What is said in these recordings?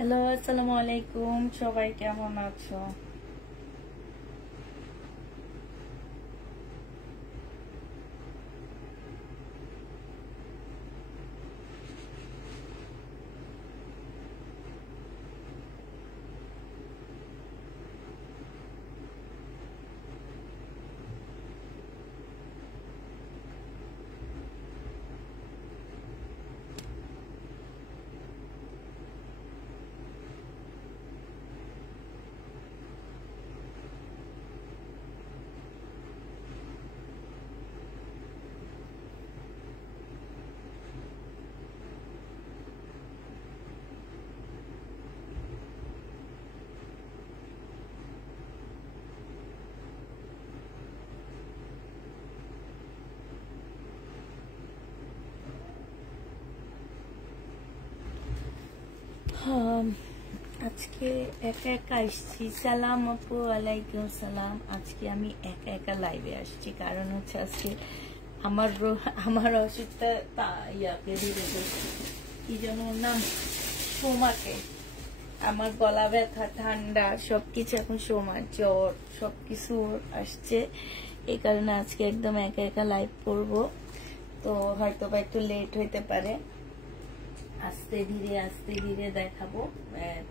Hello, আসসালামু আলাইকুম। সবাই কেমন আছো? আজকে একা একা আসছি। সালাম আপু, ওয়ালাইকুম সালাম। আজকে আমি একা একা লাইভে আসছি, কারণ হচ্ছে আজকে আমার অসুখটা ইয়াকে ধীরে কি যেন নাম, সোমাকে। আমার গলা ব্যথা, ঠান্ডা সবকিছু এখন সোমার জ্বর সবকিছু আসছে। এই কারণে আজকে একদম একা একা লাইভ করবো। তো হয়তো বা একটু লেট হইতে পারে, আস্তে ধীরে দেখাবো,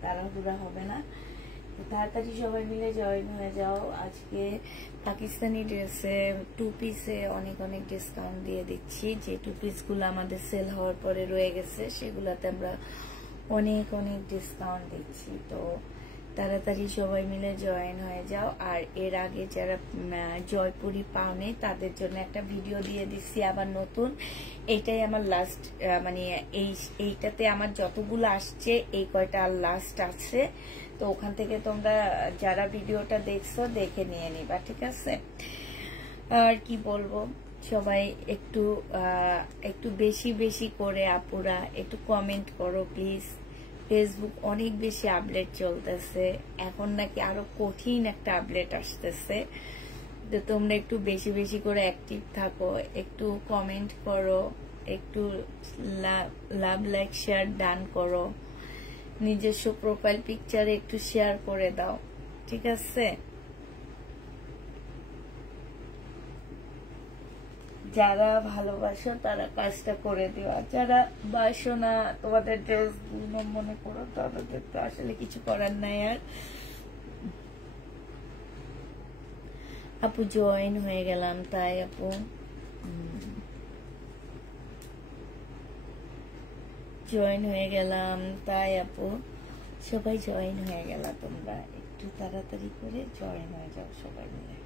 তাড়াহুড়া হবে না। তাড়াতাড়ি সবাই মিলে জয়েন হয়ে যাও। আজকে পাকিস্তানি ড্রেসে 2 পিসে অনেক অনেক ডিসকাউন্ট দিয়ে দিচ্ছি। যে 2 পিসগুলো আমাদের সেল হওয়ার পরে রয়ে গেছে সেগুলাতে আমরা অনেক অনেক ডিসকাউন্ট দিচ্ছি। তো তাড়াতাড়ি সবাই মিলে জয়েন হয়ে যাও। আর এর আগে যারা জয়পুরি পাওনি তাদের জন্য একটা ভিডিও দিয়ে দিচ্ছি আবার নতুন। এইটাই আমার লাস্ট, মানে এইটাতে আমার যতগুলো আসছে এই কয়টা আর লাস্ট আছে। তো ওখান থেকে তোমরা যারা ভিডিওটা দেখছো দেখে নিয়ে নিবা, ঠিক আছে? আর কি বলবো, সবাই একটু বেশি বেশি করে আপুরা একটু কমেন্ট করো প্লিজ। ফেসবুক অনেক বেশি আপডেট চলতেছে, এখন নাকি আরো কঠিন একটা আপডেট আসতেছে। তো তোমরা একটু বেশি বেশি করে অ্যাক্টিভ থাকো, একটু কমেন্ট করো, একটু লাভ লাইক শেয়ার ডান করো, নিজস্ব প্রোফাইল পিকচারে একটু শেয়ার করে দাও, ঠিক আছে? যারা ভালোবাসো তারা কাজটা করে দিও, আর যারা বাসো না, তোমাদের ড্রেস মনে করো, তাদের তো আসলে কিছু করার নাই। আর আপু জয়েন হয়ে গেলাম, তাই আপু জয়েন হয়ে গেলাম, তাই আপু সবাই জয়েন হয়ে গেল। তোমরা একটু তাড়াতাড়ি করে জয়েন হয়ে যাও সবাই মিলে।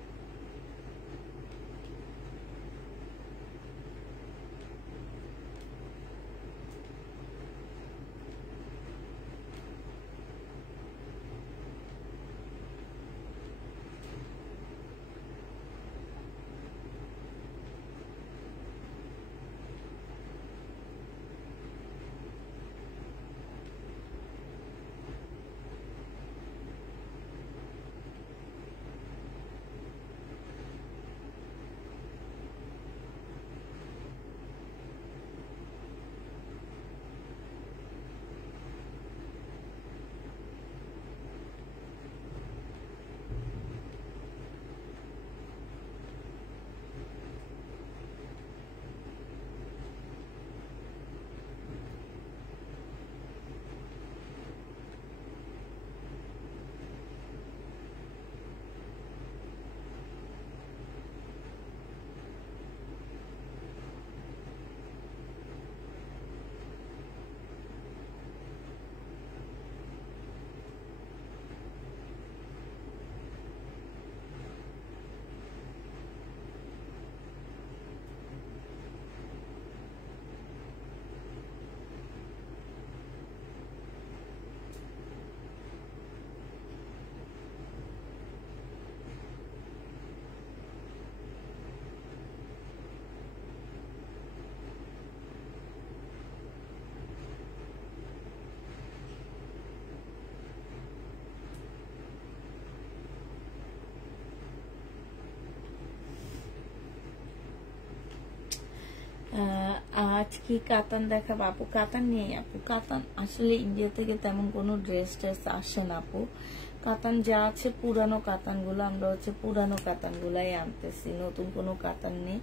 আজ কি কাতান দেখাবো আপু? কাতান নেই আপু, কাতান আসলে ইন্ডিয়া থেকে তেমন কোনো ড্রেস ট্রেস আসে না আপু। কাতান যা আছে পুরানো কাতান গুলো, আমরা হচ্ছে পুরানো কাতান গুলাই আনতেছি, নতুন কোনো কাতান নেই।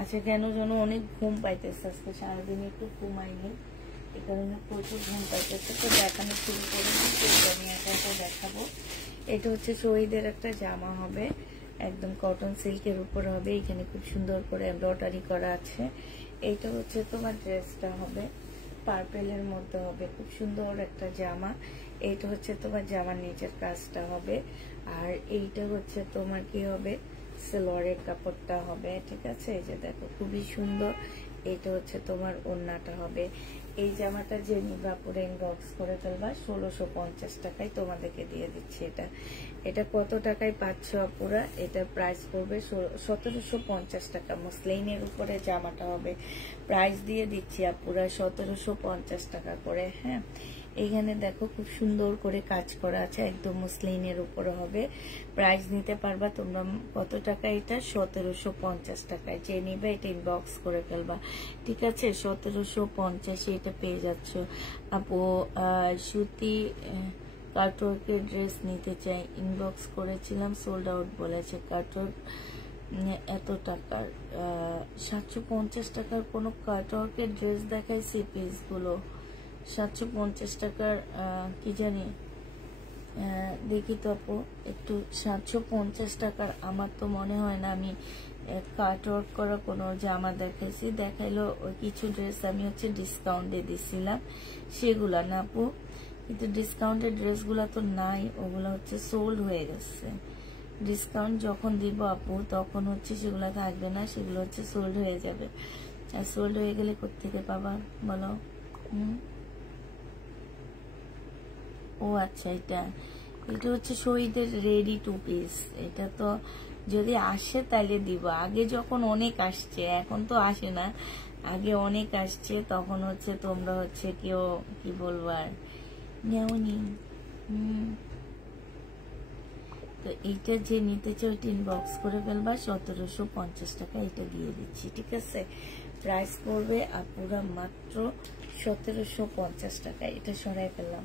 আচ্ছা কেন যেন অনেক ঘুম পাইতেছে, আজকে সারাদিন একটু ঘুমাইনি, এই কারণে প্রচুর ঘুম পাইতেছে। তো দেখানো শুরু করে আমি একা একা দেখাবো। এটা হচ্ছে শহীদের একটা জামা হবে, একদম কটন সিল্কের উপর হবে, এখানে খুব সুন্দর করে এমব্রয়ডারি করা আছে। এইটা হচ্ছে তোমার ড্রেসটা হবে, পার্পেলের মধ্যে হবে, খুব সুন্দর একটা জামা। এইটা হচ্ছে তোমার জামার নিচের কাজটা হবে, আর এইটা হচ্ছে তোমার কি হবে, সালোয়ারের কাপড়টা হবে, ঠিক আছে। এই যে দেখো খুবই সুন্দর। এইটা হচ্ছে তোমার ওড়নাটা হবে। এই জামাটা যে নিবা পুরো ইনবক্স করে ফেলবা, 1650 টাকায় তোমাদেরকে দিয়ে দিচ্ছি। এটা কত টাকায় পাচ্ছ আপুরা? এটা প্রাইস পড়বে 1750 টাকা। মুসলিনের উপরে জামাটা হবে, প্রাইস দিয়ে দিচ্ছি আপুরা 1750 টাকা করে। হ্যাঁ, এখানে দেখো খুব সুন্দর করে কাজ করা আছে, একদম মুসলিনের উপরে হবে। প্রাইস নিতে পারবা তোমরা কত টাকা? এটা 1750 টাকায়। যে নিবে এটা ইনবক্স করে ফেলবা, ঠিক আছে। 1750 এটা পেয়ে যাচ্ছ আপু। সুতি কাটওয়ার্কের ড্রেস নিতে চাই, ইনবক্স করেছিলাম, সোল্ড আউট বলেছে। কাটওয়ার্ক এত টাকার 750 টাকার কোনো কাটওয়ার্কের ড্রেস দেখাইছি, পিসগুলো 750 টাকার কি জানি, দেখি তো আপু একটু। 750 টাকার আমার তো মনে হয় না আমি কাটওয়ার্ক করা কোনো জামা দেখাইছি। দেখাইলো ওই কিছু ড্রেস আমি হচ্ছে ডিসকাউন্টে দিছিলাম, সেগুলা না আপু। কিন্তু ডিসকাউন্টের ড্রেসগুলা তো নাই, ওগুলা হচ্ছে সোল্ড হয়ে গেছে। ডিসকাউন্ট যখন দিব আপু তখন হচ্ছে সেগুলো থাকবে না, সেগুলো হচ্ছে সোল্ড হয়ে যাবে। আর সোল্ড হয়ে গেলে কোত্থেকে পাবা বলো? ও আচ্ছা, এটা হচ্ছে শহীদের রেডি টু পিস। এটা তো যদি আসে তাহলে দিব। আগে যখন অনেক আসছে, এখন তো আসে না, আগে অনেক আসছে, তখন হচ্ছে তোমরা হচ্ছে কেউ কি বলবো আর নেওনি। তো এইটা যে নিতে চাও ওইটা ইনবক্স করে ফেলবা, 1750 টাকা এটা দিয়ে দিচ্ছি, ঠিক আছে। প্রাইস পড়বে আপুরা মাত্র 1750 টাকা। এটা সরাই ফেললাম,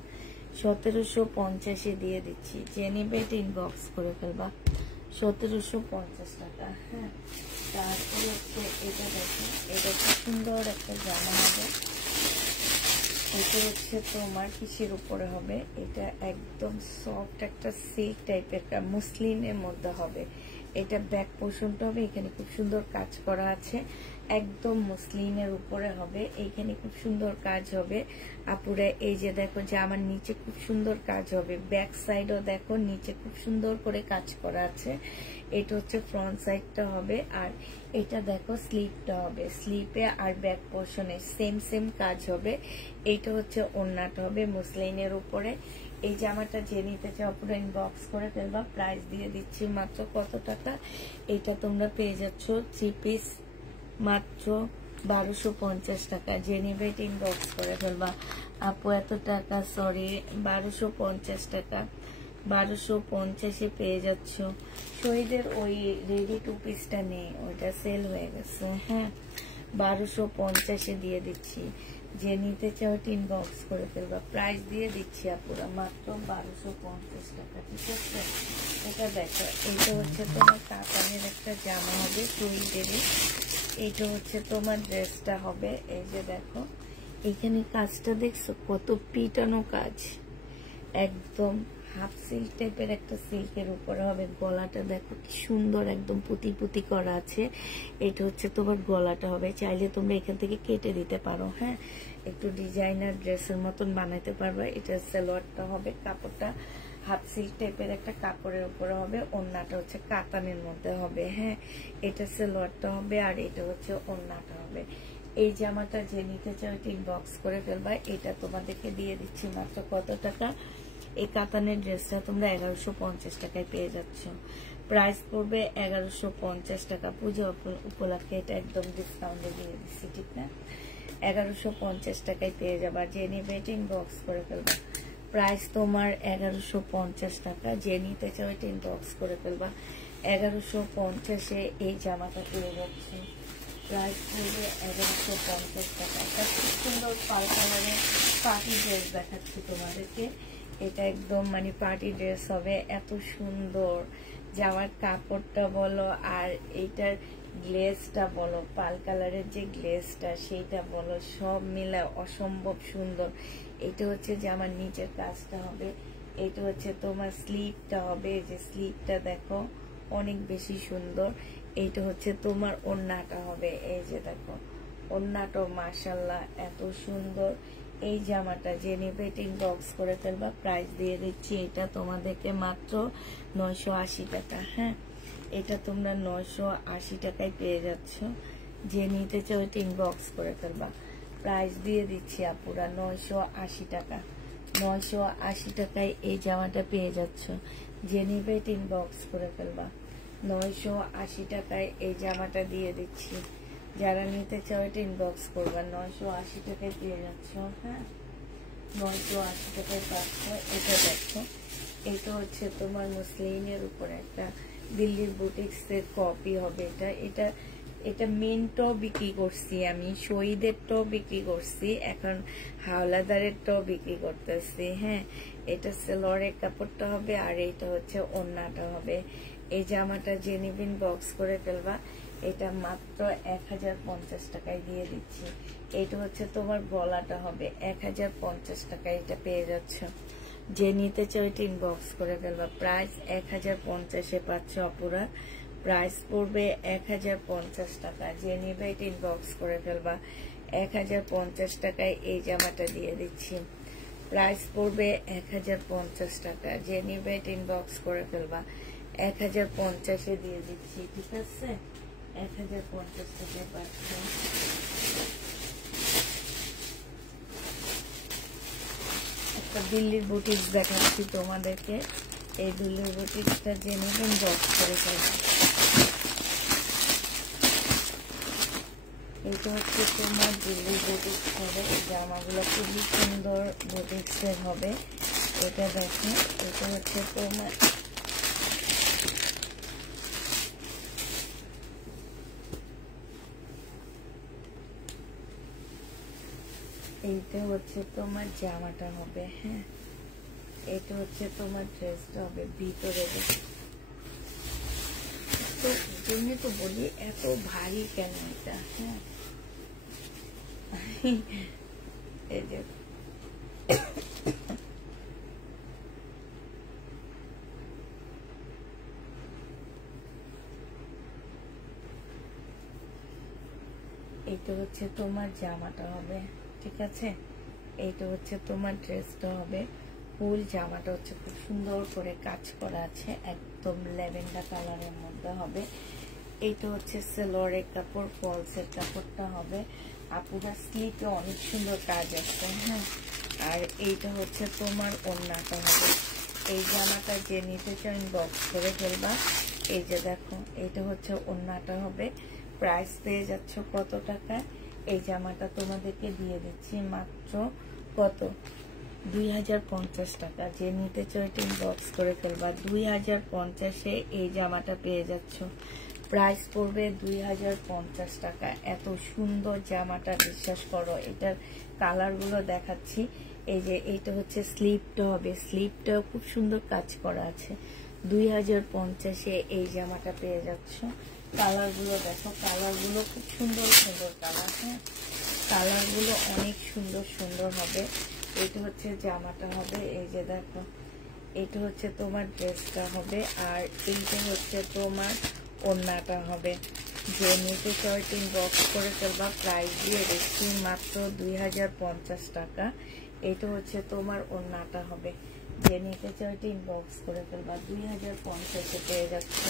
1750 দিয়ে দিচ্ছি। যে নেবে এটা ইনবক্স করে ফেলবা, 1750 টাকা। হ্যাঁ, তারপরে হচ্ছে এটা দেখো, এটা খুব সুন্দর একটা জামা হবে। এটা হচ্ছে তোমার কিসের উপরে হবে? এটা একদম সফট একটা সিল্ক টাইপের মুসলিনের মধ্যে হবে। এটা ব্যাক পোর্শনটা হবে, এখানে খুব সুন্দর কাজ করা আছে, একদম মুসলিনের উপরে হবে। এইখানে খুব সুন্দর কাজ হবে আপুরা। এই যে দেখো যে আমার নিচে খুব সুন্দর কাজ হবে, ব্যাক সাইডও দেখো নিচে খুব সুন্দর করে কাজ করা আছে। এটা হচ্ছে ফ্রন্ট সাইডটা হবে, আর এটা দেখো স্লিপটা হবে, স্লিপে আর ব্যাক পোর্শনে সেম কাজ হবে। এইটা হচ্ছে ওড়নাটা হবে মুসলিনের উপরে। এই জামাটা যে নিতে চাও পুরো ইনবক্স করে ফেলবা, প্রাইস দিয়ে দিচ্ছি মাত্র কত টাকা? এটা তোমরা পেয়ে যাচ্ছ 3 পিস মাত্র 1250 টাকা। যে নিবে এটা ইনবক্স করে ফেলবা আপু। এত টাকা সরি, 1250 টাকা, 1250 পেয়ে যাচ্ছ। শহীদের ওই রেডি টু পিসটা নেই, ওইটা সেল হয়ে গেছে। হ্যাঁ, 1250 দিয়ে দিচ্ছি। যে নিতে চাও ইনবক্স করে ফেলবা, প্রাইস দিয়ে দিচ্ছি আপুরা মাত্র 1250 টাকা, ঠিক আছে। এটা দেখো, এইটা হচ্ছে তোমার কাতানের একটা জামা হবে শহীদেরই। এইটা হচ্ছে তোমার ড্রেসটা হবে। এই যে দেখো এখানে কাজটা দেখছো, কত পিটানো কাজ, একদম হাফ সিল্ক টাইপের একটা সিল্কের উপরে হবে। গলাটা দেখো কি সুন্দর, একদম পুঁতি পুঁতি করা আছে। এটা হচ্ছে তোমার গলাটা হবে, চাইলে তোমরা এখান থেকে কেটে দিতে পারো। হ্যাঁ, একটু ডিজাইনার ড্রেসের মতন বানাইতে পারবে। এটা সালোয়ারটা হবে, কাপড়টা হাফ সিল্ক টাইপের একটা কাপড়ের উপরে হবে। ওড়নাটা হচ্ছে কাতানের মধ্যে হবে। হ্যাঁ, এটা সালোয়ারটা হবে, আর এটা হচ্ছে ওড়নাটা হবে। এই জামাটা যে নিতে চাও ইনবক্স করে ফেলবা। এটা তোমাদেরকে দিয়ে দিচ্ছি মাত্র কত টাকা? এই কাতানের ড্রেসটা তোমরা 1150 টাকায় পেয়ে যাচ্ছ। প্রাইস পড়বে 1150 টাকা। পুজো উপলক্ষে এটা একদম ডিসকাউন্টে দিয়ে দিচ্ছি, ঠিক না? 1150 টাকায় পেয়ে যাবা। যে নিবে এটা ইনবক্স করে ফেলবা, প্রাইস তোমার 1150 টাকা। যে নিতে চাও এটা ইনবক্স করে ফেলবা, 1150 এই জামাটা পেয়ে যাচ্ছে। প্রাইস পড়বে 1150 টাকা। এটা খুব সুন্দর পাল কালারের পার্টি ড্রেস দেখাচ্ছি তোমাদেরকে। এটা একদম মানে পার্টি ড্রেস হবে, এত সুন্দর জামার কাপড়টা বলো আর এইটার গ্লেজটা বলো, পাল কালারের যে গ্লেজটা সেইটা বলো, সব মিলে অসম্ভব সুন্দর। এটা হচ্ছে যে আমার নিচের কাজটা হবে, এটা হচ্ছে তোমার স্লিভটা হবে, এই যে স্লিভটা দেখো অনেক বেশি সুন্দর। এইটা হচ্ছে তোমার ওড়নাটা হবে, এই যে দেখো ওড়নাটাও মাশাআল্লাহ এত সুন্দর। এই জামাটা যে নেবে ইনবক্স করে ফেলবা, প্রাইস দিয়ে দিচ্ছি এটা তোমাদেরকে মাত্র 980 টাকা। হ্যাঁ, এটা তোমরা 980 টাকায় পেয়ে যাচ্ছ। যে নিতে চাও ইনবক্স করে ফেলবা, প্রাইস দিয়ে দিচ্ছি আপুরা 980 টাকা। 980 টাকায় এই জামাটা পেয়ে যাচ্ছ। যে নিবে ইনবক্স করে ফেলবা, 980 টাকায় এই জামাটা দিয়ে দিচ্ছি। যারা নিতে চাও এটা ইনবক্স করবা, 980 টাকায় পেয়ে যাচ্ছ। হ্যাঁ, 980 টাকায় পাচ্ছ। এটা দেখো, এটা হচ্ছে তোমার মুসলিনের উপরে একটা দিল্লির বুটিক্সের কপি হবে। এটা মিন্টও বিক্রি করছি আমি, শহীদেরটাও বিক্রি করছি, এখন হাওলাদারেরটাও বিক্রি করতেছি। হ্যাঁ, এটা সেলরের কাপড়টা হবে আর এইটা হচ্ছে ওড়নাটা হবে। এই জামাটা যে নিবিন বক্স করে ফেলবা, এটা মাত্র 1050 টাকায় দিয়ে দিচ্ছি। এটা হচ্ছে তোমার গলাটা হবে, 1050 টাকায় এটা পেয়ে যাচ্ছ। যে নিতে চাও এটা ইনবক্স করে ফেলবা, প্রাইস 1050-এ পাচ্ছ অপুরা। প্রাইস পড়বে 1050 টাকা। যে নিবে এটা ইনবক্স করে ফেলবা, 1050 টাকায় এই জামাটা দিয়ে দিচ্ছি। প্রাইস পড়বে 1050 টাকা। যে নিবে এটা ইনবক্স করে ফেলবা, 1050-এ দিয়ে দিচ্ছি। ঠিক আছে, 1050 টাকায় পাচ্ছ। একটা দিল্লির বুটিক্স দেখাচ্ছি তোমাদেরকে, এই দিল্লির বুটিক্সটা যে নিবেন বক্স করে ফেলবে। এটা হচ্ছে তোমার দিল্লির বুটিক্স হবে, জামাগুলো খুবই সুন্দর বুটিক্সের হবে। এটা দেখো, এটা হচ্ছে তোমার এইটা হচ্ছে তোমার জামাটা হবে। হ্যাঁ, এটা হচ্ছে তোমার ড্রেসটা হবে ভিতরে। তো জন্য তো বলি এত ভারী কেন এটা। হ্যাঁ, এই যে এইটা হচ্ছে তোমার জামাটা হবে। ঠিক আছে, এইটা হচ্ছে তোমার ড্রেসটা হবে। ফুল জামাটা হচ্ছে খুব সুন্দর করে কাজ করা আছে, একদম ল্যাভেন্ডার কালারের মধ্যে হবে। এইটা হচ্ছে সেলরের কাপড়, ফলসের কাপড়টা হবে। আপুরা স্লিপে অনেক সুন্দর কাজ আছে। হ্যাঁ, আর এইটা হচ্ছে তোমার ওড়নাটা হবে। এই জামাটা যে নিতে চাও ইনবক্স করে ফেলবা। এই যে দেখো, এইটা হচ্ছে ওড়নাটা হবে। প্রাইস পেয়ে যাচ্ছ কত টাকা? এই জামাটা তোমাদেরকে দিয়ে দিচ্ছি মাত্র কত, 2050 টাকা। যে নিতে চাও এটা ইনবক্স করে ফেলবা, 2050-এ এই জামাটা পেয়ে যাচ্ছ। প্রাইস পড়বে 2050 টাকা। এত সুন্দর জামাটা, বিশ্বাস করো। এটার কালারগুলো দেখাচ্ছি। এই যে এইটা হচ্ছে স্লিভটা হবে, স্লিভটাও খুব সুন্দর কাজ করা আছে। 2050-এ এই জামাটা পেয়ে যাচ্ছ। কালারগুলো দেখো, কালারগুলো খুব সুন্দর সুন্দর কালার। হ্যাঁ, কালারগুলো অনেক সুন্দর সুন্দর হবে। এটা হচ্ছে জামাটা হবে, এই যে দেখো, এটা হচ্ছে তোমার ড্রেসটা হবে, আর এইটা হচ্ছে তোমার ওড়নাটা হবে। যে নিতে চাও ইনবক্স করে ফেলবা, প্রাইস দিয়ে দিচ্ছি মাত্র 2050 টাকা। এটা হচ্ছে তোমার ওড়নাটা হবে। যে নিতে চাও ইনবক্স করে ফেলবা, 2050-এ পেয়ে যাচ্ছ।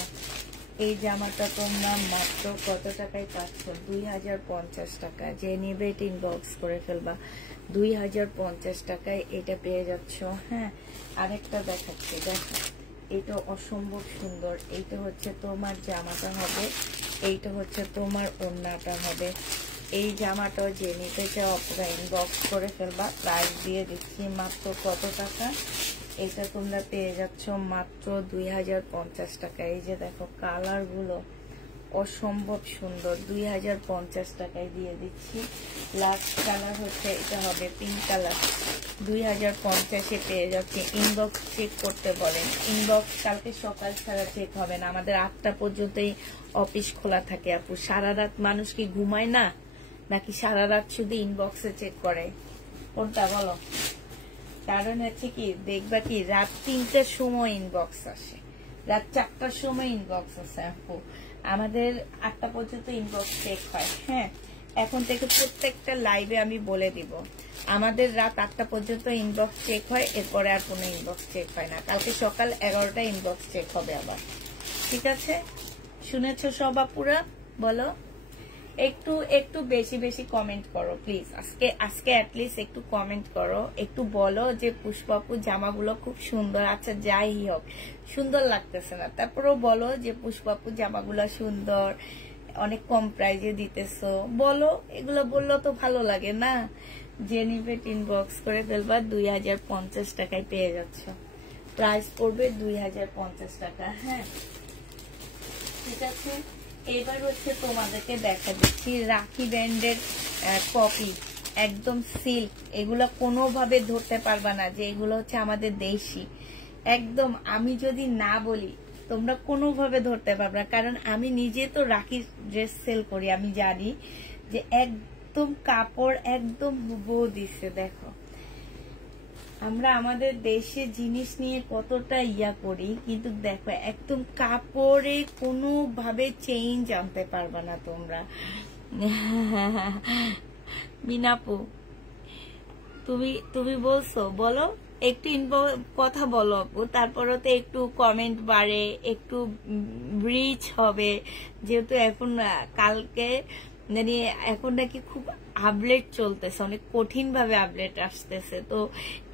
এই জামাটা তোমরা মাত্র কত টাকায় পাচ্ছ? 2050 টাকা। যে নিবে এটা ইনবক্স করে ফেলবা, 2050 টাকায় এটা পেয়ে যাচ্ছ। হ্যাঁ, আরেকটা দেখাচ্ছি, দেখো, এটা অসম্ভব সুন্দর। এইটা হচ্ছে তোমার জামাটা হবে, এইটা হচ্ছে তোমার ওড়নাটা হবে। এই জামাটা যে নিতে চাও আপনারা ইনবক্স করে ফেলবা, প্রাইস দিয়ে দিচ্ছি মাত্র কত টাকা? এটা তোমরা পেয়ে যাচ্ছ মাত্র 2050 টাকা। এই যে দেখো, কালারগুলো অসম্ভব সুন্দর, 2050 টাকায় দিয়ে দিচ্ছি। লাস্ট কালার হচ্ছে এটা হবে পিঙ্ক কালার, 2050-এ পেয়ে যাচ্ছে। ইনবক্স চেক করতে বলেন, ইনবক্স কালকে সকাল ছাড়া চেক হবে না, আমাদের 8টা পর্যন্তই অফিস খোলা থাকে আপু। সারা রাত মানুষ কি ঘুমায় না, নাকি সারা রাত শুধু ইনবক্সে চেক করে? কোনটা বলো? কারণ হচ্ছে কি, দেখবা কি রাত 3টার সময় ইনবক্স আসে, রাত 4টার সময় ইনবক্স আসে আপু। আমাদের 8টা পর্যন্ত ইনবক্স চেক হয়। হ্যাঁ, এখন থেকে প্রত্যেকটা লাইভে আমি বলে দিব, আমাদের রাত 8টা পর্যন্ত ইনবক্স চেক হয়, এরপরে আর কোনো ইনবক্স চেক হয় না। কালকে সকাল 11টা ইনবক্স চেক হবে আবার, ঠিক আছে? শুনেছো সব আপুরা? বলো, একটু একটু বেশি বেশি কমেন্ট করো প্লিজ। আজকে অ্যাটলিস্ট একটু কমেন্ট করো, একটু বলো যে পুষ্পাপু জামাগুলো খুব সুন্দর। আচ্ছা যাই হোক, সুন্দর লাগতেছে না, তারপরেও বলো যে পুষ্পাপু জামাগুলো সুন্দর, অনেক কম প্রাইজে দিতেছো, বলো। এগুলো বললো তো ভালো লাগে না? যে নিবে ইনবক্স করে ফেলবা, 2050 টাকায় পেয়ে যাচ্ছ। প্রাইস পড়বে 2050 টাকা। হ্যাঁ, ঠিক আছে। এবার হচ্ছে তোমাদেরকে দেখা দিচ্ছি রাখি ব্যান্ডের কপি, একদম সিল্ক। এগুলো কোনোভাবে ধরতে পারবা না যে এগুলো হচ্ছে আমাদের দেশি, একদম। আমি যদি না বলি তোমরা কোনোভাবে ধরতে পারবে না, কারণ আমি নিজে তো রাখি ড্রেস সেল করি, আমি জানি যে একদম কাপড় একদম হুবহু দিচ্ছে। দেখো, আমরা আমাদের দেশে জিনিস নিয়ে কতটা ইয়া করি, কিন্তু দেখো একদম কাপড়ে কোনো ভাবে চেঞ্জ আনতে পারবা না তোমরা। মিনাপু, তুমি বলছো, বলো একটু কথা বলো আপু, তারপরে তো একটু কমেন্ট বাড়ে, একটু রিচ হবে। যেহেতু এখন কালকে মানে এখন নাকি খুব আপডেট চলতেছে, অনেক কঠিন ভাবে আপডেট আসতেছে, তো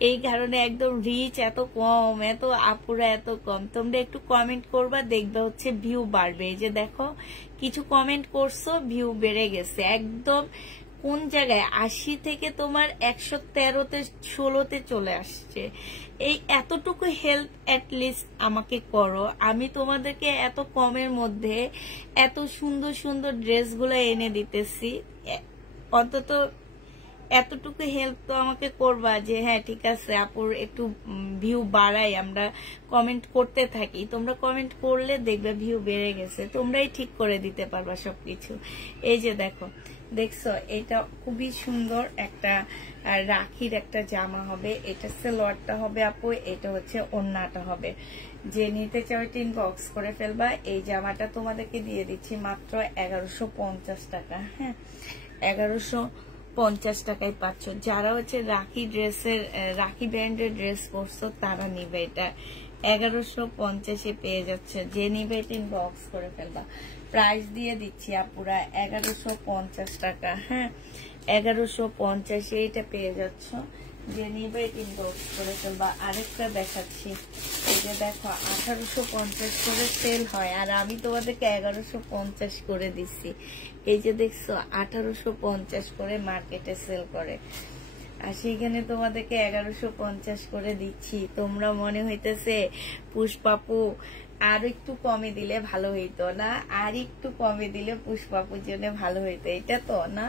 এই কারণে একদম রিচ এত কম, এত আপুরা এত কম। তোমরা একটু কমেন্ট করবা, দেখবে হচ্ছে ভিউ বাড়বে। এই যে দেখো, কিছু কমেন্ট করছো, ভিউ বেড়ে গেছে একদম। কোন জায়গায় 80 থেকে তোমার 113-তে 16-তে চলে আসছে। এই এতটুকু হেল্প অ্যাটলিস্ট আমাকে করো, আমি তোমাদেরকে এত কমের মধ্যে এত সুন্দর সুন্দর ড্রেসগুলো এনে দিতেছি, অন্তত এতটুকু হেল্প তো আমাকে করবা যে হ্যাঁ ঠিক আছে আপুর একটু ভিউ বাড়াই, আমরা কমেন্ট করতে থাকি। তোমরা কমেন্ট করলে দেখবে ভিউ বেড়ে গেছে, তোমরাই ঠিক করে দিতে পারবা সবকিছু। এই যে দেখো, দেখছো, এটা খুবই সুন্দর একটা রাখির একটা জামা হবে। এটা সালোয়ারটা হবে আপু, এটা হচ্ছে ওড়নাটা হবে। যে নিতে চাও ইনবক্স করে ফেলবা। এই জামাটা তোমাদেরকে দিয়ে দিচ্ছি মাত্র 1150 টাকা। হ্যাঁ, 1150 টাকায় পাচ্ছ। যারা হচ্ছে রাখি ড্রেসের, রাখি ব্র্যান্ডের ড্রেস পরছো তারা নিবে। এটা 1150-এ পেয়ে যাচ্ছে, যে নিবে ইনবক্স করে ফেলবা। প্রাইস দিয়ে দিচ্ছি আপুরা 1150 টাকা। হ্যাঁ, 1150-এ এটা পেয়ে যাচ্ছ, যে নিবে ইনবক্স করে ফেলবা। আরেকটা দেখাচ্ছি, এই যে দেখো 1850 করে সেল হয়, আর আমি তোমাদেরকে 1150 করে দিচ্ছি। এই যে দেখছো, 1850 করে মার্কেটে সেল করে, আর সেখানে তোমাদেরকে 1150 করে দিচ্ছি। তোমরা মনে হইতেছে পুষ্পাপু আর একটু কমে দিলে ভালো হইতো না, আর একটু কমে দিলে পুষ্পাপুর জন্য ভালো হইতো, এটা তো না।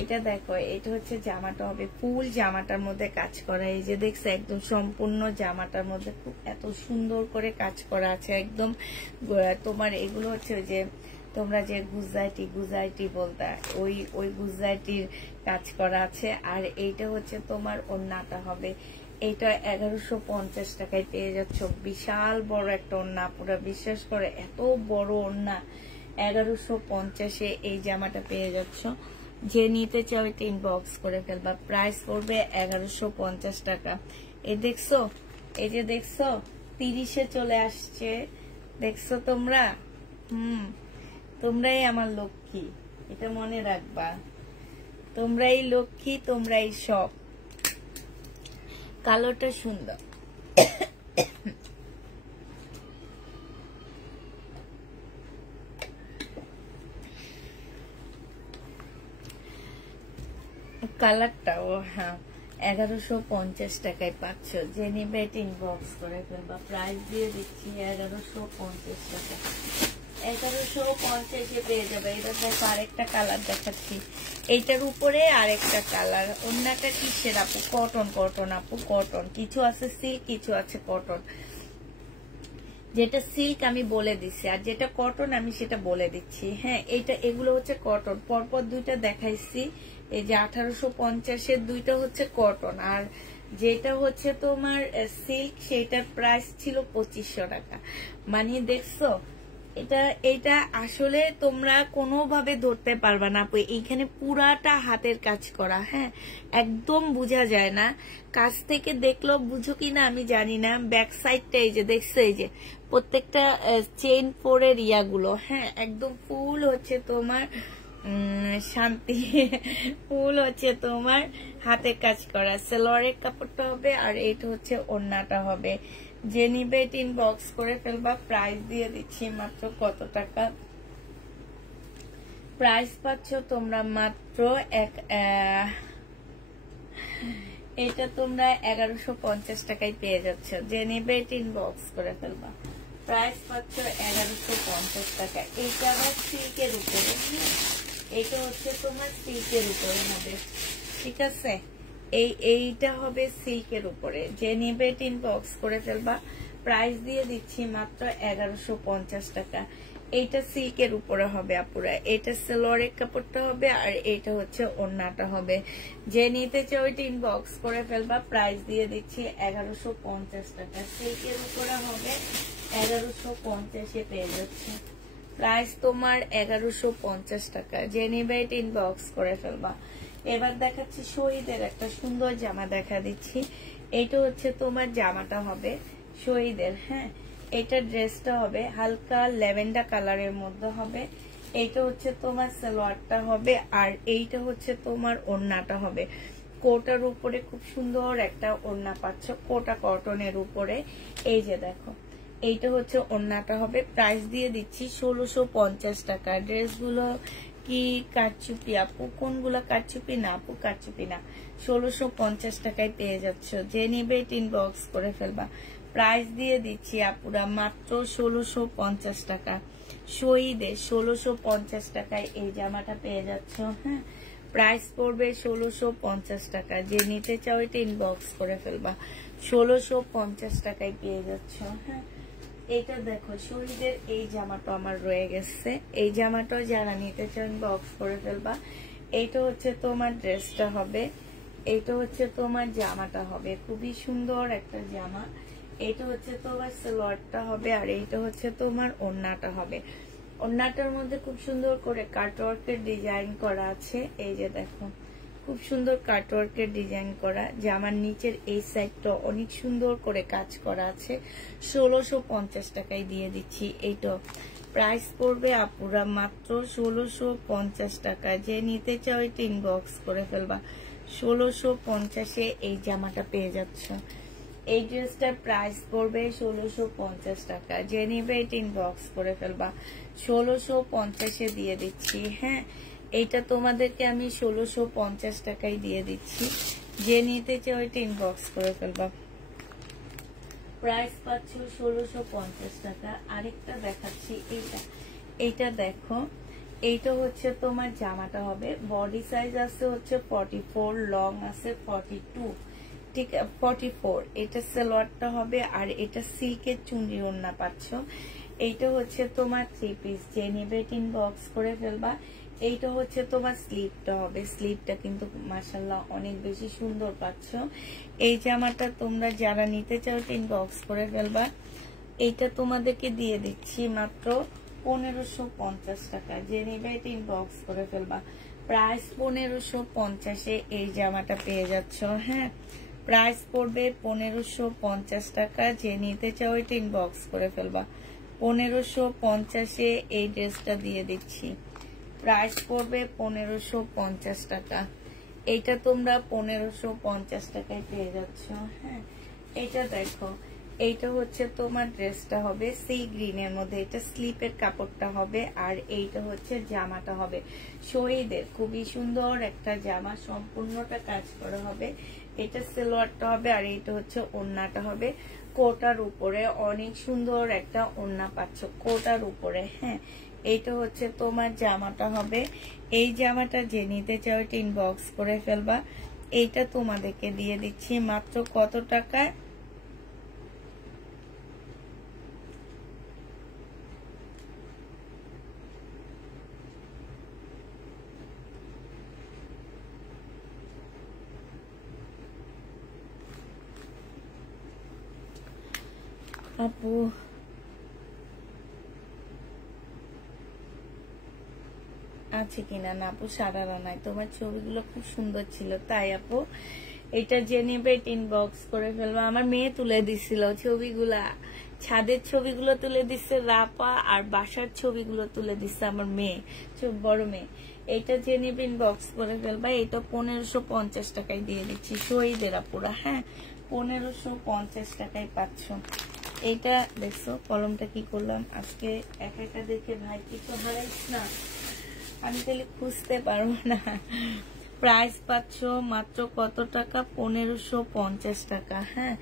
এটা দেখো, এটা হচ্ছে জামাটা হবে ফুল জামাটার মধ্যে কাজ করা। এই যে দেখছো, একদম সম্পূর্ণ জামাটার মধ্যে খুব এত সুন্দর করে কাজ করা আছে একদম। তোমার এগুলো হচ্ছে ওই যে তোমরা যে গুজাইটি বলতা, ওই গুজাইটির কাজ করা আছে। আর এইটা হচ্ছে তোমার ওড়নাটা হবে, এইটা 1150 টাকায় পেয়ে যাচ্ছ। বিশাল বড় একটা ওড়না, পুরো বিশ্বাস করে এত বড় ওড়না 1150-এ এই জামাটা পেয়ে যাচ্ছ। যে নিতে চাও এটা ইনবক্স করে ফেলবা। প্রাইস পড়বে 1150 টাকা। এই দেখছো, এই যে দেখছো 30-এ চলে আসছে, দেখছো তোমরা? তোমরাই আমার লক্ষ্মী, এটা মনে রাখবা। তোমরাই লক্ষ্মী, তোমরাই সব। কালোটা সুন্দর, কালারটাও। হ্যাঁ, 1150 টাকায় পাচ্ছ, যে নিবে ইনবক্স করে ফেলবা। প্রাইস দিয়ে দিচ্ছি 1150 টাকা। 1150 পেয়ে যাবে। এটা দেখো আরেকটা কালার দেখাচ্ছি, এইটার উপরে আরেকটা কালার। ওন্নাটা কিসের আপু? কটন, কটন আপু, কটন। কিছু আছে সিল্ক, কিছু আছে কটন। যেটা সিল্ক আমি বলে দিচ্ছি, আর যেটা কটন আমি সেটা বলে দিচ্ছি। হ্যাঁ, এগুলো হচ্ছে কটন। পরপর দুইটা দেখাইছি। এই যে 1850-এর দুইটা হচ্ছে কটন, আর যেটা হচ্ছে তোমার সিল্ক সেটার প্রাইস ছিল 2500 টাকা। মানে দেখছো, এটা আসলে তোমরা কোনোভাবে ধরতে পারবা না আপু। এইখানে পুরাটা হাতের কাজ করা। হ্যাঁ, একদম বোঝা যায় না, কাছ থেকে দেখলেও বুঝো কিনা আমি জানি না। ব্যাক সাইডটা এই যে দেখছো, এই যে প্রত্যেকটা চেইন ফোরের ইয়াগুলো, হ্যাঁ, একদম ফুল হচ্ছে তোমার শান্তি, ফুল হচ্ছে তোমার হাতের কাজ করা। সালোয়ারের কাপড়টা হবে, আর এইটা হচ্ছে ওড়নাটা হবে। যে নিবে ইনবক্স করে ফেলবা। প্রাইস দিয়ে দিচ্ছি মাত্র কত টাকা? প্রাইস পাচ্ছ তোমরা মাত্র এটা তোমরা 1150 টাকায় পেয়ে যাচ্ছ। যে নিবে ইনবক্স করে ফেলবা। প্রাইস পাচ্ছ 1150 টাকা। এইটা আবার সিল্কের উপরে, এইটা হচ্ছে তোমার সিল্কের উপরে হবে, ঠিক আছে? এইটা হবে সিল্কের উপরে। যে নিবে ইনবক্স করে ফেলবা। প্রাইস দিয়ে দিচ্ছি মাত্র 1150 টাকা। এইটা সিল্কের উপরে হবে আপুরা। এটা সালোয়ারের কাপড়টা হবে, আর এইটা হচ্ছে ওড়নাটা হবে। যে নিতে চাও ইনবক্স করে ফেলবা। প্রাইস দিয়ে দিচ্ছি 1150 টাকা। সিল্কের উপরে হবে 1150-এ পেয়ে যাচ্ছে। প্রাইস তোমার 1150 টাকা। যে নিবে ইনবক্স করে ফেলবা। এবার দেখাচ্ছি শহীদের একটা সুন্দর জামা দেখা দিচ্ছি। এইটা হচ্ছে তোমার জামাটা হবে শহীদের। হ্যাঁ, এটা ড্রেসটা হবে হালকা ল্যাভেন্ডার কালারের মধ্যে হবে। এইটা হচ্ছে তোমার সালোয়ারটা হবে, আর এইটা হচ্ছে তোমার ওড়নাটা হবে। কোটার উপরে খুব সুন্দর একটা ওড়না পাচ্ছ, কোটা কটনের উপরে। এই যে দেখো, এইটা হচ্ছে ওড়নাটা হবে। প্রাইস দিয়ে দিচ্ছি 1650 টাকা। ড্রেসগুলো কি কারচুপি আপু? কোনগুলো কারচুপি? না আপু, কারচুপি না। 1650 টাকায় পেয়ে যাচ্ছ। যে নিবে ইনবক্স করে ফেলবা। প্রাইস দিয়ে দিচ্ছি আপুরা মাত্র 1650 টাকা। শহীদে 1650 টাকায় এই জামাটা পেয়ে যাচ্ছ। হ্যাঁ, প্রাইস পড়বে 1650 টাকা। যে নিতে চাও এটা ইনবক্স করে ফেলবা। 1650 টাকায় পেয়ে যাচ্ছ। হ্যাঁ, এটা দেখো শহীদের এই জামাটা আমার রয়ে গেছে। এই জামাটাও যারা নিতে চান বক্স করে ফেলবা। এইটা হচ্ছে তোমার ড্রেসটা হবে, এইটা হচ্ছে তোমার জামাটা হবে। খুবই সুন্দর একটা জামা। এইটা হচ্ছে তোমার সালোয়ারটা হবে, আর এইটা হচ্ছে তোমার ওড়নাটা হবে। ওড়নাটার মধ্যে খুব সুন্দর করে কাটওয়ার্কের ডিজাইন করা আছে। এই যে দেখো, খুব সুন্দর কাটওয়ার্কের ডিজাইন করা। জামার নিচের এই সাইডটা অনেক সুন্দর করে কাজ করা আছে। 1650 টাকায় দিয়ে দিচ্ছি। এইটা প্রাইস পড়বে আপুরা মাত্র 1650 টাকা। যে নিতে চাও এটা ইনবক্স করে ফেলবা। 1650-এ এই জামাটা পেয়ে যাচ্ছ। এই ড্রেসটার প্রাইস পড়বে 1650 টাকা। যে নিবে এটা ইনবক্স করে ফেলবা। 1650-এ দিয়ে দিচ্ছি। হ্যাঁ, এইটা তোমাদেরকে আমি 1650 টাকায় দিয়ে দিচ্ছি। যে নিতে চাও এটা ইনবক্স করে ফেলবা। প্রাইস পাচ্ছ 1650 টাকা। আরেকটা দেখাচ্ছি, এইটা দেখো, এইটা হচ্ছে তোমার জামাটা হবে। বডি সাইজ আছে হচ্ছে 44, লং আছে 42, ঠিক 44। এটা সালোয়ারটা হবে, আর এটা সিল্কের চুনরি ওড়না পাচ্ছ। এইটা হচ্ছে তোমার 3 পিস। যে নিবে ইনবক্স করে ফেলবা। এইটা হচ্ছে তোমার স্লিপটা হবে। স্লিপটা কিন্তু মাশাআল্লাহ অনেক বেশি সুন্দর পাচ্ছ। এই জামাটা তোমরা যারা নিতে চাও ইনবক্স করে ফেলবা। এইটা তোমাদেরকে দিয়ে দিচ্ছি মাত্র 1550 টাকা। যে নিবে ইনবক্স করে ফেলবা। প্রাইস 1550-এ এই জামাটা পেয়ে যাচ্ছ। হ্যাঁ, প্রাইস পড়বে 1550 টাকা। যে নিতে চাও এটা ইনবক্স করে ফেলবা। 1550-এ এই ড্রেসটা দিয়ে দিচ্ছি। প্রাইস পড়বে 1550 টাকা। এইটা তোমরা 1550 টাকায় পেয়ে যাচ্ছ। হ্যাঁ, এটা দেখো, এইটা হচ্ছে তোমার ড্রেসটা হবে সি গ্রিনের মধ্যে। এটা স্লিপের কাপড়টা হবে, আর এইটা হচ্ছে জামাটা হবে শহীদের। খুবই সুন্দর একটা জামা, সম্পূর্ণটা কাজ করা হবে। এটা সালোয়ারটা হবে, আর এইটা হচ্ছে ওড়নাটা হবে। কোটার উপরে অনেক সুন্দর একটা ওড়না পাচ্ছ কোটার উপরে। হ্যাঁ, এইটা হচ্ছে তোমার জামাটা হবে। এই জামাটা যে নিতে চাও এটা ইনবক্স করে ফেলবা। এইটা তোমাদেরকে দিয়ে দিচ্ছি মাত্র কত টাকায়? আপু আছে কিনা? না আপু, সারারা নাই, তোমার ছবিগুলো খুব সুন্দর ছিল তাই আপু। এটা যে নেবে ইনবক্স করে ফেলবা। আমার মেয়ে তুলে দিছিল ছবিগুলা, ছাদের ছবিগুলো তুলে দিচ্ছে রাপা, আর বাসার ছবিগুলো তুলে দিচ্ছে আমার মেয়ে, বড় মেয়ে। এটা যে নেবে ইনবক্স করে ফেলবা। এটা 1550 টাকায় দিয়ে দিচ্ছি শহীদেরা পুরা। হ্যাঁ, 1550 টাকায় পাচ্ছ। এইটা দেখছো কলমটা কি করলাম আজকে, একা একা দেখে ভাই কিছু হারাইস না, আমি তাহলে খুঁজতে পারবো না। প্রাইস পাচ্ছ মাত্র কত টাকা? 1550 টাকা। হ্যাঁ,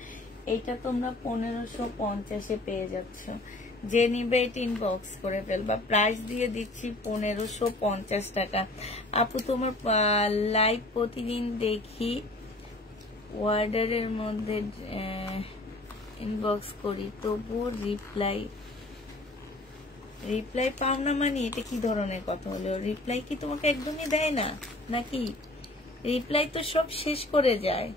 এইটা তোমরা 1550-এ পেয়ে যাচ্ছ। যে নিবে এটা ইনবক্স করে ফেলবা। প্রাইস দিয়ে দিচ্ছি 1550 টাকা। আপু তোমার লাইভ প্রতিদিন দেখি, ওয়ার্ডারের মধ্যে ইনবক্স করি তবুও রিপ্লাই পাও না, মানে এটা কি ধরনের কথা হলো? রিপ্লাই কি তোমাকে একদমই দেয় না নাকি? রিপ্লাই তো সব শেষ করে যায়,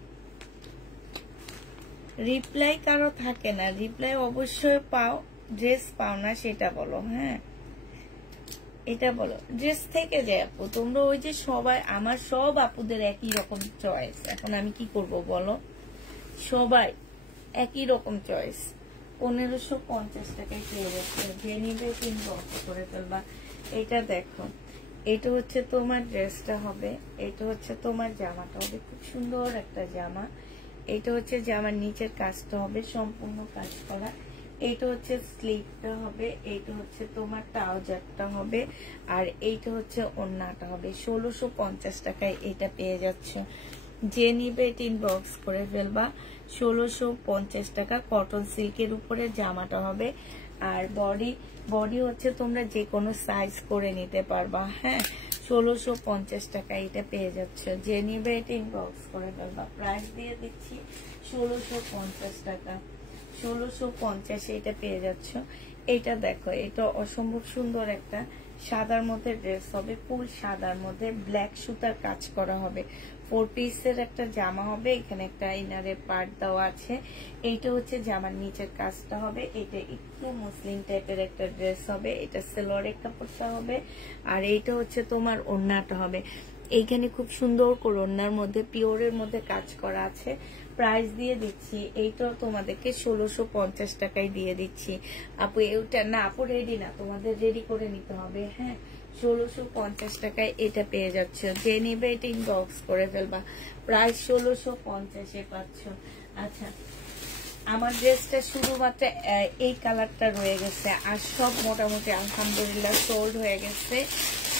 রিপ্লাই কারো থাকে না। রিপ্লাই অবশ্যই পাও, ড্রেস পাও না সেটা বলো। হ্যাঁ, এটা বলো, ড্রেস থেকে যায় আপু। তোমরা ওই যে সবাই, আমার সব আপুদের একই রকম চয়েস, এখন আমি কি করব বলো? সবাই একই রকম চয়েস। 1550 টাকায় পেয়ে যাচ্ছে। যে নিবে ইনবক্স করে ফেলবা। এটা দেখো, এটা হচ্ছে তোমার ড্রেসটা হবে, এটা হচ্ছে তোমার জামাটা হবে, খুব সুন্দর একটা জামা। এটা হচ্ছে জামার নিচের কাজটা হবে সম্পূর্ণ কাজ করা। এইটা হচ্ছে স্লিভটা হবে, এইটা হচ্ছে তোমার ট্রাউজারটা হবে, আর এইটা হচ্ছে ওড়নাটা হবে। 1650 টাকায় এটা পেয়ে যাচ্ছে। যে নিবে এটা ইনবক্স করে ফেলবা। 1650 টাকা কটন সিল্কের উপরে জামাটা হবে। আর বডি হচ্ছে তোমরা যে কোনো সাইজ করে নিতে পারবা। হ্যাঁ, 1650 টাকা এটা পেয়ে যাচ্ছ। যে নিবে এটা ইনবক্স করে ফেলবা। প্রাইস দিয়ে দিচ্ছি 1650 টাকা। 1650 এটা পেয়ে যাচ্ছ। এটা দেখো, এটা অসম্ভব সুন্দর একটা সাদার মধ্যে ড্রেস হবে, ফুল সাদার মধ্যে ব্ল্যাক সুতার কাজ করা হবে। 4 পিসের একটা জামা হবে, এখানে একটা ইনারের পার্ট দেওয়া আছে। এইটা হচ্ছে জামার নিচের কাজটা হবে। এটা একটু মুসলিম টাইপের একটা ড্রেস হবে। এটা সেলোয়ারের কাপড়টা হবে, আর এইটা হচ্ছে তোমার ওড়নাটা হবে। এইখানে খুব সুন্দর করে ওড়নার মধ্যে পিওরের মধ্যে কাজ করা আছে। প্রাইস দিয়ে দিচ্ছি এইটাও তোমাদেরকে 1650 টাকায় দিয়ে দিচ্ছি। আপু এইটা না আপু রেডি না, তোমাদের রেডি করে নিতে হবে। হ্যাঁ, 1650 টাকায় এটা পেয়ে যাচ্ছ। যে নিবে এটা ইনবক্স করে ফেলবা। প্রাইস 1650-এ পাচ্ছ। আচ্ছা, আমার ড্রেসটা শুধুমাত্র এই কালারটা রয়ে গেছে, আর সব মোটামুটি আলহামদুলিল্লাহ সোল্ড হয়ে গেছে।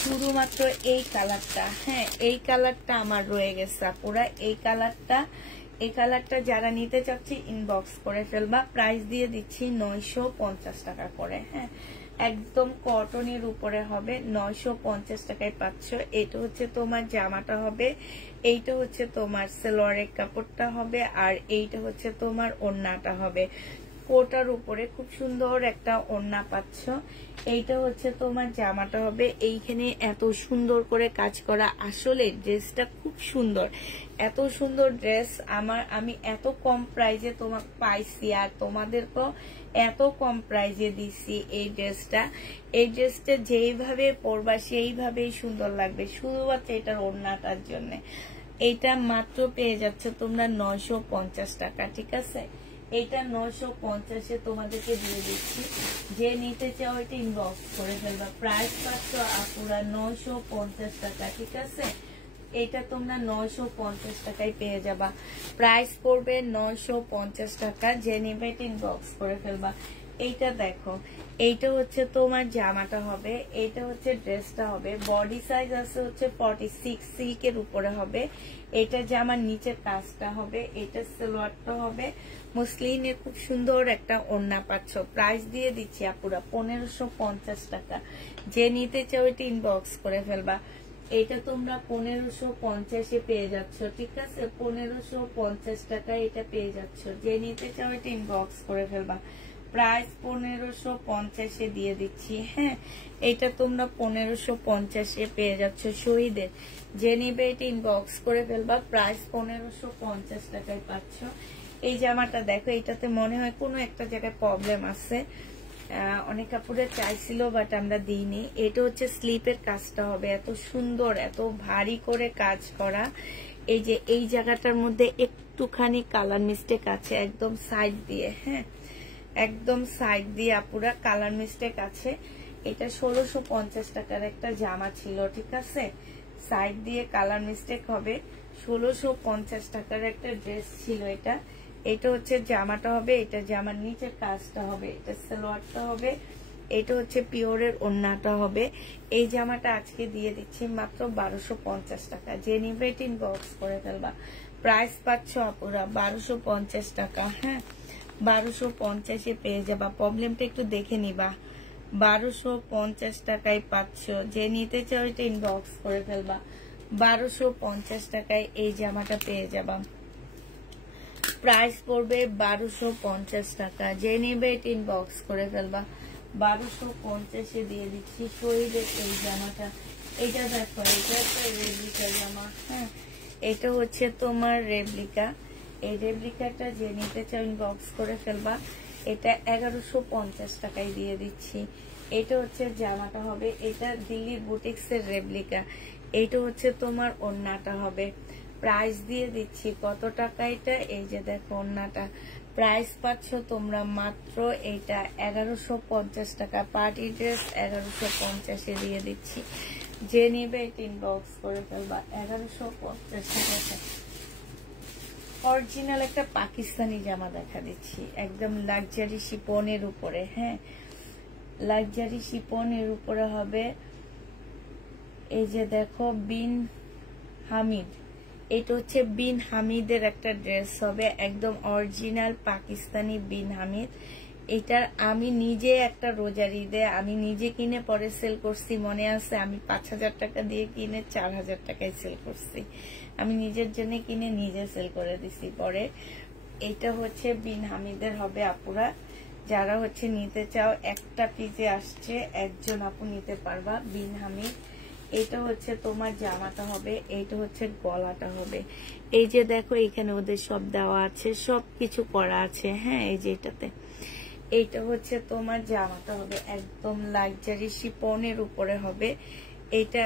শুধুমাত্র এই কালারটা, হ্যাঁ এই কালারটা আমার রয়ে গেছে পুরা। এই কালারটা যারা নিতে চাচ্ছি ইনবক্স করে ফেলবা। প্রাইস দিয়ে দিচ্ছি 950 টাকা করে। হ্যাঁ, একদম কটনের উপরে হবে, 950 টাকায় পাচ্ছ। এটা হচ্ছে তোমার জামাটা হবে, এইটা হচ্ছে তোমার সালোয়ারের কাপড়টা হবে, আর এইটা হচ্ছে তোমার ওড়নাটা হবে। কোটার উপরে খুব সুন্দর একটা ওড়না পাচ্ছ। এইটা হচ্ছে তোমার জামাটা হবে। এইখানে এত সুন্দর করে কাজ করা, আসলে ড্রেসটা খুব সুন্দর। এত সুন্দর ড্রেস আমি এত কম প্রাইজে তোমাকে পাইছি, আর তোমাদেরকেও এত কম প্রাইজে দিচ্ছি। এই ড্রেসটা যেইভাবে পরবা সেইভাবেই সুন্দর লাগবে, শুধুমাত্র এটার ওড়নাটার জন্য। এটা মাত্র পেয়ে যাচ্ছ তোমরা 950 টাকা। ঠিক আছে, এটা 950-এ তোমাদেরকে দিয়ে দিচ্ছি। যে নিতে চাও এটা ইনবক্স করে ফেলবা। প্রাইস পাচ্ছ আপুরা 950 টাকা। ঠিক আছে, এটা তোমরা 950 টাকায় পেয়ে যাবা। প্রাইস পড়বে 950 টাকা। যে নিবে এটা ইনবক্স করে ফেলবা। এইটা দেখো, এইটা হচ্ছে তোমার জামাটা হবে, এইটা হচ্ছে ড্রেসটা হবে। বডি সাইজ আছে হচ্ছে 46, সিল্কের উপরে হবে। এটা জামার নিচের কাজটা হবে, এটা সালোয়ারটা হবে মসলিনের। খুব সুন্দর একটা ওড়না পাচ্ছ। প্রাইস দিয়ে দিচ্ছি আপুরা 1550 টাকা। যে নিতে চাও এটা ইনবক্স করে ফেলবা। এটা তোমরা 1550-এ পেয়ে যাচ্ছ, ঠিক আছে? 1550 টাকায় এটা পেয়ে যাচ্ছ। যে নিতে চাও এটা ইনবক্স করে ফেলবা। প্রাইস 1550-এ দিয়ে দিচ্ছি। হ্যাঁ, এটা তোমরা 1550-এ পেয়ে যাচ্ছ শহীদের। যে নিবে এটা ইনবক্স করে ফেলবা। প্রাইস 1550 টাকায় পাচ্ছ। এই জামাটা দেখো, এটাতে মনে হয় কোনো একটা জায়গায় প্রবলেম আছে। অনেক কাপড়ে চাইছিল বাট আমরা দিইনি। এটা হচ্ছে স্লিপের কাজটা হবে, এত সুন্দর, এত ভারী করে কাজ করা। এই যে এই জায়গাটার মধ্যে একটুখানি কালার মিস্টেক আছে একদম সাইড দিয়ে। হ্যাঁ, একদম সাইড দিয়ে আপুরা কালার মিস্টেক আছে। এটা 1650 টাকার একটা জামা ছিল, ঠিক আছে? সাইড দিয়ে কালার মিস্টেক হবে। 1650 টাকার একটা ড্রেস ছিল এটা। এটা হচ্ছে জামাটা হবে, এটা জামার নিচের কাজটা হবে, এটা সালোয়ারটা হবে, এটা হচ্ছে পিওরের ওড়নাটা হবে। এই জামাটা আজকে দিয়ে দিচ্ছি মাত্র 1250 টাকা। যে নিবে এটা ইনবক্স করে ফেলবা। প্রাইস পাচ্ছ আপুরা 1250 টাকা। হ্যাঁ, 1250-এ পেয়ে যাবা। প্রবলেমটা একটু দেখে নিবা। 1250 টাকায় পাচ্ছ। যে নিতে চাও এটা ইনবক্স করে ফেলবা। 1250 টাকায় এই জামাটা পেয়ে যাবা। প্রাইস পড়বে 1250 টাকা। যে নিবে এটা ইনবক্স করে ফেলবা। 1250-এ দিয়ে দিচ্ছি শহীদের এই জামাটা। এটা দেখো, এটা একটা রেপ্লিকা জামা। হ্যাঁ, এটা হচ্ছে তোমার রেপ্লিকা। এই রেপ্লিকাটা যে নিতে চাও ইনবক্স করে ফেলবা। এটা 1150 টাকায় দিয়ে দিচ্ছি। এটা হচ্ছে জামাটা হবে, এটা দিল্লির বুটিক্সের রেপ্লিকা। এইটা হচ্ছে তোমার ওড়নাটা হবে। প্রাইস দিয়ে দিচ্ছি কত টাকা এটা? এই যে দেখো ওড়নাটা। প্রাইস পাচ্ছ তোমরা মাত্র এটা 1150 টাকা। পার্টি ড্রেস 1150-এ দিয়ে দিচ্ছি। যে নিবে এটা ইনবক্স করে ফেলবা। 1150 টাকা। অরিজিনাল একটা পাকিস্তানি জামা দেখা দিচ্ছি, একদম লাক্সারি শিপনের উপরে। হ্যাঁ, লাক্সারি শিপনের উপরে হবে। এই যে দেখো বিন হামিদ, এটা হচ্ছে বিন হামিদের একটা ড্রেস হবে, একদম অরিজিনাল পাকিস্তানি বিন হামিদ। এটা আমি নিজে একটা রোজার ঈদে আমি নিজে কিনে পরে সেল করছি, মনে আছে? আমি 5000 টাকা দিয়ে কিনে 4000 টাকায় সেল করছি। আমি নিজের জন্য কিনে নিজে সেল করে দিছি পরে। এটা হচ্ছে বিন হামিদের হবে আপুরা। যারা হচ্ছে নিতে চাও, একটা পিজে আসছে, একজন আপু নিতে পারবা। বিন হামিদ। এটা হচ্ছে তোমার জামাটা হবে, এইটা হচ্ছে গলাটা হবে। এই যে দেখো এখানে ওদের সব দেওয়া আছে, সবকিছু করা আছে। হ্যাঁ, এই যে এটাতে। এইটা হচ্ছে তোমার জামাটা হবে, একদম লাক্সারি শিপনের উপরে হবে। এইটা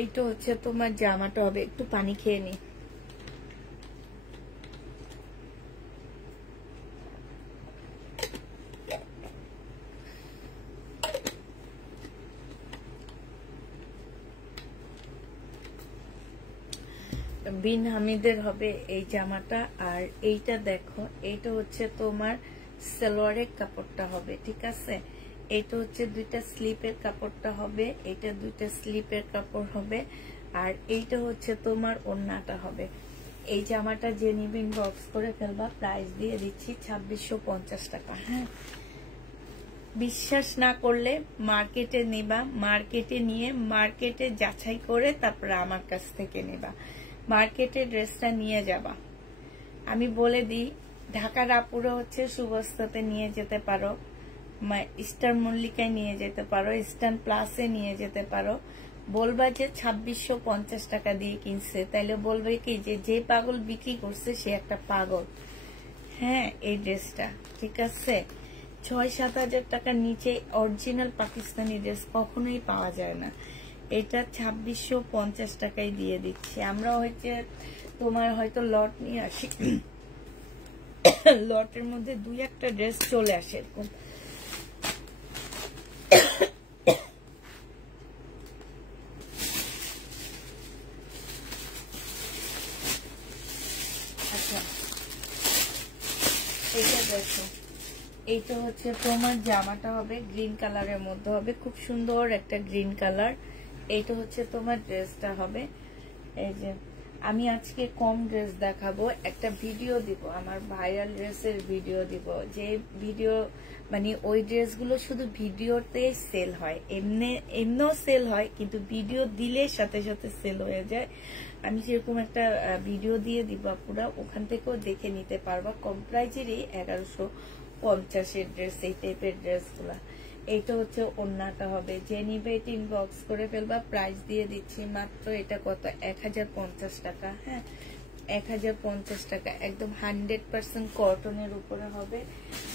এইটা হচ্ছে তোমার জামাটা হবে। একটু পানি খেয়ে নি। বিন হামিদের হবে এই জামাটা। আর এইটা দেখো, এইটা হচ্ছে তোমার সালোয়ারের কাপড়টা হবে, ঠিক আছে? এইটা হচ্ছে দুইটা স্লিপের কাপড়টা হবে, এটা দুইটা স্লিপের কাপড় হবে। আর এইটা হচ্ছে তোমার ওড়নাটা হবে। এই জামাটা যে নিবে ইনবক্স করে ফেলবা। প্রাইস দিয়ে দিচ্ছি 2650 টাকা। হ্যাঁ, বিশ্বাস না করলে মার্কেটে নিবা, মার্কেটে নিয়ে মার্কেটে যাচাই করে তারপরে আমার কাছ থেকে নিবা। মার্কেটে ড্রেসটা নিয়ে যাবা। আমি বলে দিই, ঢাকার আপুরা হচ্ছে সুবস্তাতে নিয়ে যেতে পারো, স্টার মল্লিকায় নিয়ে যেতে পারো, ইস্টার্ন প্লাসে নিয়ে যেতে পারো। বলবা যে 2650 টাকা দিয়ে কিনছে, তাইলে বলবে কি যে পাগল বিক্রি করছে সে একটা পাগল। হ্যাঁ, এই ড্রেসটা ঠিক আছে, 6-7 হাজার টাকার নিচে অরিজিনাল পাকিস্তানি ড্রেস কখনোই পাওয়া যায় না। এটা 2650 টাকায় দিয়ে দিচ্ছি। আমরা হচ্ছে তোমার হয়তো লট নিয়ে আসি, লটের মধ্যে 2-1টা ড্রেস চলে আসে এরকম। এইটা হচ্ছে তোমার জামাটা হবে গ্রিন কালারের মধ্যে হবে, খুব সুন্দর একটা গ্রিন কালার। এইটা হচ্ছে তোমার ড্রেসটা হবে। এই যে আমি আজকে কম ড্রেস দেখাবো, একটা ভিডিও দিব, আমার ভাইরাল ড্রেসের ভিডিও দিব, যে ভিডিও মানে ওই ড্রেসগুলো শুধু ভিডিওতেই সেল হয়, এমনিও সেল হয়, কিন্তু ভিডিও দিলে সাথে সাথে সেল হয়ে যায়। আমি সেরকম একটা ভিডিও দিয়ে দিব, পুরা ওখান থেকেও দেখে নিতে পারবা। কম প্রাইজেরই 1150-এর ড্রেস, এই টাইপের ড্রেসগুলা। এইটা হচ্ছে ওড়নাটা হবে, যে নিবে এটা ইনবক্স করে ফেলবা। প্রাইস দিয়ে দিচ্ছি মাত্র, এটা কত, 1050 টাকা। হ্যাঁ, 1050 টাকা, একদম 100% কটনের উপরে হবে।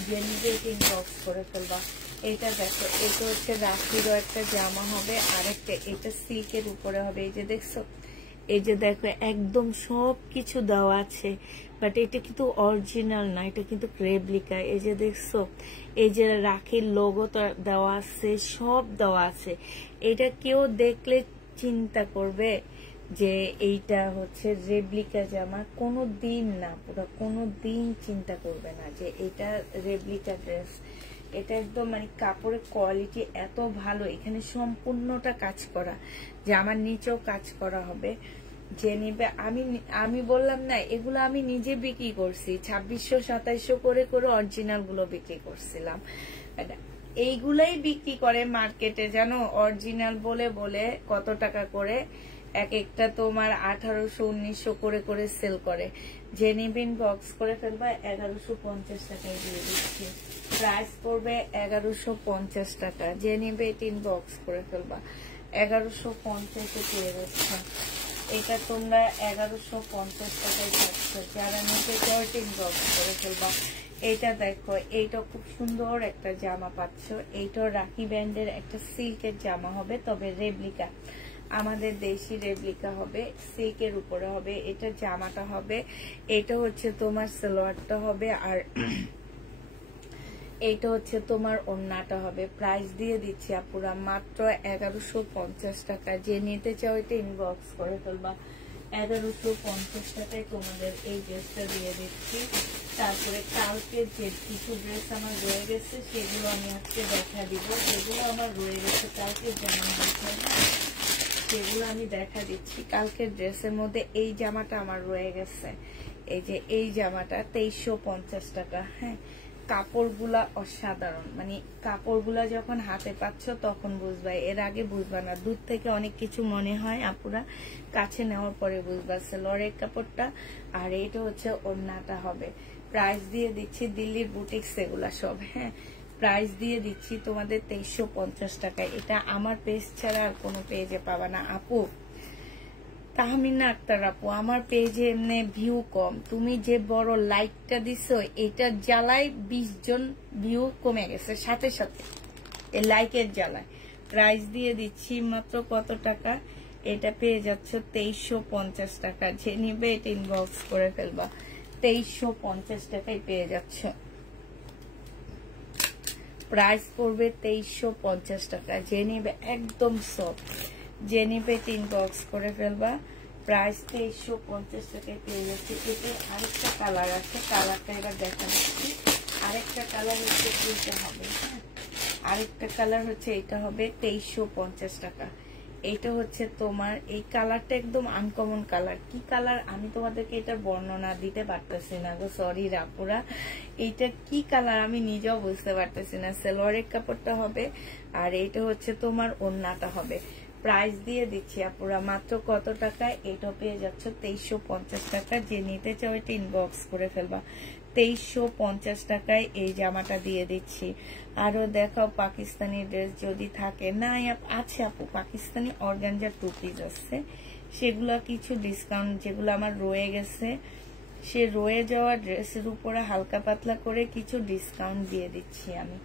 যে নিবে এটা ইনবক্স করে ফেলবা। এটা দেখো, এটা হচ্ছে রাখিরও একটা জামা হবে, আরেকটা এটা সিল্কের উপরে হবে। এই যে দেখছো, এই যে দেখো একদম সবকিছু দেওয়া আছে, বাট এটা কিন্তু অরিজিনাল না, এটা কিন্তু রেপ্লিকা। এই যে দেখছো, এই যে রাখির লোগো দেওয়া আছে, সব দেওয়া আছে। এটা কেউ দেখলে চিন্তা করবে যে এইটা হচ্ছে রেপ্লিকা জামা, কোনো দিন না, পুরো কোনো দিন চিন্তা করবে না যে এটা রেপ্লিকা ড্রেস। এটা একদম মানে কাপড়ের কোয়ালিটি এত ভালো, এখানে সম্পূর্ণটা কাজ করা, জামার নিচেও কাজ করা হবে। যে নিবে, আমি বললাম না, এগুলো আমি নিজে বিক্রি করছি 2600-2700 করে করে অরিজিনাল গুলো বিক্রি করছিলাম। এইগুলাই বিক্রি করে মার্কেটে, জানো, অরিজিনাল বলে বলে কত টাকা করে, এক একটা তোমার 1800-1900 করে করে সেল করে। যে নিবিন বক্স করে ফেলবা, 1150 টাকায় দিয়ে দিচ্ছি। প্রাইস পড়বে 1150 টাকা। যে নিবে 3 বক্স করে ফেলবা, 1150-এ পেয়ে যাচ্ছে। এটা তোমরা 1150 টাকায় পাচ্ছ। যারা নিতে চাও 3 বক্স করে ফেলবা। এইটা দেখো, এইটা খুব সুন্দর একটা জামা পাচ্ছ। এইটা রাখি ব্যান্ডের একটা সিল্কের জামা হবে, তবে রেপ্লিকা, আমাদের দেশি রেপ্লিকা হবে, সিল্কের উপরে হবে। এটা জামাটা হবে, এটা হচ্ছে তোমার সালোয়ারটা হবে, আর এইটা হচ্ছে তোমার ওড়নাটা হবে। প্রাইস দিয়ে দিচ্ছি আপুরা মাত্র 1150 টাকা। যে নিতে চাও এটা ইনবক্স করে ফেলবা। 1150 টাকায় তোমাদের এই ড্রেসটা দিয়ে দিচ্ছি। তারপরে কালকে যে কিছু ড্রেস আমার রয়ে গেছে সেগুলো আমি আজকে দেখা দিব। যেগুলো আমার রয়ে গেছে কালকে জামা হয়েছে, সেগুলো আমি দেখা দিচ্ছি। কালকের ড্রেসের মধ্যে এই জামাটা আমার রয়ে গেছে, এই যে এই জামাটা 2350 টাকা। হ্যাঁ, কাপড়গুলা অসাধারণ, মানে কাপড়গুলা যখন হাতে পাচ্ছ তখন বুঝবা, এর আগে বুঝবা না। দূর থেকে অনেক কিছু মনে হয় আপুরা, কাছে নেওয়ার পরে বুঝবা। সেলোয়ারের কাপড়টা, আর এটা হচ্ছে ওড়নাটা হবে। প্রাইস দিয়ে দিচ্ছি, দিল্লির বুটিক্স এগুলা সব। হ্যাঁ, প্রাইস দিয়ে দিচ্ছি তোমাদের 2350 টাকায়। এটা আমার পেজ ছাড়া আর কোনো পেজে পাবা না আপু। তাহমিনা আক্তার আপু, আমার পেজে এমনি ভিউ কম, তুমি যে বড় লাইকটা দিছো এটা জ্বালায় 20 জন ভিউ কমে গেছে সাথে সাথে, এই লাইকের জ্বালায়। প্রাইস দিয়ে দিচ্ছি মাত্র কত টাকা, এটা পেয়ে যাচ্ছ 2350 টাকা। যে নিবে এটা ইনবক্স করে ফেলবা, 2350 টাকায় পেয়ে যাচ্ছ। প্রাইস পড়বে 2350 টাকা। যে নিবে একদম সফট, যে নিবে 3 বক্স করে ফেলবা। প্রাইস 2350 টাকায় পেয়ে যাচ্ছে। এতে আরেকটা কালার আছে, কালারটা এবার দেখা যাচ্ছে। আরেকটা কালার হচ্ছে এইটা হবে। হ্যাঁ, আরেকটা কালার হচ্ছে এটা হবে 2350 টাকা। এইটা হচ্ছে তোমার, এই কালারটা একদম আনকমন কালার। কি কালার আমি তোমাদেরকে এটা বর্ণনা দিতে পারতেছি না গো, সরি রাপুরা। এইটা কি কালার আমি নিজেও বুঝতে পারতেছি না। সালোয়ারের কাপড়টা হবে, আর এইটা হচ্ছে তোমার ওড়নাটা হবে। প্রাইস দিয়ে দিচ্ছি আপুরা মাত্র কত টাকায়, এটা পেয়ে যাচ্ছ 2350 টাকা। যে নিতে চাও এটা ইনবক্স করে ফেলবা। 2350 টাকায় এই জামাটা দিয়ে দিচ্ছি। আরো দেখাও পাকিস্তানি ড্রেস যদি থাকে। না আছে আপু, পাকিস্তানি অর্গানজা 2 পিস আছে, সেগুলো কিছু ডিসকাউন্ট, যেগুলো আমার রয়ে গেছে, সে রয়ে যাওয়া ড্রেসের উপরে হালকা পাতলা করে কিছু ডিসকাউন্ট দিয়ে দিচ্ছি আমি।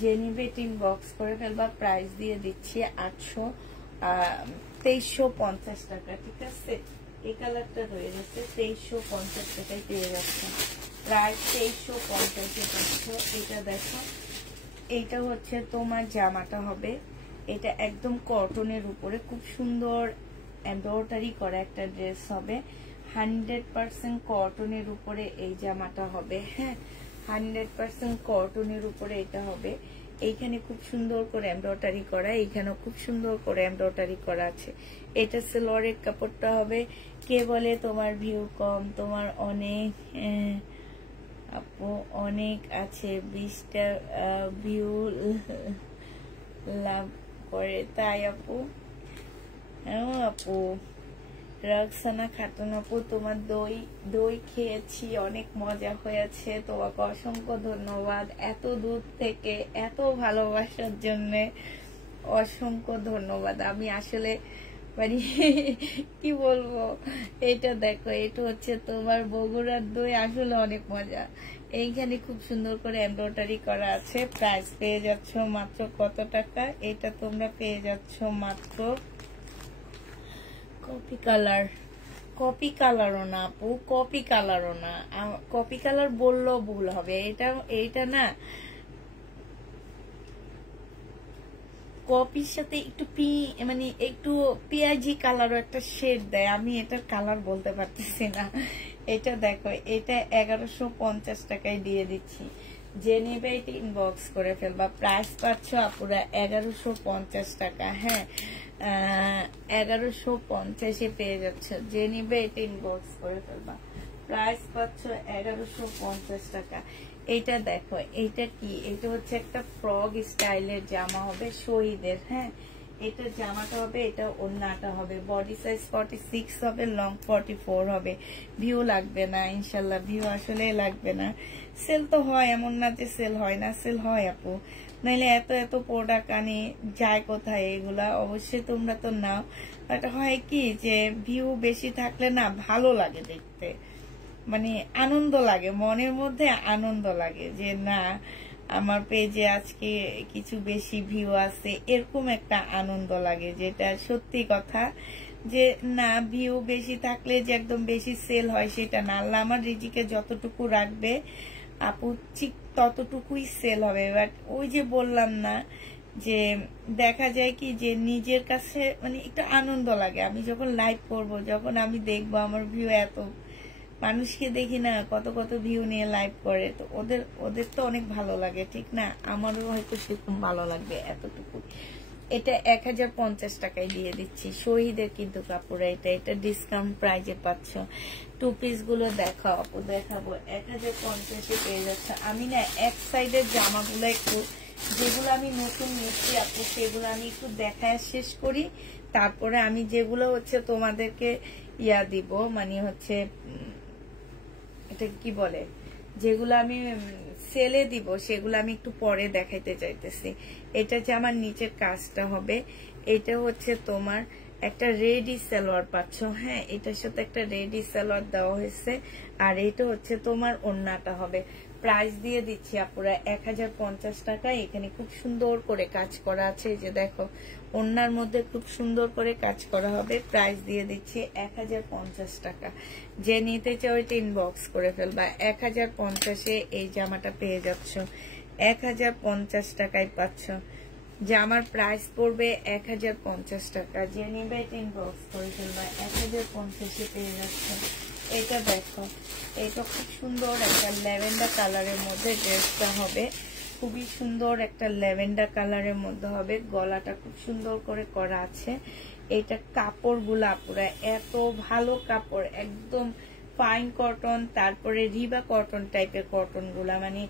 যে নিবে 3 বক্স করে ফেলবা। প্রাইস দিয়ে দিচ্ছি 2350 টাকা। ঠিক আছে, এই কালারটা রয়ে গেছে 2350 টাকায় পেয়ে যাচ্ছে। প্রাইস 2350 পাচ্ছ। এটা দেখো, এইটা হচ্ছে তোমার জামাটা হবে, এটা একদম কটনের উপরে খুব সুন্দর এমব্রয়ডারি করা একটা ড্রেস হবে। 100% কটনের উপরে এই জামাটা হবে। হ্যাঁ, 100% কটনের উপরে এটা হবে। এইখানে খুব সুন্দর করে এমব্রয়ডারি করা, এইখানেও খুব সুন্দর করে এমব্রয়ডারি করা আছে। এটা সালোয়ারের কাপড়টা হবে। কে বলে তোমার ভিউ কম, তোমার অনেক আপু অনেক আছে, 20টা ভিউ লাভ করে তাই আপু। আপু রক্সানা খাতুন আপু, তোমার দই খেয়েছি, অনেক মজা হয়েছে, তোমাকে অসংখ্য ধন্যবাদ। এত দূর থেকে এত ভালোবাসার জন্য অসংখ্য ধন্যবাদ। আমি আসলে মানে কি বলবো, এটা দেখো, এটা হচ্ছে তোমার বগুড়ার দই, আসলে অনেক মজা। এইখানে খুব সুন্দর করে এমব্রয়ডারি করা আছে। প্রাইস পেয়ে যাচ্ছ মাত্র কত টাকা? এটা তোমরা পেয়ে যাচ্ছ মাত্র কপি কালারও না আপু, কপি কালারও না, কপি কালার বললেও ভুল হবে। এইটা না, কপির সাথে একটু মানে একটু পেঁয়াজি কালারও একটা শেড দেয়, আমি এটার কালার বলতে পারতেছি না। এটা দেখো, এটা 1150 টাকায় দিয়ে দিচ্ছি। যে নেবে এটা ইনবক্স করে ফেলবা। প্রাইস পাচ্ছ আপুরা 1150 টাকা। হ্যাঁ, 1150-এ পেয়ে যাচ্ছে। যে নিবে এটা ইনবক্স করে ফেলবা। প্রাইস পাচ্ছ 1150 টাকা। এটা দেখো, এটা কি, এটা হচ্ছে একটা ফ্রক স্টাইলের জামা হবে শহীদের। হ্যাঁ, এটা জামাটা হবে, এটা ওড়নাটা হবে। বডি সাইজ 46 হবে, লং 44 হবে। ভিউ লাগবে না ইনশাল্লাহ, ভিউ আসলে লাগবে না। সেল তো হয়, এমন না যে সেল হয় না, সেল হয় আপু। নাইলে এত এত প্রোডাক্ট আনি যায় কোথায় এগুলা? অবশ্যই তোমরা তো নাও, বাট হয় কি যে ভিউ বেশি থাকলে না ভালো লাগে দেখতে, মানে আনন্দ লাগে, মনের মধ্যে আনন্দ লাগে যে না আমার পেজে আজকে কিছু বেশি ভিউ আছে, এরকম একটা আনন্দ লাগে, যেটা সত্যি কথা। যে না ভিউ বেশি থাকলে যে একদম বেশি সেল হয় সেটা না। আল্লাহ আমার রিজিকে যতটুকু রাখবে আপু ঠিক ততটুকুই সেল হবে। বাট ওই যে বললাম না, যে দেখা যায় কি যে নিজের কাছে মানে একটু আনন্দ লাগে। আমি যখন লাইভ করবো, যখন আমি দেখবো আমার ভিউ এত, মানুষকে দেখি না কত কত ভিউ নিয়ে লাইভ করে, তো ওদের তো অনেক ভালো লাগে, ঠিক না? আমারও হয়তো সেরকম ভালো লাগবে, এতটুকু। এটা 1050 টাকায় দিয়ে দিচ্ছি শহীদের কিন্তু কাপড়ে। এটা ডিসকাউন্ট প্রাইজে পাচ্ছ। টু পিস গুলো দেখাও আপু, দেখাবো। 1050-এ পেয়ে যাচ্ছে। আমি না এক সাইডের জামাগুলো একটু, যেগুলো আমি নতুন নিচ্ছি আপু, সেগুলো আমি একটু দেখায় শেষ করি, তারপরে আমি যেগুলো হচ্ছে তোমাদেরকে দিব, মানে হচ্ছে এটা কি বলে, যেগুলো আমি সেলে দিব সেগুলো আমি একটু পরে দেখাইতে চাইতেছি। এটা যে আমার নিচের কাজটা হবে, এটা হচ্ছে তোমার একটা রেডি সালোয়ার পাচ্ছ। হ্যাঁ, এটার সাথে একটা রেডি সালোয়ার দেওয়া হয়েছে, আর এটা হচ্ছে তোমার ওড়নাটা হবে। প্রাইস দিয়ে দিচ্ছি আপুরা 1050 টাকা। এখানে খুব সুন্দর করে কাজ করা আছে, এই যে দেখো, ওড়নার মধ্যে খুব সুন্দর করে কাজ করা হবে। প্রাইস দিয়ে দিচ্ছি 1050 টাকা। যে নিতে চাও এটা ইনবক্স করে ফেলবা। 1050-এ এই জামাটা পেয়ে যাচ্ছ, 1050 টাকায় পাচ্ছ। জামার প্রাইস পড়বে 1050 টাকা। যে নিবে এটা ইনবক্স করে ফেলবা। 1050-এ পেয়ে যাচ্ছ। এটা দেখো, এটা খুব সুন্দর একটা ল্যাভেন্ডার কালারের মধ্যে ড্রেসটা হবে। খুবই সুন্দর একটা ল্যাভেন্ডার কালারের মধ্যে হবে। গলাটা খুব সুন্দর করে করা আছে। এটা কাপড়গুলা পুরা এত ভালো কাপড়, একদম ফাইন কটন, তারপরে রিবা কটন টাইপের কটন গুলা, মানে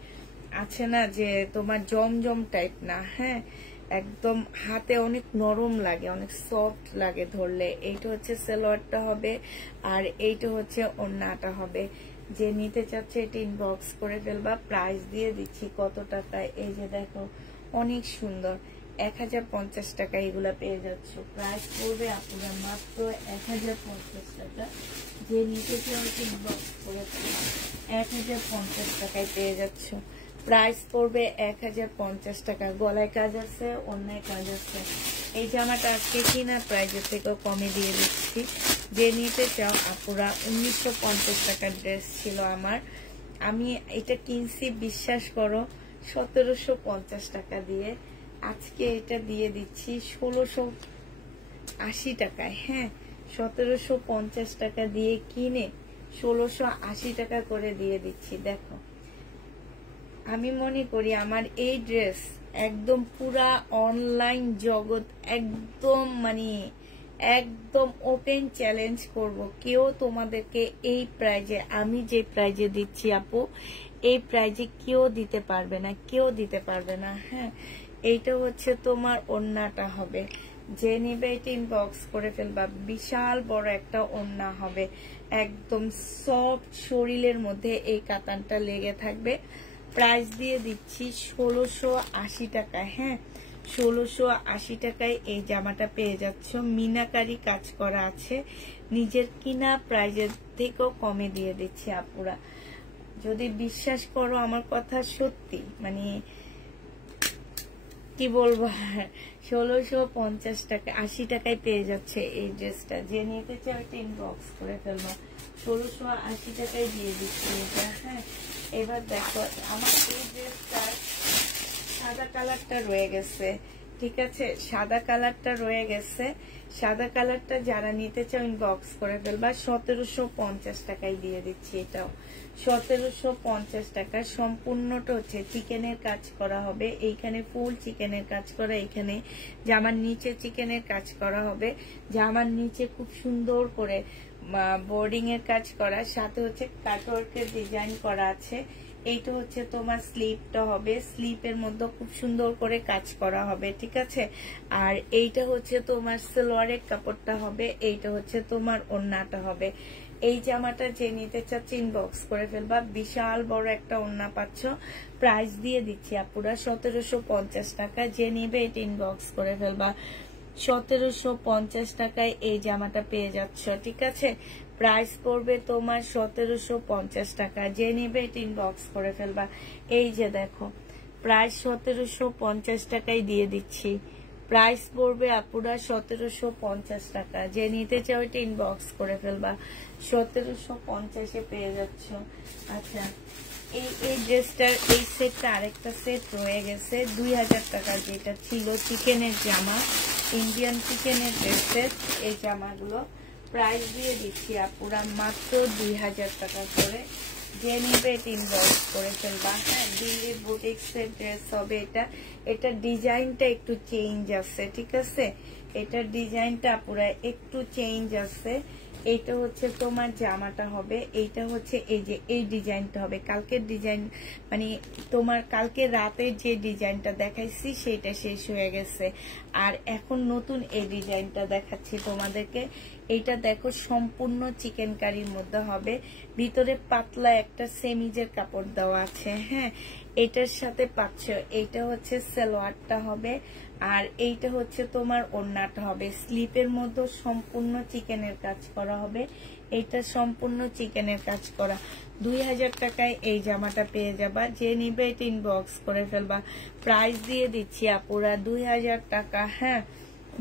আছে না যে তোমার জমজম টাইপ না। হ্যাঁ, একদম হাতে অনেক নরম লাগে, অনেক সফট লাগে ধরলে। এইটা হচ্ছে সালোয়ারটা হবে, আর এইটা হচ্ছে ওড়নাটা হবে। যে নিতে চাচ্ছে এটা ইনবক্স করে ফেলবা। প্রাইস দিয়ে দিচ্ছি কত টাকায়, এই যে দেখো, অনেক সুন্দর। 1050 টাকা এগুলা পেয়ে যাচ্ছ। প্রাইস পড়বে আপনারা মাত্র 1050 টাকা। যে নিতে চাচ্ছে ইনবক্স করে ফেলবা। 1050 টাকায় পেয়ে যাচ্ছ। প্রাইস পড়বে 1050 টাকা। গলায় কাজ আছে, অন্যায় কাজ আছে। এই জামাটা আজকে কিনা প্রাইজের থেকেও কমে দিয়ে দিচ্ছি। যে নিতে চাও আপুরা, 1950 টাকার ড্রেস ছিল আমার, আমি এটা কিনছি বিশ্বাস করো 1750 টাকা দিয়ে। আজকে এটা দিয়ে দিচ্ছি 1680 টাকায়। হ্যাঁ, 1750 টাকা দিয়ে কিনে 1680 টাকা করে দিয়ে দিচ্ছি। দেখো আমি মনে করি আমার এই ড্রেস একদম পুরা অনলাইন জগৎ একদম মানে একদম ওপেন চ্যালেঞ্জ করব, কেউ তোমাদেরকে এই প্রাইজে, আমি যে প্রাইজে দিচ্ছি আপু, এই প্রাইজে কেউ দিতে পারবে না, কেউ দিতে পারবে না। হ্যাঁ, এইটা হচ্ছে তোমার ওড়নাটা হবে, যে নিবে এটা ইনবক্স করে ফেলবা। বিশাল বড় একটা ওড়না হবে, একদম সফট, শরীরের মধ্যে এই কাতানটা লেগে থাকবে। প্রাইস দিয়ে দিচ্ছি 1680 টাকা। হ্যাঁ, 1680 টাকায় এই জামাটা পেয়ে যাচ্ছ। মিনাকারি কাজ করা আছে, নিজের কিনা প্রাইজের থেকেও কমে দিয়ে দিচ্ছি আপুরা। যদি বিশ্বাস করো আমার কথা, সত্যি মানে কি বলবো, 1650 টাকা 80 টাকায় পেয়ে যাচ্ছে এই ড্রেসটা। যে নিতে চাও এটা ইনবক্স করে ফেলবো, 1680 টাকায় দিয়ে দিচ্ছি এটা। হ্যাঁ, এবার দেখো আমার এই ড্রেসটার সাদা কালারটা রয়ে গেছে, ঠিক আছে, সাদা কালারটা রয়ে গেছে। সাদা কালারটা যারা নিতে চাও ইনবক্স করে ফেলবা, 1750 টাকায় দিয়ে দিচ্ছি এটাও। 1750 টাকা। সম্পূর্ণটা হচ্ছে চিকেনের কাজ করা হবে, এইখানে ফুল চিকেনের কাজ করা, এইখানে জামার নিচে চিকেনের কাজ করা হবে, জামার নিচে খুব সুন্দর করে বোর্ডিং এর কাজ করা, সাথে হচ্ছে কাটওয়ার্কের ডিজাইন করা আছে। এইটা হচ্ছে তোমার স্লিপটা হবে, স্লিপের মধ্যে খুব সুন্দর করে কাজ করা হবে, ঠিক আছে। আর এইটা হচ্ছে তোমার সালোয়ারের কাপড়টা হবে, এইটা হচ্ছে তোমার ওড়নাটা হবে। এই জামাটা যে নিতে চাচ্ছে ইনবক্স করে ফেলবা, বিশাল বড় একটা ওড়না পাচ্ছ। প্রাইস দিয়ে দিচ্ছি আপুরা 1750 টাকা। যে নিবে এটা ইনবক্স করে ফেলবা, 1750 টাকায় এই জামাটা পেয়ে যাচ্ছ, ঠিক আছে। প্রাইস পড়বে তোমার 1750 টাকা। যে নিবে এটা ইনবক্স করে ফেলবা। এই যে দেখো, প্রাইস 1750 টাকায় দিয়ে দিচ্ছি। প্রাইস পড়বে আপুরা 1750 টাকা। যে নিতে চাও এটা ইনবক্স করে ফেলবা, 1750-এ পেয়ে যাচ্ছ। আচ্ছা, এই ড্রেসটার এই সেটটা আরেকটা সেট রয়ে গেছে 2000 টাকা, যেটা ছিল চিকেনের জামা, ইন্ডিয়ান চিকেনের ড্রেস সেট। এই জামাগুলো প্রাইস দিয়ে দিচ্ছি আপুরা মাত্র 2000 টাকা করে। যে নিবে এটা ইনবক্স করে ফেলবা। হ্যাঁ, দিল্লি বুটিক্সের ড্রেস হবে এটা। এটার ডিজাইনটা একটু চেঞ্জ আছে, ঠিক আছে, এটার ডিজাইনটা পুরো একটু চেঞ্জ আছে। এইটা হচ্ছে তোমার জামাটা হবে, এইটা হচ্ছে এই যে এই ডিজাইনটা হবে। কালকের ডিজাইন মানে তোমার কালকে রাতে যে ডিজাইনটা দেখাইছি সেটা শেষ হয়ে গেছে, আর এখন নতুন এই ডিজাইনটা দেখাচ্ছি তোমাদেরকে। এইটা দেখো সম্পূর্ণ চিকেন কারির মধ্যে হবে, ভিতরে পাতলা একটা সেমিজের কাপড় দেওয়া আছে। হ্যাঁ, এটার সাথে পাচ্ছ, এইটা হচ্ছে সালোয়ারটা হবে, আর এইটা হচ্ছে তোমার ওড়নাটা হবে। স্লিপের মধ্যে সম্পূর্ণ চিকেনের কাজ করা হবে, এইটা সম্পূর্ণ চিকেনের কাজ করা। 2000 টাকায় এই জামাটা পেয়ে যাবা। যে নিবে এটা ইনবক্স করে ফেলবা। প্রাইস দিয়ে দিচ্ছি আপুরা 2000 টাকা। হ্যাঁ,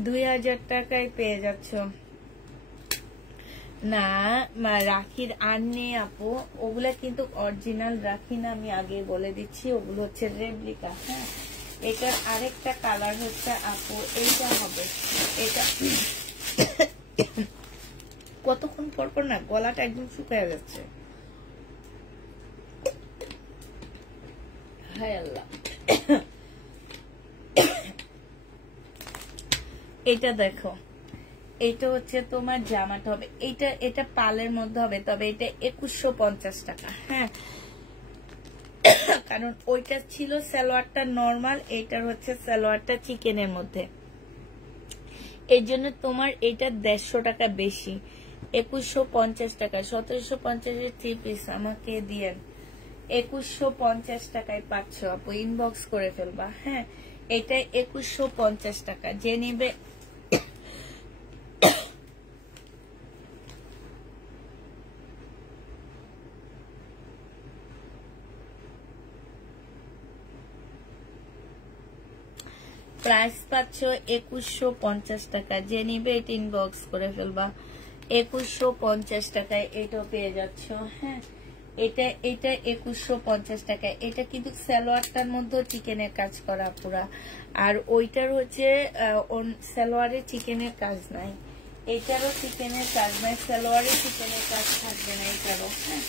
2000 টাকায় পেয়ে যাচ্ছ। না রাখির আর নেই আপু, ওগুলা কিন্তু অরিজিনাল রাখি না, আমি আগে বলে দিচ্ছি, ওগুলো হচ্ছে রেপ্লিকা। হ্যাঁ, এটার আরেকটা কালার হচ্ছে আপু এইটা হবে। এটা কতক্ষণ পর পর না গলাটা একদম শুকিয়ে যাচ্ছে, হায় আল্লাহ। এটা দেখো, এইটা হচ্ছে তোমার জামাটা হবে, এটা পালের মধ্যে হবে, তবে এটা 2150 টাকা। হ্যাঁ, কারণ ওইটা ছিল সালোয়ারটা নরমাল, এইটার হচ্ছে সালোয়ারটা চিকেনের মধ্যে, এই জন্য তোমার এটা 150 টাকা বেশি, 2150 টাকা। 1750-এর 3 পিস আমাকে দিয়েন, 2150 টাকায় পাচ্ছ আপু, ইনবক্স করে ফেলবা। হ্যাঁ, এটা 2150 টাকা। যে নিবে প্রাইস পাচ্ছ 2150 টাকা। যে নিবে এটা ইনবক্স করে ফেলবা, 2150 টাকায় এটাও পেয়ে যাচ্ছ। হ্যাঁ, এটা 2150 টাকায়। এটা কিন্তু সালোয়ারটার মধ্যে চিকেনের কাজ করা পুরা, আর ওইটার হচ্ছে সালোয়ারে চিকেনের কাজ নাই, এটারও চিকেনের কাজ নাই, সালোয়ারে চিকেনের কাজ থাকবে না এটারও। হ্যাঁ,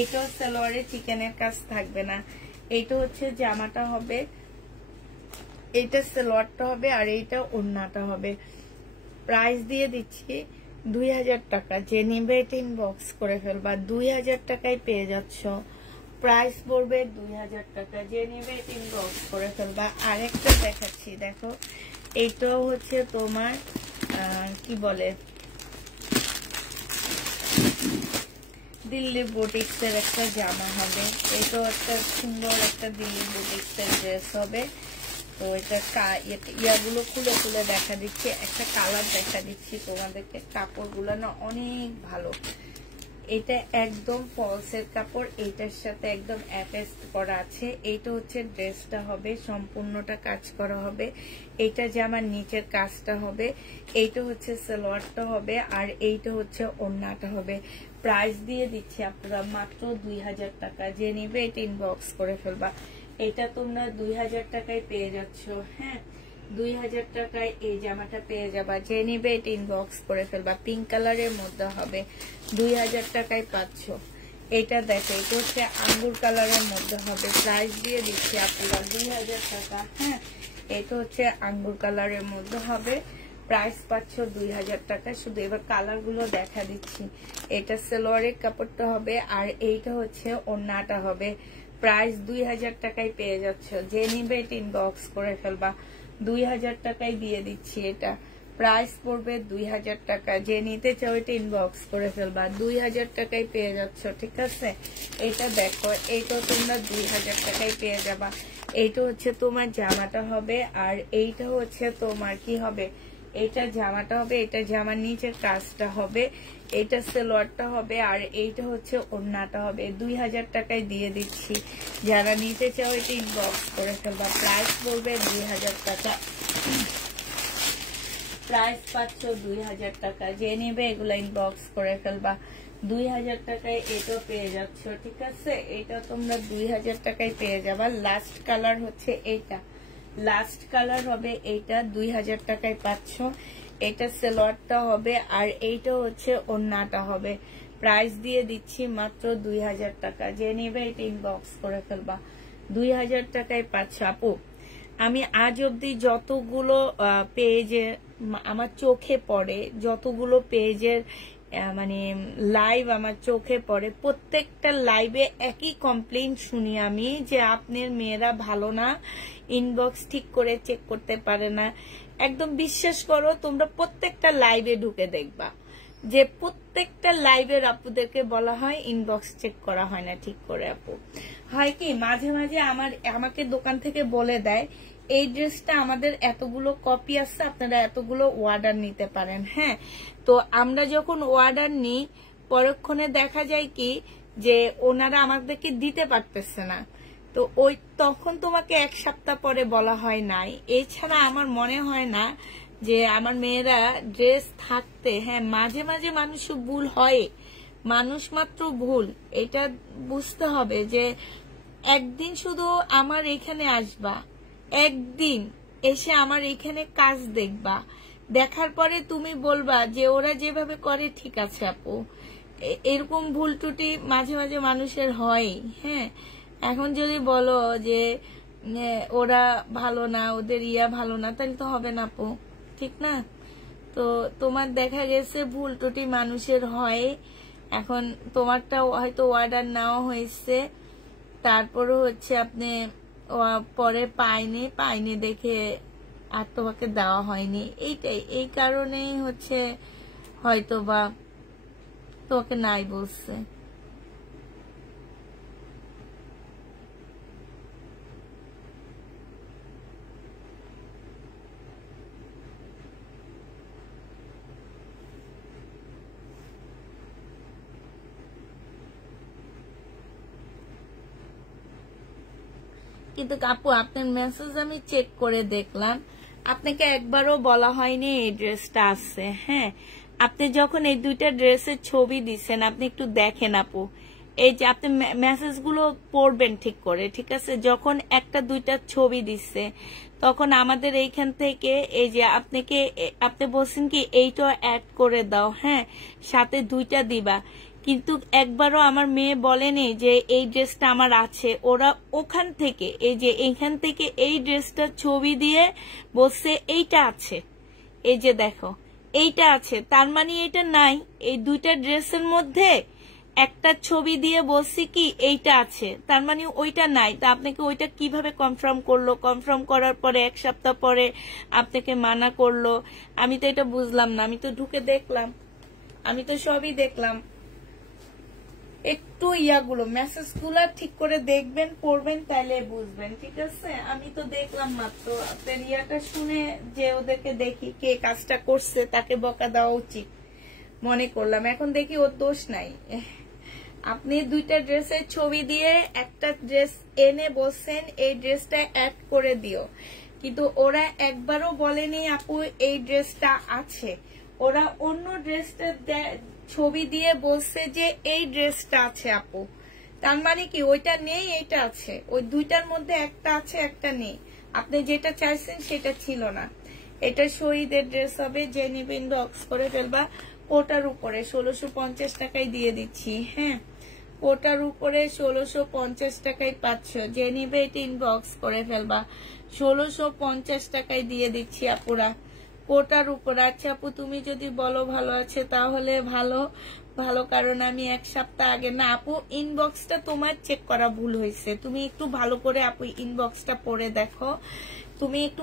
এটাও সালোয়ারে চিকেনের কাজ থাকবে না। এইটা হচ্ছে জামাটা হবে, এইটা সালোয়ারটা হবে, আর এইটা ওড়নাটা হবে। প্রাইস দিয়ে দিচ্ছি 2000 টাকা। যে নিবে এটা ইনবক্স করে ফেলবা, 2000 টাকায় পেয়ে যাচ্ছ। প্রাইস পড়বে 2000 টাকা, যে নিবে এটা ইনবক্স করে ফেলবা। আরেকটা দেখাচ্ছি, দেখো এইটাও হচ্ছে তোমার কি বলে দিল্লি বুটিক্সের একটা জামা হবে। এটাও একটা সুন্দর একটা দিল্লি বুটিক্সের ড্রেস হবে। তো এটা ইয়াগুলো খুলে খুলে দেখা দিচ্ছি, একটা কালার দেখা দিচ্ছি তোমাদেরকে। কাপড়গুলো না অনেক ভালো, এটা একদম ফলসের কাপড়, এইটার সাথে একদম অ্যাটাচ করা আছে। এইটা হচ্ছে ড্রেসটা হবে, সম্পূর্ণটা কাজ করা হবে। এইটা জামার নিচের কাজটা হবে, এইটা হচ্ছে সালোয়ারটা হবে, আর এইটা হচ্ছে ওড়নাটা হবে। প্রাইস দিয়ে দিচ্ছি আপনারা মাত্র 2000 টাকা। যে নিবে এটা ইনবক্স করে ফেলবা। এটা তোমরা 2000 টাকায় পেয়ে যাচ্ছ। হ্যাঁ, 2000 টাকায় এই জামাটা পেয়ে যাবা। যে নিবে এটা ইনবক্স করে ফেলবা। পিঙ্ক কালারের মধ্যে হবে, 2000 টাকায় পাচ্ছ। এটা দেখো, এটা হচ্ছে আঙ্গুর কালারের মধ্যে হবে। প্রাইস দিয়ে দিচ্ছি আপনারা 2000 টাকা। হ্যাঁ, এটা হচ্ছে আঙ্গুর কালারের মধ্যে হবে। প্রাইস পাচ্ছ 2000 টাকা। শুধু এবার কালার গুলো দেখা দিচ্ছি। এটা সালোয়ারের কাপড়টা হবে, আর এইটা হচ্ছে ওড়নাটা হবে। প্রাইস 2000 টাকায় পেয়ে যাচ্ছ। যে নিবে এটা ইনবক্স করে ফেলবা। 2000 টাকায় দিয়ে দিচ্ছি এটা। প্রাইস পড়বে 2000 টাকা। যে নিতে চাও এটা ইনবক্স করে ফেলবা। 2000 টাকায় পেয়ে যাচ্ছ, ঠিক আছে। এটা দেখো, এইটাও তোমরা 2000 টাকায় পেয়ে যাবা। এইটা হচ্ছে তোমার জামাটা হবে, আর এইটা হচ্ছে তোমার কি হবে, এইটা জামাটা হবে, এটা জামার নিচের কাজটা হবে, এইটা সালোয়ারটা হবে, আর এইটা হচ্ছে ওড়নাটা হবে। 2000 টাকায় দিয়ে দিচ্ছি। যারা নিতে চাও এটা ইনবক্স করে ফেলবা। প্রাইস পড়বে 2000 টাকা। প্রাইস পাচ্ছ 2000 টাকা। যে নেবে এগুলা ইনবক্স করে ফেলবা। 2000 টাকায় এটা পেয়ে যাচ্ছ, ঠিক আছে। এটা তোমরা 2000 টাকায় পেয়ে যাবা। লাস্ট কালার হচ্ছে এইটা, লাস্ট কালার হবে এইটা। 2000 টাকায় পাচ্ছ। এটা সালোয়ারটা হবে, আর এইটা হচ্ছে ওড়নাটা হবে। প্রাইস দিয়ে দিচ্ছি মাত্র 2000 টাকা। যে নেবে এটা ইনবক্স করে ফেলবা। 2000 টাকায় পাচ্ছ। আপু, আমি আজ অব্দি যতগুলো পেজে আমার চোখে পড়ে, যতগুলো পেজের মানে লাইভ আমার চোখে পড়ে, প্রত্যেকটা লাইভে একই কমপ্লেইন শুনি আমি, যে আপনার মেয়েরা ভালো না, ইনবক্স ঠিক করে চেক করতে পারে না। একদম বিশ্বাস করো, তোমরা প্রত্যেকটা লাইভে ঢুকে দেখবা যে প্রত্যেকটা লাইভের আপুদেরকে বলা হয় ইনবক্স চেক করা হয় না ঠিক করে। আপু হয় কি, মাঝে মাঝে আমাকে দোকান থেকে বলে দেয় এই ড্রেসটা আমাদের এতগুলো কপি আছে, আপনারা এতগুলো অর্ডার নিতে পারেন। হ্যাঁ, তো আমরা যখন অর্ডার নিই, পরক্ষণে দেখা যায় কি যে ওনারা আমাদেরকে দিতে পারতেছে না। তো তখন তোমাকে এক সপ্তাহ পরে বলা হয় নাই। এছাড়া আমার মনে হয় না যে আমার মেয়েরা ড্রেস থাকতে, হ্যাঁ মাঝে মাঝে মানুষ ভুল হয়, মানুষ মাত্র ভুল, এটা বুঝতে হবে। যে একদিন শুধু আমার এখানে আসবা, একদিন এসে আমার এখানে কাজ দেখবা, দেখার পরে তুমি বলবা যে ওরা যেভাবে করে ঠিক আছে। আপু, এরকম ভুল ত্রুটি মাঝে মাঝে মানুষের হয়। হ্যাঁ, এখন যদি বলো যে ওরা ভালো না, ওদের ভালো না, তাহলে তো হবে না আপু, ঠিক না? তো তোমার দেখা গেছে ভুল ত্রুটি মানুষের হয়। এখন তোমারটা হয়তো অর্ডার নেওয়া হয়েছে, তারপরে হচ্ছে আপনি পরে পাইনি দেখে আর তোমাকে দেওয়া হয়নি, এইটাই, এই কারণেই হচ্ছে হয়তো বা তোমাকে নাই বলছে। কিন্তু আপু, আপনার মেসেজ আমি চেক করে দেখলাম, আপনাকে একবারও বলা হয়নি এই ড্রেসটা আছে। হ্যাঁ, আপনি যখন এই দুইটা ড্রেসের ছবি দিচ্ছেন, আপনি একটু দেখেন আপু, এই যে আপনি মেসেজগুলো পড়বেন ঠিক করে, ঠিক আছে। যখন একটা দুইটা ছবি দিচ্ছে, তখন আমাদের এইখান থেকে এই যে আপনি বলছেন কি এইটা অ্যাড করে দাও, হ্যাঁ সাথে দুইটা দিবা, কিন্তু একবারও আমার মেয়ে বলেনি যে এই ড্রেসটা আমার আছে। ওরা ওখান থেকে এইখান থেকে এই ড্রেসটা ছবি দিয়ে বলছে এইটা আছে, এই যে দেখো এইটা আছে, তার মানে এটা নাই। এই দুইটা ড্রেসের মধ্যে একটা ছবি দিয়ে বলছি কি এইটা আছে, তার মানে ওইটা নাই। তা আপনাকে ওইটা কিভাবে কনফার্ম করলো? কনফার্ম করার পরে 1 সপ্তাহ পরে আপনাকে মানা করলো? আমি তো এটা বুঝলাম না। আমি তো ঢুকে দেখলাম, আমি তো সবই দেখলাম। একটু ইয়াগুলো মেসেজ গুলা ঠিক করে দেখবেন, পড়বেন, তাইলে বুঝবেন, ঠিক আছে? আমি তো দেখলাম মাত্র, আপনার ইয়াটা শুনে যে ওদেরকে দেখি কে কাজটা করছে তাকে বকা দেওয়া উচিত মনে করলাম। এখন দেখি ওর দোষ নাই। আপনি দুইটা ড্রেসের ছবি দিয়ে একটা ড্রেস এনে বলছেন এই ড্রেসটা অ্যাড করে দিও, কিন্তু ওরা একবারও বলেনি আপু এই ড্রেসটা আছে। ওরা অন্য ড্রেসটা ছবি দিয়ে বলছে যে এই ড্রেসটা আছে আপু, তার মানে কি ওইটা নেই, এইটা আছে। ওই দুইটার মধ্যে একটা আছে, একটা নেই। আপনি যেটা চাইছেন সেটা ছিল না। এটা শহীদের ড্রেস হবে, যে নিবে ইনবক্স করে ফেলবা। কোটার উপরে 1650 টাকায় দিয়ে দিচ্ছি। হ্যাঁ, কোটার উপরে 1650 টাকায় পাচ্ছ, যে নিবে এটা ইনবক্স করে ফেলবা। 1650 টাকায় দিয়ে দিচ্ছি আপুরা, কোটার উপর। আচ্ছা আপু তুমি যদি বলো ভালো আছে তাহলে ভালো ভালো, কারণ আমি 1 সপ্তাহ আগে না আপু, ইনবক্সটা তোমার চেক করা ভুল হয়েছে। তুমি একটু ভালো করে আপু ইনবক্সটা পড়ে দেখো, তুমি একটু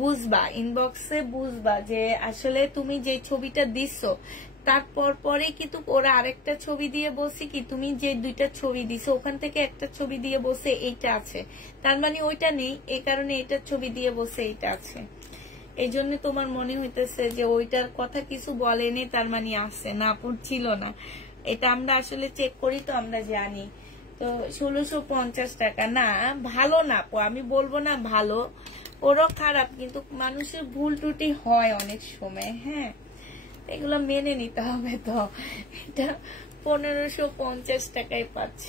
বুঝবা, ইনবক্সে বুঝবা যে আসলে তুমি যে ছবিটা দিছো তারপর পরে কিন্তু ওরা আরেকটা ছবি দিয়ে বলছি কি তুমি যে দুইটা ছবি দিছো ওখান থেকে একটা ছবি দিয়ে বলছে এইটা আছে, তার মানে ওইটা নেই, এই কারণে এইটার ছবি দিয়ে বলছে এইটা আছে। এই জন্য তোমার মনে হইতেছে যে ওইটার কথা কিছু বলেনি, তার মানে আছে না, ছিল না। এটা আমরা আসলে চেক করি তো আমরা জানি। তো 1650 টাকা না, ভালো না আপু, আমি বলবো না ভালো, ওরও খারাপ, কিন্তু মানুষের ভুল ত্রুটি হয় অনেক সময়। হ্যাঁ, এগুলো মেনে নিতে হবে। তো এটা 1550 টাকায় পাচ্ছ,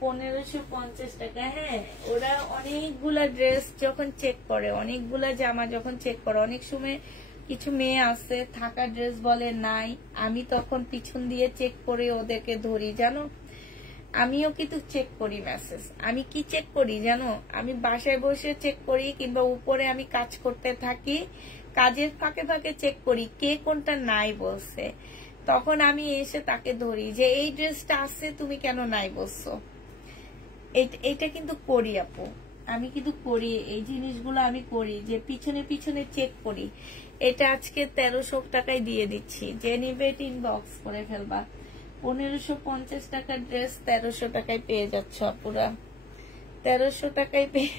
1550 টাকা। হ্যাঁ, ওরা অনেকগুলা ড্রেস যখন চেক করে, অনেকগুলা জামা যখন চেক করে, অনেক সময় কিছু মেয়ে আছে থাকা ড্রেস বলে নাই, আমি তখন পিছন দিয়ে চেক করে ওদেরকে ধরি, জানো। আমিও কিন্তু চেক করি মেসেজ। আমি কি চেক করি জানো? আমি বাসায় বসে চেক করি, কিংবা উপরে আমি কাজ করতে থাকি, কাজের ফাঁকে ফাঁকে চেক করি কে কোনটা নাই বলছে। তখন আমি এসে তাকে ধরি যে এই ড্রেসটা আছে, তুমি কেন নাই বলছো। এইটা কিন্তু করি আপু, আমি কিন্তু করি এই জিনিসগুলো, আমি করি যে পিছনে পিছনে চেক করি। এটা আজকে 1300 টাকায় দিয়ে দিচ্ছি, যে নিবে ইনবক্স করে ফেলবা। 1550 টাকার ড্রেস 1300 টাকায় পেয়ে যাচ্ছ আপুরা, 1300 টাকায় পেয়ে।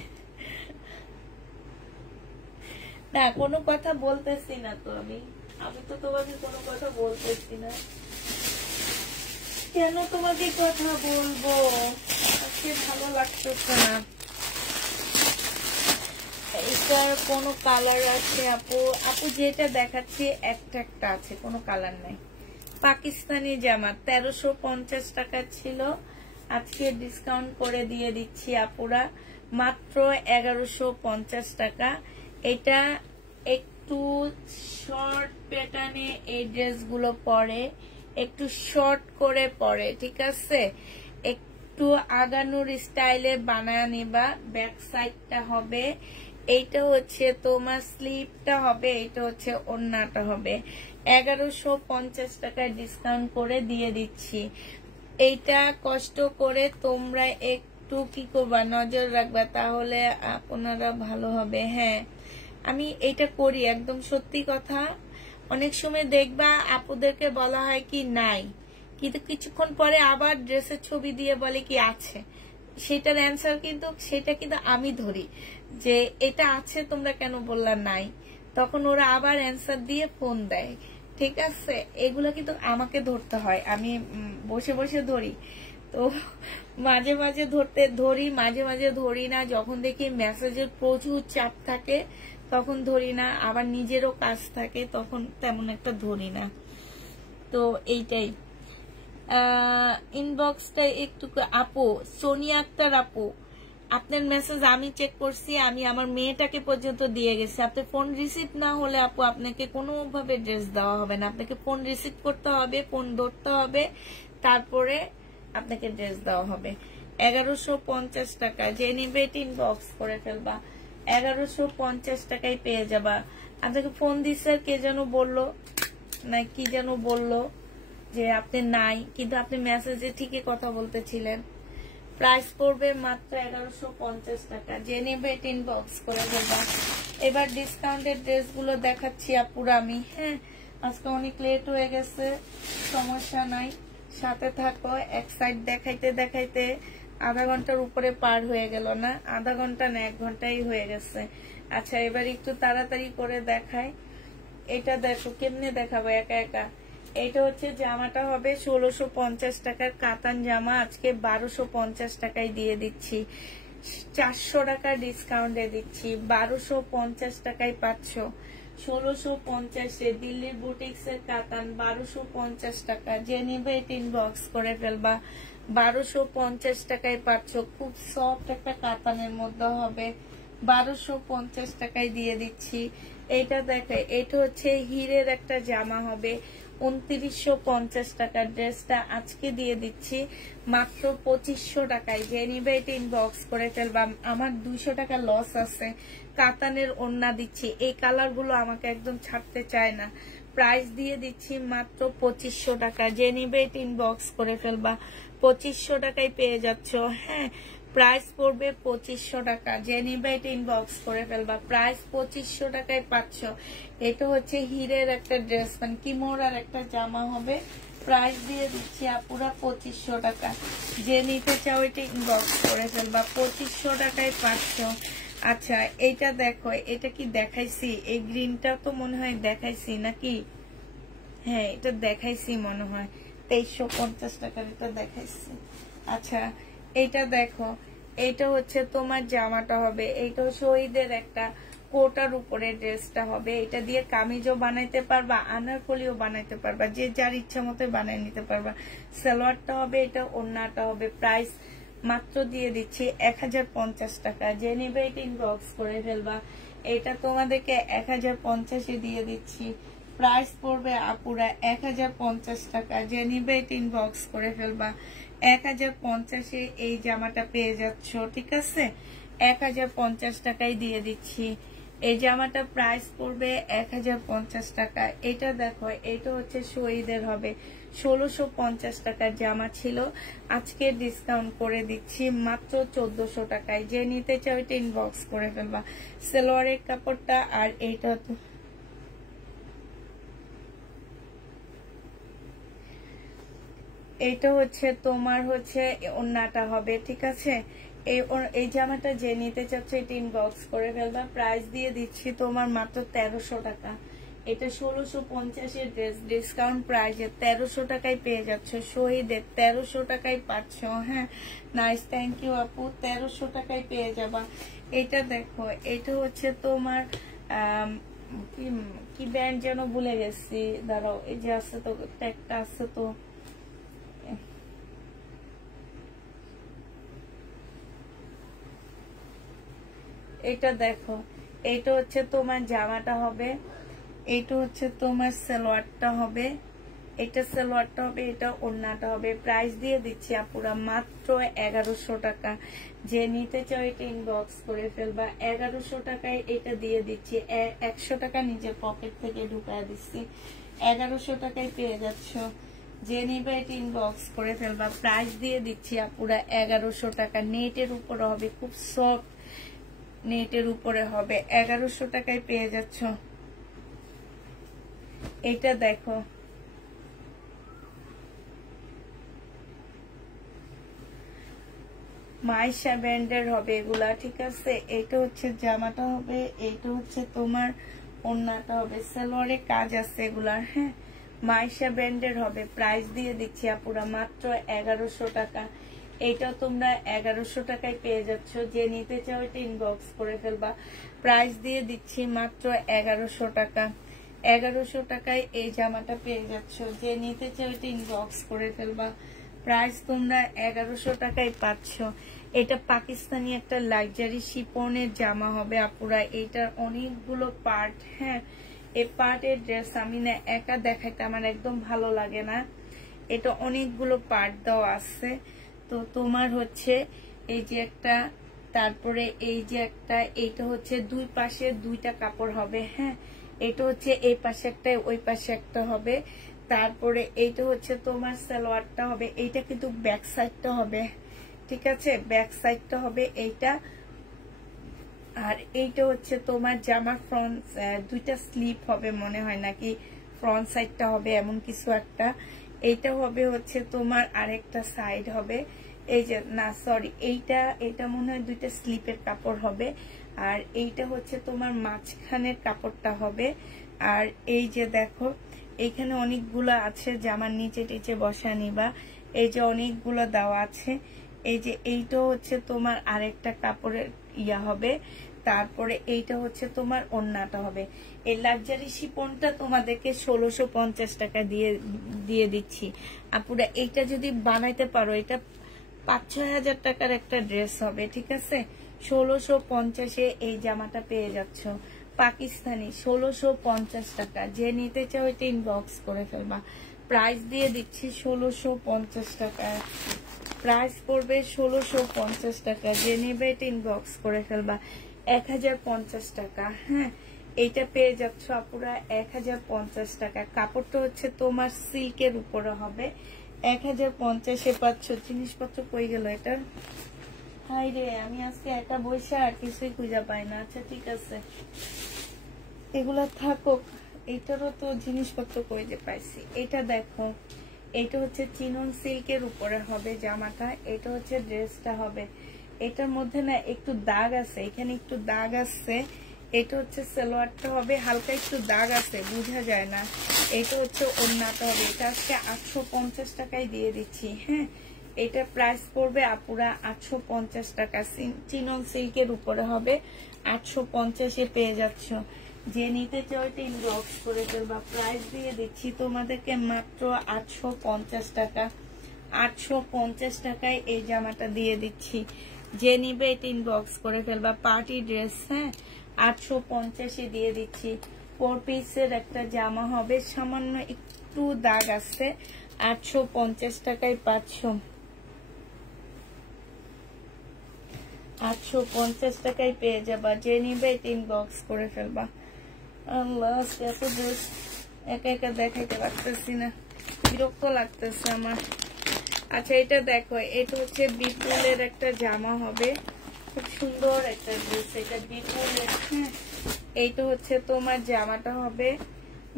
না কোনো কথা বলতেছি না তো, আমি তো তোমাকে কোনো কথা বলতেছি না। কেন তোমাকে কথা বলবো, আজকে ভালো লাগতেছে না। এটার কোনো কালার আছে আপু? আপু যেটা দেখাচ্ছি একটা একটা আছে, কোনো কালার নাই। পাকিস্তানি জামা 1350 টাকা ছিল, আজকে ডিসকাউন্ট করে দিয়ে দিচ্ছি আপুরা মাত্র 1150 টাকা। এটা একটু শর্ট প্যাটার্নে এই ড্রেসগুলো পরে, একটু শর্ট করে পরে, ঠিক আছে? একটু আগানোর স্টাইলে বানায় নিবা। ব্যাক সাইডটা হবে, এইটা হচ্ছে তোমার স্লিপটা হবে, এইটা হচ্ছে ওড়নাটা হবে। 1150 টাকায় ডিসকাউন্ট করে দিয়ে দিচ্ছি। এইটা কষ্ট করে তোমরা একটু কি করবা, নজর রাখবা, তাহলে আপনারা ভালো হবে। হ্যাঁ, আমি এইটা করি, একদম সত্যি কথা। অনেক সময় দেখবা আপুদেরকে বলা হয় কি নাই, কিন্তু কিছুক্ষণ পরে আবার ড্রেসের ছবি দিয়ে বলে কি আছে। সেটার অ্যান্সার কিন্তু সেটা কিন্তু আমি ধরি যে এটা আছে, তোমরা কেন বললা নাই। তখন ওরা আবার অ্যান্সার দিয়ে ফোন দেয়, ঠিক আছে? এগুলো কিন্তু আমাকে ধরতে হয়, আমি বসে বসে ধরি। তো মাঝে মাঝে ধরি, মাঝে মাঝে ধরি না। যখন দেখি মেসেজের প্রচুর চাপ থাকে তখন ধরি না, আবার নিজেরও কাজ থাকে তখন তেমন একটা ধরি না। তো এইটাই। ইনবক্সটা একটু আপু, সোনিয়া আক্তার আপু, আপনার মেসেজ আমি চেক করছি, আমি আমার মেয়েটাকে পর্যন্ত দিয়ে গেছি। আপনি ফোন রিসিভ না হলে আপু আপনাকে কোনোভাবে ড্রেস দেওয়া হবে না। আপনাকে ফোন রিসিভ করতে হবে, ফোন ধরতে হবে, তারপরে আপনাকে ড্রেস দেওয়া হবে। 1150 টাকা, যে নিবে ইনবক্স করে ফেলবা। 1150 টাকায় পেয়ে যাবা। আপনাকে ফোন দিচ্ছে কে যেন বললো, না কি যেন বললো যে আপনি নাই, কিন্তু আপনি মেসেজে ঠিকই কথা বলতেছিলেন। প্রাইস পড়বে মাত্র 1150 টাকা, যে নেবে ইনবক্স করে ফেলবা। এবার ডিসকাউন্টের ড্রেসগুলো দেখাচ্ছি আপুরা আমি। হ্যাঁ, আজকে অনেক লেট হয়ে গেছে, সমস্যা নাই, সাথে থাকো। এক সাইড দেখাইতে দেখাইতে আধা ঘন্টার উপরে পার হয়ে গেল, না আধা ঘন্টা না 1 ঘন্টাই হয়ে গেছে। আচ্ছা, এবার একটু তাড়াতাড়ি করে দেখাই। এটা দেখো কেমনে দেখাবো একা একা। এটা হচ্ছে জামাটা হবে 1650 টাকার কাতান জামা, আজকে 1250 টাকায় দিয়ে দিচ্ছি। 400 টাকা ডিসকাউন্টে দিচ্ছি, 1250 টাকায় পাচ্ছ। 1650-এ দিল্লির বুটিক্সের কাতান 1250 টাকা, যে নিবে ইনবক্স করে ফেলবা। 1250 টাকায় পাচ্ছ, খুব সফট একটা কাতানের মধ্যে হবে, 1250 টাকায় দিয়ে দিচ্ছি। এটা দেখে, এটা হচ্ছে হিরের একটা জামা হবে, 2950 টাকা। ড্রেসটা আজকে দিয়ে দিচ্ছি মাত্র 2500 টাকায়, যে নিবে ইনবক্স করে ফেলবা। আমার 200 টাকা লস আছে। কাতানের ওড়না দিচ্ছি, এই কালার গুলো আমাকে একদম ছাড়তে চায় না। প্রাইস দিয়ে দিচ্ছি মাত্র 2500 টাকা, যে নিবে ইনবক্স করে ফেলবা। 2500 টাকায় পেয়ে যাচ্ছ। হ্যাঁ, প্রাইস পড়বে 2500 টাকা, যে নিবে ইনবক্স করে ফেলবা। প্রাইস 2500 টাকায় পাচ্ছ। এটা হচ্ছে হিরের একটা ড্রেস, মানে কিমোরার একটা জামা হবে। প্রাইস দিয়ে দিচ্ছি আপুরা 2500 টাকা, যে নিতে চাও এটা ইনবক্স করে ফেলবা। 2500 টাকায় পাচ্ছ। আচ্ছা, এটা দেখো, এটা কি দেখাইছি? এই গ্রিনটা তো মনে হয় দেখাইছি নাকি? হ্যাঁ, এটা দেখাইছি মনে হয়, 2350 টাকার এটা দেখাইছি। আচ্ছা, এটা দেখো, এটা হচ্ছে তোমার জামাটা হবে, এইটা শহীদের একটা কোটার উপরে ড্রেসটা হবে। এটা দিয়ে কামিজও বানাইতে পারবা, আনারকলিও বানাইতে পারবা, যে যার ইচ্ছা মতো বানাই নিতে পারবা। সালোয়ারটা হবে এটা, ওড়নাটা হবে। প্রাইস মাত্র দিয়ে দিচ্ছি 1050 টাকা, যে নেবে এটা ইনবক্স করে ফেলবা। এটা তোমাদেরকে 1050-এ দিয়ে দিচ্ছি। প্রাইস পড়বে আপুরা 1050 টাকা, যে নিবে এটা ইনবক্স করে ফেলবা। 1050-এ এই জামাটা পেয়ে যাচ্ছ, ঠিক আছে? 1050 টাকায় দিয়ে দিচ্ছি। এই জামাটা প্রাইস পড়বে 1050 টাকা। এটা দেখো, এটা হচ্ছে শহীদের হবে, 1650 টাকার জামা ছিল, আজকে ডিসকাউন্ট করে দিচ্ছি মাত্র 1400 টাকায়, যে নিতে চাও এটা ইনবক্স করে ফেলবা। সালোয়ারের কাপড়টা আর এইটা এটা হচ্ছে তোমার হচ্ছে ওড়নাটা হবে, ঠিক আছে? এই জামাটা যে নিতে চাচ্ছে এটা ইনবক্স করে ফেলবা। প্রাইস দিয়ে দিচ্ছি তোমার মাত্র 1300 টাকা। এটা 1650-এর ড্রেস, ডিসকাউন্ট প্রাইসে 1300 টাকায় পেয়ে যাচ্ছ। শহীদের 1300 টাকায় পাচ্ছ। হ্যাঁ, নাইস, থ্যাংক ইউ আপু। 1300 টাকায় পেয়ে যাবা। এটা দেখো, এটা হচ্ছে তোমার কি ব্র্যান্ড যেন ভুলে গেছি, দাঁড়াও, এই যে আছে তো, ট্যাগটা আছে তো, এটা দেখো, এটা হচ্ছে তোমার জামাটা হবে, এটা হচ্ছে তোমার সালোয়ারটা হবে, এটা সালোয়ারটা হবে, এটা ওড়নাটা হবে। প্রাইস দিয়ে দিচ্ছি আপুরা মাত্র 1100 টাকা, যে নিতে চাও এটা ইনবক্স করে ফেলবা। 1100 টাকায় এটা দিয়ে দিচ্ছি। 100 টাকা নিজের পকেট থেকে ঢুকায় দিচ্ছি, 1100 টাকায় পেয়ে যাচ্ছ, যে নিবে এটা ইনবক্স করে ফেলবা। প্রাইস দিয়ে দিচ্ছি আপুরা 1100 টাকা। নেটের উপরে হবে, খুব সফট নেটের উপরে হবে, 1100 টাকায় পেয়ে যাচ্ছ। এটা দেখো, মাইশা ব্র্যান্ডের হবে এগুলা, ঠিক আছে? এটা হচ্ছে জামাটা হবে, এটা হচ্ছে তোমার ওড়নাটা হবে, সালোয়ারে কাজ আছে এগুলার। হ্যাঁ, মাইশা ব্র্যান্ডের হবে। প্রাইস দিয়ে দিচ্ছি আপুরা মাত্র 1100 টাকা। এইটাও তোমরা 1100 টাকায় পেয়ে যাচ্ছ, যে নিতে চাও এটা ইনবক্স করে ফেলবা। প্রাইস দিয়ে দিচ্ছি মাত্র 1100 টাকা। 1100 টাকায় এই জামাটা পেয়ে যাচ্ছ, যে নিতে চাও এটা ইনবক্স করে ফেলবা। প্রাইস তোমরা 1100 টাকায় পাচ্ছ। এটা পাকিস্তানি একটা লাক্সারি শিপনের জামা হবে আপুরা। এটার অনেকগুলো পার্ট। হ্যাঁ, এই পার্টের ড্রেস আমি না একা দেখাইতে আমার একদম ভালো লাগে না। এটা অনেকগুলো পার্ট দেওয়া আছে। তো তোমার হচ্ছে এই যে একটা, তারপরে এই যে একটা, এইটা হচ্ছে দুই পাশে দুইটা কাপড় হবে। হ্যাঁ, এটা হচ্ছে এই পাশে একটা ওই পাশে একটা হবে। তারপরে এইটা হচ্ছে তোমার সালোয়ারটা হবে, এইটা কিন্তু ব্যাক সাইডটা হবে, ঠিক আছে, ব্যাক সাইডটা হবে এইটা। আর এইটা হচ্ছে তোমার জামার ফ্রন্ট, দুইটা স্লিপ হবে মনে হয়, নাকি ফ্রন্ট সাইডটা হবে এমন কিছু একটা। এইটা হবে হচ্ছে তোমার আরেকটা সাইড হবে, এই যে না সরি, এইটা মনে হয় দুইটা স্লিপের কাপড় হবে। আর এইটা হচ্ছে তোমার মাঝখানের কাপড়টা হবে। আর এই যে দেখো এইখানে অনেকগুলো আছে, জামার নিচে টিচে বসা নিবা, এই যে অনেকগুলো দেওয়া আছে। এই যে এইটা হচ্ছে তোমার আরেকটা কাপড়ের ইয়া হবে। তারপরে এইটা হচ্ছে তোমার ওড়নাটা হবে। এই লাক্সারি শিপনটা তোমাদেরকে 1650 টাকা দিয়ে দিচ্ছি আপুরা। এইটা যদি বানাইতে পারো, এটা 5-6 হাজার টাকার একটা ড্রেস হবে, ঠিক আছে। 1650-এ এই জামাটা পেয়ে যাচ্ছ, পাকিস্তানি 1650 টাকা। যে নিতে চাও এটা ইনবক্স করে ফেলবা। প্রাইস দিয়ে দিচ্ছি 1650 টাকা, প্রাইস পড়বে 1650 টাকা। যে নেবে এটা ইনবক্স করে ফেলবা। 1050 টাকা। হ্যাঁ, এইটা পেয়ে যাচ্ছ আপুরা 1050 টাকা। কাপড়টা হচ্ছে তোমার সিল্কের উপরে হবে। 1050-এ পাচ্ছ। জিনিসপত্র কই গেল এটা? হাই রে, আমি আজকে একা বসে আর কিছুই খুঁজে পাই না। আচ্ছা ঠিক আছে, এগুলা থাকুক। এইটারও তো জিনিসপত্র কই যে পাইছি। এটা দেখো, এটা হচ্ছে চিনন সিল্কের উপরে হবে জামাটা। এটা হচ্ছে ড্রেসটা হবে। এটার মধ্যে না একটু দাগ আছে, এখানে একটু দাগ আছে। এটা হচ্ছে সালোয়ারটা হবে, হালকা একটু দাগ আছে, বোঝা যায় না। এটা হচ্ছে ওড়নাটা হবে। এটা আজকে 850 টাকায় দিয়ে দিচ্ছি। হ্যাঁ, এটা প্রাইস পড়বে আপুরা 850 টাকা। চিনন সিল্কের উপরে হবে, 850-এ পেয়ে যাচ্ছ। যে নিতে চাও এটা ইনবক্স করে ফেলবা। প্রাইস দিয়ে দিচ্ছি তোমাদেরকে মাত্র 850 টাকা। 850 টাকায় এই জামাটা দিয়ে দিচ্ছি। যে নিবে এটা ইনবক্স করে ফেলবা। পার্টি ড্রেস, হ্যাঁ, 850-এ দিয়ে দিচ্ছি। 4 পিসের একটা জামা হবে, সামান্য একটু দাগ আছে। 850 টাকায় পাচ্ছ। 850 টাকায় পেয়ে যাবা। যে নিবে এটা ইনবক্স করে ফেলবা। আল্লাহ, এত ড্রেস একা একা দেখাইতে পারতেছি না, বিরক্ত লাগতেছে আমার। আচ্ছা এটা দেখো, এটা হচ্ছে বিপুলের একটা জামা হবে, খুব সুন্দর একটা ড্রেস। এটা বিপুলের। হ্যাঁ, এইটা হচ্ছে তোমার জামাটা হবে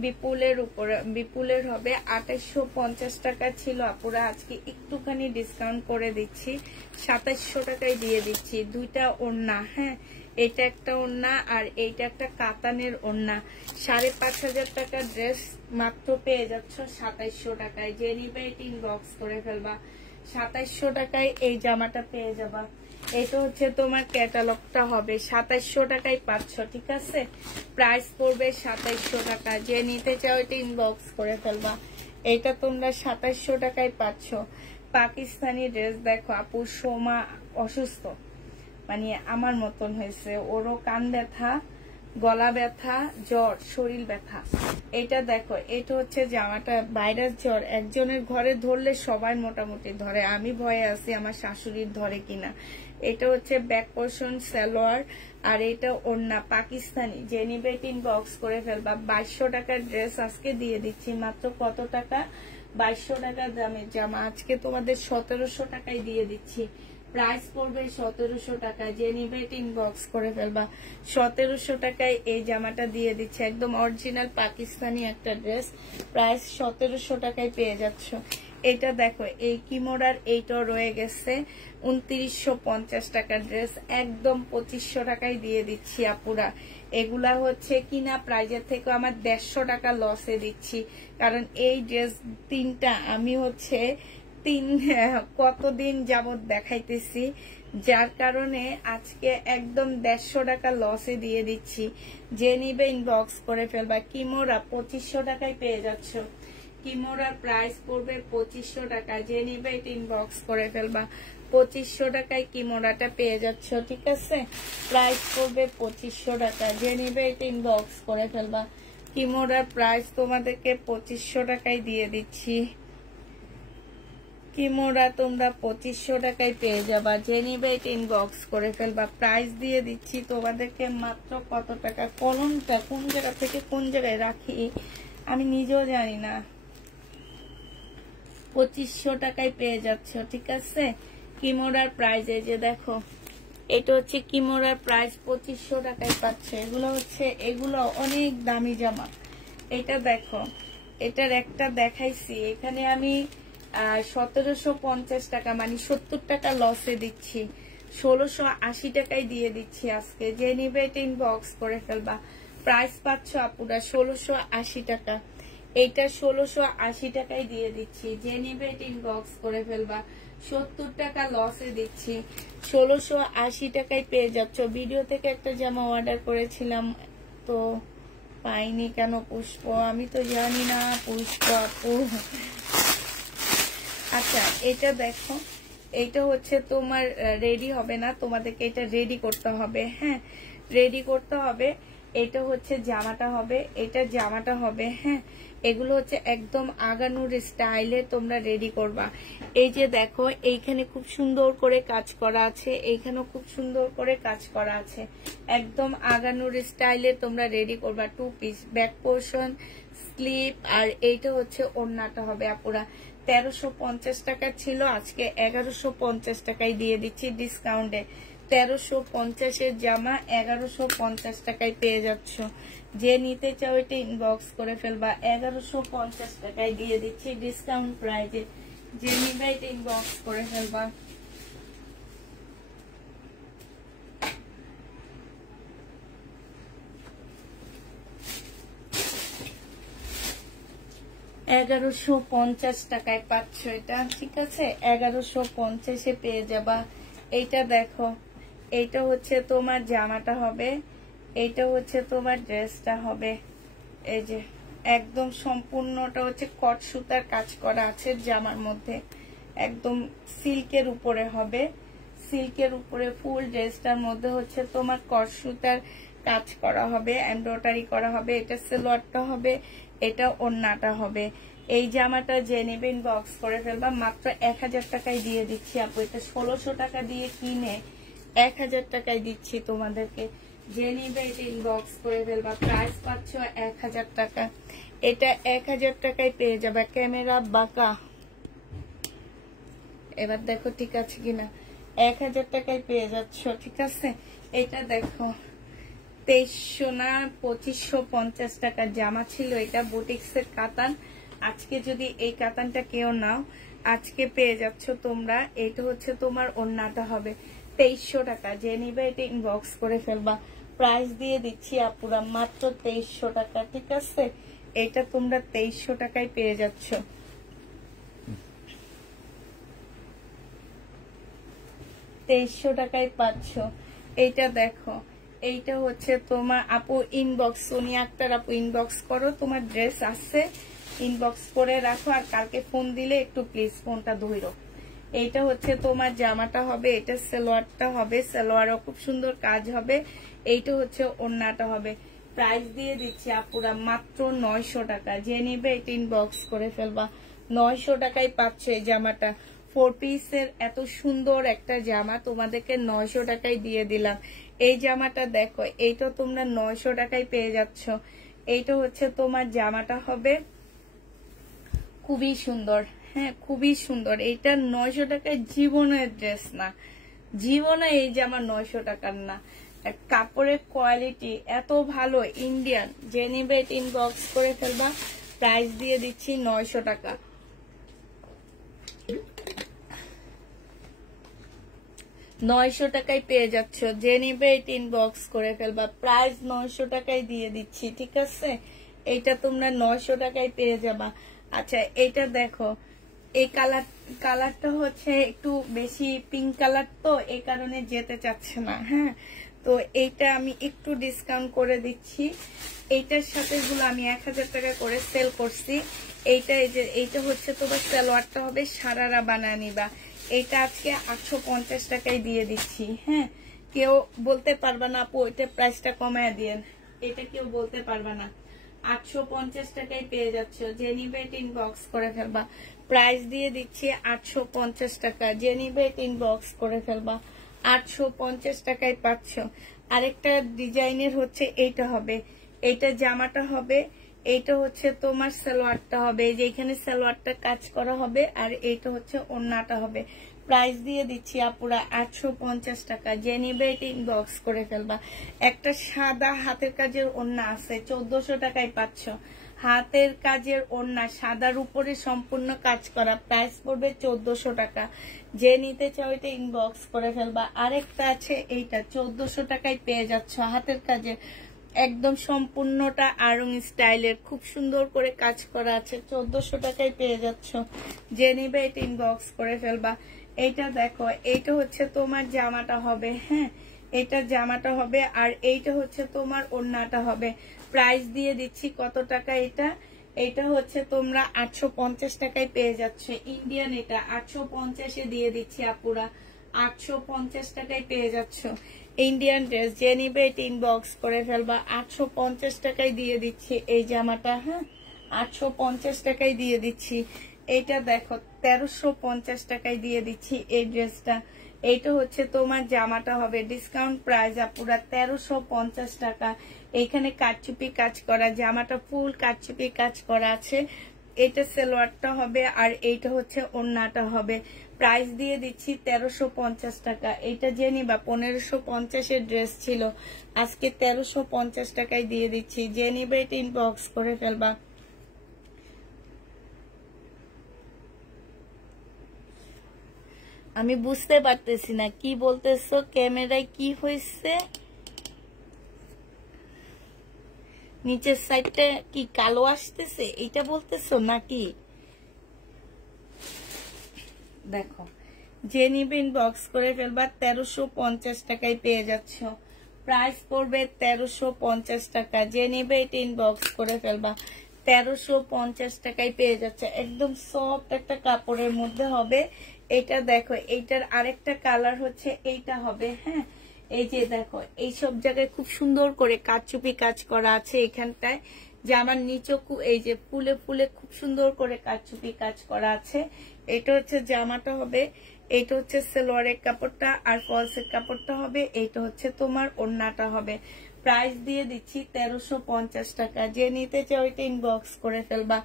বিপুলের উপরে। বিপুলের হবে 2850 টাকা ছিল আপুরা, আজকে একটুখানি ডিসকাউন্ট করে দিচ্ছি, 2700 টাকায় দিয়ে দিচ্ছি। দুইটা ওড়না। হ্যাঁ, এটা একটা ওড়না আর এইটা একটা কাতানের ওড়না। 5500 টাকার ড্রেস মাত্র পেয়ে যাচ্ছ 2700 টাকায়। যে নিবে এটা ইনবক্স করে ফেলবা। 2700 টাকায় এই জামাটা পেয়ে যাবা। এটা হচ্ছে তোমার ক্যাটালগটা হবে, 2700 টাকায় পাচ্ছ, ঠিক আছে। প্রাইস পড়বে 2700 টাকা। যে নিতে চাও এটা ইনবক্স করে ফেলবা। এটা তোমরা 2700 টাকায় পাচ্ছ। পাকিস্তানি ড্রেস দেখো, আপুর সোমা অসুস্থ, মানে আমার মতন হয়েছে, ওরও কান ব্যথা, গলা ব্যথা, জ্বর, শরীর ব্যথা। এটা দেখো, এটা হচ্ছে জামাটা ভাইরাস জ্বর, একজনের ঘরে ধরলে সবাই মোটামুটি ধরে। আমি ভয়ে আছি আমার শাশুড়ির ধরে কিনা। এটা হচ্ছে ব্যাক পোর্শন সালোয়ার, আর এটা ওড়না পাকিস্তানি। যে নিবে ইনবক্স করে ফেলবা। 2200 টাকার ড্রেস আজকে দিয়ে দিচ্ছি মাত্র কত টাকা? 2200 টাকার দামের জামা আজকে তোমাদের 1700 টাকায় দিয়ে দিচ্ছি। প্রাইস পড়বে 1700 টাকা। যে নিবে ইনবক্স করে ফেলবা। 1700 টাকায় এই জামাটা দিয়ে দিচ্ছে, একদম অরিজিনাল পাকিস্তানি একটা ড্রেস। প্রাইস 1700 টাকায় পেয়ে যাচ্ছ। এটা দেখো, এই কিমোরার এইটাও রয়ে গেছে, 2950 টাকার ড্রেস, একদম 2500 টাকায় দিয়ে দিচ্ছি আপুরা। এগুলা হচ্ছে কিনা প্রাইজের থেকে আমার 150 টাকা লসে দিচ্ছি, কারণ এই ড্রেস তিনটা আমি হচ্ছে কতদিন যাবত দেখাইতেছি, যার কারণে আজকে একদম 150 টাকা লসে দিয়ে দিচ্ছি। যে নিবে ইনবক্স করে ফেলবা। কিমোরা 2500 টাকায় পেয়ে যাচ্ছ। কিমোরার প্রাইস পড়বে 2500 টাকা। যে নিবে এটা ইনবক্স করে ফেলবা। 2500 টাকায় কিমোরাটা পেয়ে যাচ্ছ, ঠিক আছে। প্রাইস পড়বে 2500 টাকা। যে নিবে এটা ইনবক্স করে ফেলবা। কিমোরার প্রাইস তোমাদেরকে 2500 টাকায় দিয়ে দিচ্ছি। কিমোরা তোমরা 2500 টাকায় পেয়ে যাবা, যে নিবে এটা ইনবক্স করে ফেলবা। প্রাইস দিয়ে দিচ্ছি তোমাদেরকে মাত্র কত টাকা, কলমটা কোন জায়গা থেকে কোন জায়গায় রাখি আমি নিজেও জানি না। 2500 টাকায় পেয়ে যাচ্ছ, ঠিক আছে। কিমোরার প্রাইস এই যে দেখো, এটা হচ্ছে কিমোরার প্রাইস 2500 টাকায় পাচ্ছে। এগুলো অনেক দামি জামা। এটা দেখো, এটার একটা দেখাইছি, এখানে আমি 1750 টাকা মানে 70 টাকা লসে দিচ্ছি, 1680 টাকায় দিয়ে দিচ্ছি আজকে। যে নিবে এটা ইনবক্স করে ফেলবা। প্রাইস পাচ্ছ আপুরা 1680 টাকা, এইটা 1680 টাকায় দিয়ে দিচ্ছি। যে নিবে এটা ইনবক্স করে ফেলবা। 70 টাকা লসে দিচ্ছি, 1680 টাকায় পেয়ে যাচ্ছ। ভিডিও থেকে একটা জামা অর্ডার করেছিলাম তো পাইনি কেন পুষ্প, আমি তো জানি না পুষ্প আপু। আচ্ছা এটা দেখো, এইটা হচ্ছে তোমার রেডি হবে না, তোমাদেরকে এটা রেডি করতে হবে। হ্যাঁ রেডি করতে হবে। এটা হচ্ছে জামাটা হবে, এটা জামাটা হবে। হ্যাঁ এগুলো হচ্ছে একদম আগানুর স্টাইলে তোমরা রেডি করবা। এই যে দেখো, এইখানে খুব সুন্দর করে কাজ করা আছে, এইখানেও খুব সুন্দর করে কাজ করা আছে, একদম আগানুর স্টাইলে তোমরা রেডি করবা। 2 পিস, ব্যাক পোর্শন, স্লিপ, আর এইটা হচ্ছে ওড়নাটা হবে আপুরা। 1350 টাকা ছিল, আজকে 1150 টাকায় দিয়ে দিচ্ছি ডিসকাউন্টে। 1350-এর জামা 1150 টাকায় পেয়ে যাচ্ছ। যে নিতে চাও এটা ইনবক্স করে ফেলবা। 1150 টাকায় দিয়ে দিচ্ছি ডিসকাউন্ট প্রাইজে। যে নিবে এটা ইনবক্স করে ফেলবা। $1150 টাকায় পাচ্ছ এটা, ঠিক আছে। 1150-এ পেয়ে যাবা। এইটা দেখো, এইটা হচ্ছে তোমার জামাটা হবে, এইটা হচ্ছে তোমার ড্রেসটা হবে। এই যে একদম সম্পূর্ণটা হচ্ছে কট সুতার কাজ করা আছে জামার মধ্যে, একদম সিল্কের উপরে হবে, সিল্কের উপরে ফুল ড্রেসটার মধ্যে হচ্ছে তোমার কট সুতার কাজ করা হবে, এমব্রয়ডারি করা হবে। এটা সালোয়ারটা হবে, এটা ওড়নাটা হবে। এই জামাটা যে নেবে ইনবক্স করে ফেলবা। মাত্র 1000 টাকায় দিয়ে দিচ্ছি আপু। এটা 1600 টাকা দিয়ে কিনে 1000 টাকায় দিচ্ছি তোমাদেরকে। যে নিবে এটা ইনবক্স করে ফেলবা। প্রাইস পাচ্ছ 1000 টাকা। এটা 1000 টাকায় পেয়ে যাবে। ক্যামেরা বাঁকা, এবার দেখো ঠিক আছে কিনা। 1000 টাকায় পেয়ে যাচ্ছ, ঠিক আছে। এটা দেখো 2300 না 2550 টাকার জামা ছিল, এটা বুটিক্সের কাতান। আজকে যদি এই কাতানটা কেউ নাও, আজকে পেয়ে যাচ্ছ তোমরা। এটা হচ্ছে তোমার ওড়নাটা হবে 2300 টাকা। যে নিবে এটা ইনবক্স করে ফেলবা। প্রাইস দিয়ে দিচ্ছি আপুরা মাত্র 2300 টাকা, ঠিক আছে। এটা তোমরা 2300 টাকায় পেয়ে যাচ্ছ। 2300 টাকায় পাচ্ছ। এইটা দেখো, এইটা হচ্ছে তোমার আপু ইনবক্স, সোনিয়া আক্তার আপু ইনবক্স করো, তোমার ড্রেস আছে ইনবক্স করে রাখো, আর কালকে ফোন দিলে একটু প্লিজ ফোনটা ধরো। এইটা হচ্ছে তোমার জামাটা হবে, এটা সালোয়ারটা হবে, সালোয়ারও খুব সুন্দর কাজ হবে। এইটা হচ্ছে ওড়নাটা হবে। প্রাইস দিয়ে দিচ্ছি আপুরা মাত্র 900 টাকা। যে নিবে এটা ইনবক্স করে ফেলবা। 900 টাকায় পাচ্ছ এই জামাটা। 4 পিসের এত সুন্দর একটা জামা তোমাদেরকে 900 টাকায় দিয়ে দিলাম। এই জামাটা দেখো, এইটা তোমরা 900 টাকায় পেয়ে যাচ্ছ। এইটা হচ্ছে তোমার জামাটা হবে, খুবই সুন্দর। হ্যাঁ খুবই সুন্দর। এইটা 900 টাকায় জীবনের ড্রেস না, জীবনে এই জামা 900 টাকার না। কাপড়ের কোয়ালিটি এত ভালো, ইন্ডিয়ান। যে নিবে এটা ইনবক্স করে ফেলবা। প্রাইস দিয়ে দিচ্ছি 900 টাকা। 900 টাকায় পেয়ে যাচ্ছ। যে নিবে এটা ইনবক্স করে ফেলবা। প্রাইস 900 টাকায় দিয়ে দিচ্ছি, ঠিক আছে। এইটা তোমরা 900 টাকায় পেয়ে যাবা। আচ্ছা এটা দেখো, এই কালারটা হচ্ছে একটু বেশি পিঙ্ক কালার, তো এই কারণে যেতে চাচ্ছে না। হ্যাঁ তো এইটা আমি একটু ডিসকাউন্ট করে দিচ্ছি। এইটার সাথে গুলো আমি 1000 টাকা করে সেল করছি। এইটা হচ্ছে তোমার সালোয়ারটা হবে, সারারা বানায় নিবা। এইটা আজকে 850 টাকায় দিয়ে দিচ্ছি। হ্যাঁ কেউ বলতে পারবা না আপু এটা প্রাইসটা কমায় দিয়েন, এটা কেউ বলতে পারবা না। 850 টাকায় পেয়ে যাচ্ছ, যে নিবে ইনবক্স করে ফেলবা। প্রাইস দিয়ে দিচ্ছি 850 টাকা, যে নিবে ইনবক্স করে ফেলবা। 850 টাকায় পাচ্ছ। আরেকটা ডিজাইনের হচ্ছে এইটা হবে, এইটা জামাটা হবে, এইটা হচ্ছে তোমার সালোয়ারটা হবে, যে এখানে সালোয়ারটা কাজ করা হবে, আর এইটা হচ্ছে ওড়নাটা হবে। প্রাইস দিয়ে দিচ্ছি আপুরা 850 টাকা, যে নিবে এটা ইনবক্স করে ফেলবা। একটা সাদা হাতের কাজের ওড়না আছে, 1400 টাকায় পাচ্ছ। হাতের কাজের ওড়না সাদার উপরে সম্পূর্ণ কাজ করা, প্রাইস পড়বে 1400 টাকা। যে নিতে চাও এটা ইনবক্স করে ফেলবা। আরেকটা আছে এইটা, 1400 টাকায় পেয়ে যাচ্ছ, হাতের কাজের একদম সম্পূর্ণটা আরং স্টাইলের, খুব সুন্দর করে কাজ করা আছে, 1400 টাকায় পেয়ে যাচ্ছ। যে নিবে এটা ইনবক্স করে ফেলবা। এইটা দেখো, এইটা হচ্ছে তোমার জামাটা হবে, হ্যাঁ এটা জামাটা হবে, আর এইটা হচ্ছে তোমার ওড়নাটা হবে। প্রাইস দিয়ে দিচ্ছি কত টাকা এটা, এটা হচ্ছে তোমরা 850 টাকায় পেয়ে যাচ্ছ। ইন্ডিয়ান এটা 850-এ দিয়ে দিচ্ছি আপুরা, 850 টাকায় পেয়ে যাচ্ছ ইন্ডিয়ান ড্রেস। যে নিবে এটা ইনবক্স করে ফেলবা। 850 টাকায় দিয়ে দিচ্ছি এই জামাটা, হ্যাঁ 850 টাকায় দিয়ে দিচ্ছি। এইটা দেখো 1350 টাকায় দিয়ে দিচ্ছি এই ড্রেসটা। এইটা হচ্ছে তোমার জামাটা হবে, ডিসকাউন্ট প্রাইস আপুরা 1350 টাকা। এখানে কারচুপি কাজ করা, জামাটা ফুল কারচুপি কাজ করা আছে। এটা সালোয়ারটা হবে, আর এইটা হচ্ছে ওড়নাটা হবে। প্রাইস দিয়ে দিচ্ছি 1350 টাকা। এটা যে নিবা 1550-এর ড্রেস ছিল, আজকে 1350 টাকায় দিয়ে দিচ্ছি। যে নিবে এটা ইনবক্স করে ফেলবা। আমি বুঝতে পারতেছি না কি বলতেছো, ক্যামেরায় কি হয়েছে, নিচের সাইডটা কি কালো আসতেছে এটা বলতেছো নাকি? দেখো, যে নিবে ইনবক্স করে ফেলবা। 1350 টাকায় পেয়ে যাচ্ছ, প্রাইস পড়বে 1350 টাকা। যে নিবে এটা ইনবক্স করে ফেলবা। 1350 টাকায় পেয়ে যাচ্ছে, একদম সফট একটা কাপড়ের মধ্যে হবে। এটা দেখো, এইটার আরেকটা কালার হচ্ছে এইটা হবে, হ্যাঁ এই যে দেখো, এই সব জায়গায় খুব সুন্দর করে কারচুপি কাজ করা আছে এখানটায়। জামার নিচে এই যে ফুলে ফুলে খুব সুন্দর করে কারচুপি কাজ করা আছে। এটা হচ্ছে জামাটা হবে, এইটা হচ্ছে সালোয়ারের কাপড়টা, আর ফলসের কাপড়টা হবে। এইটা হচ্ছে তোমার ওড়নাটা হবে। প্রাইস দিয়ে দিচ্ছি 1350 টাকা। যে নিতে চাও এটা ইনবক্স করে ফেলবা।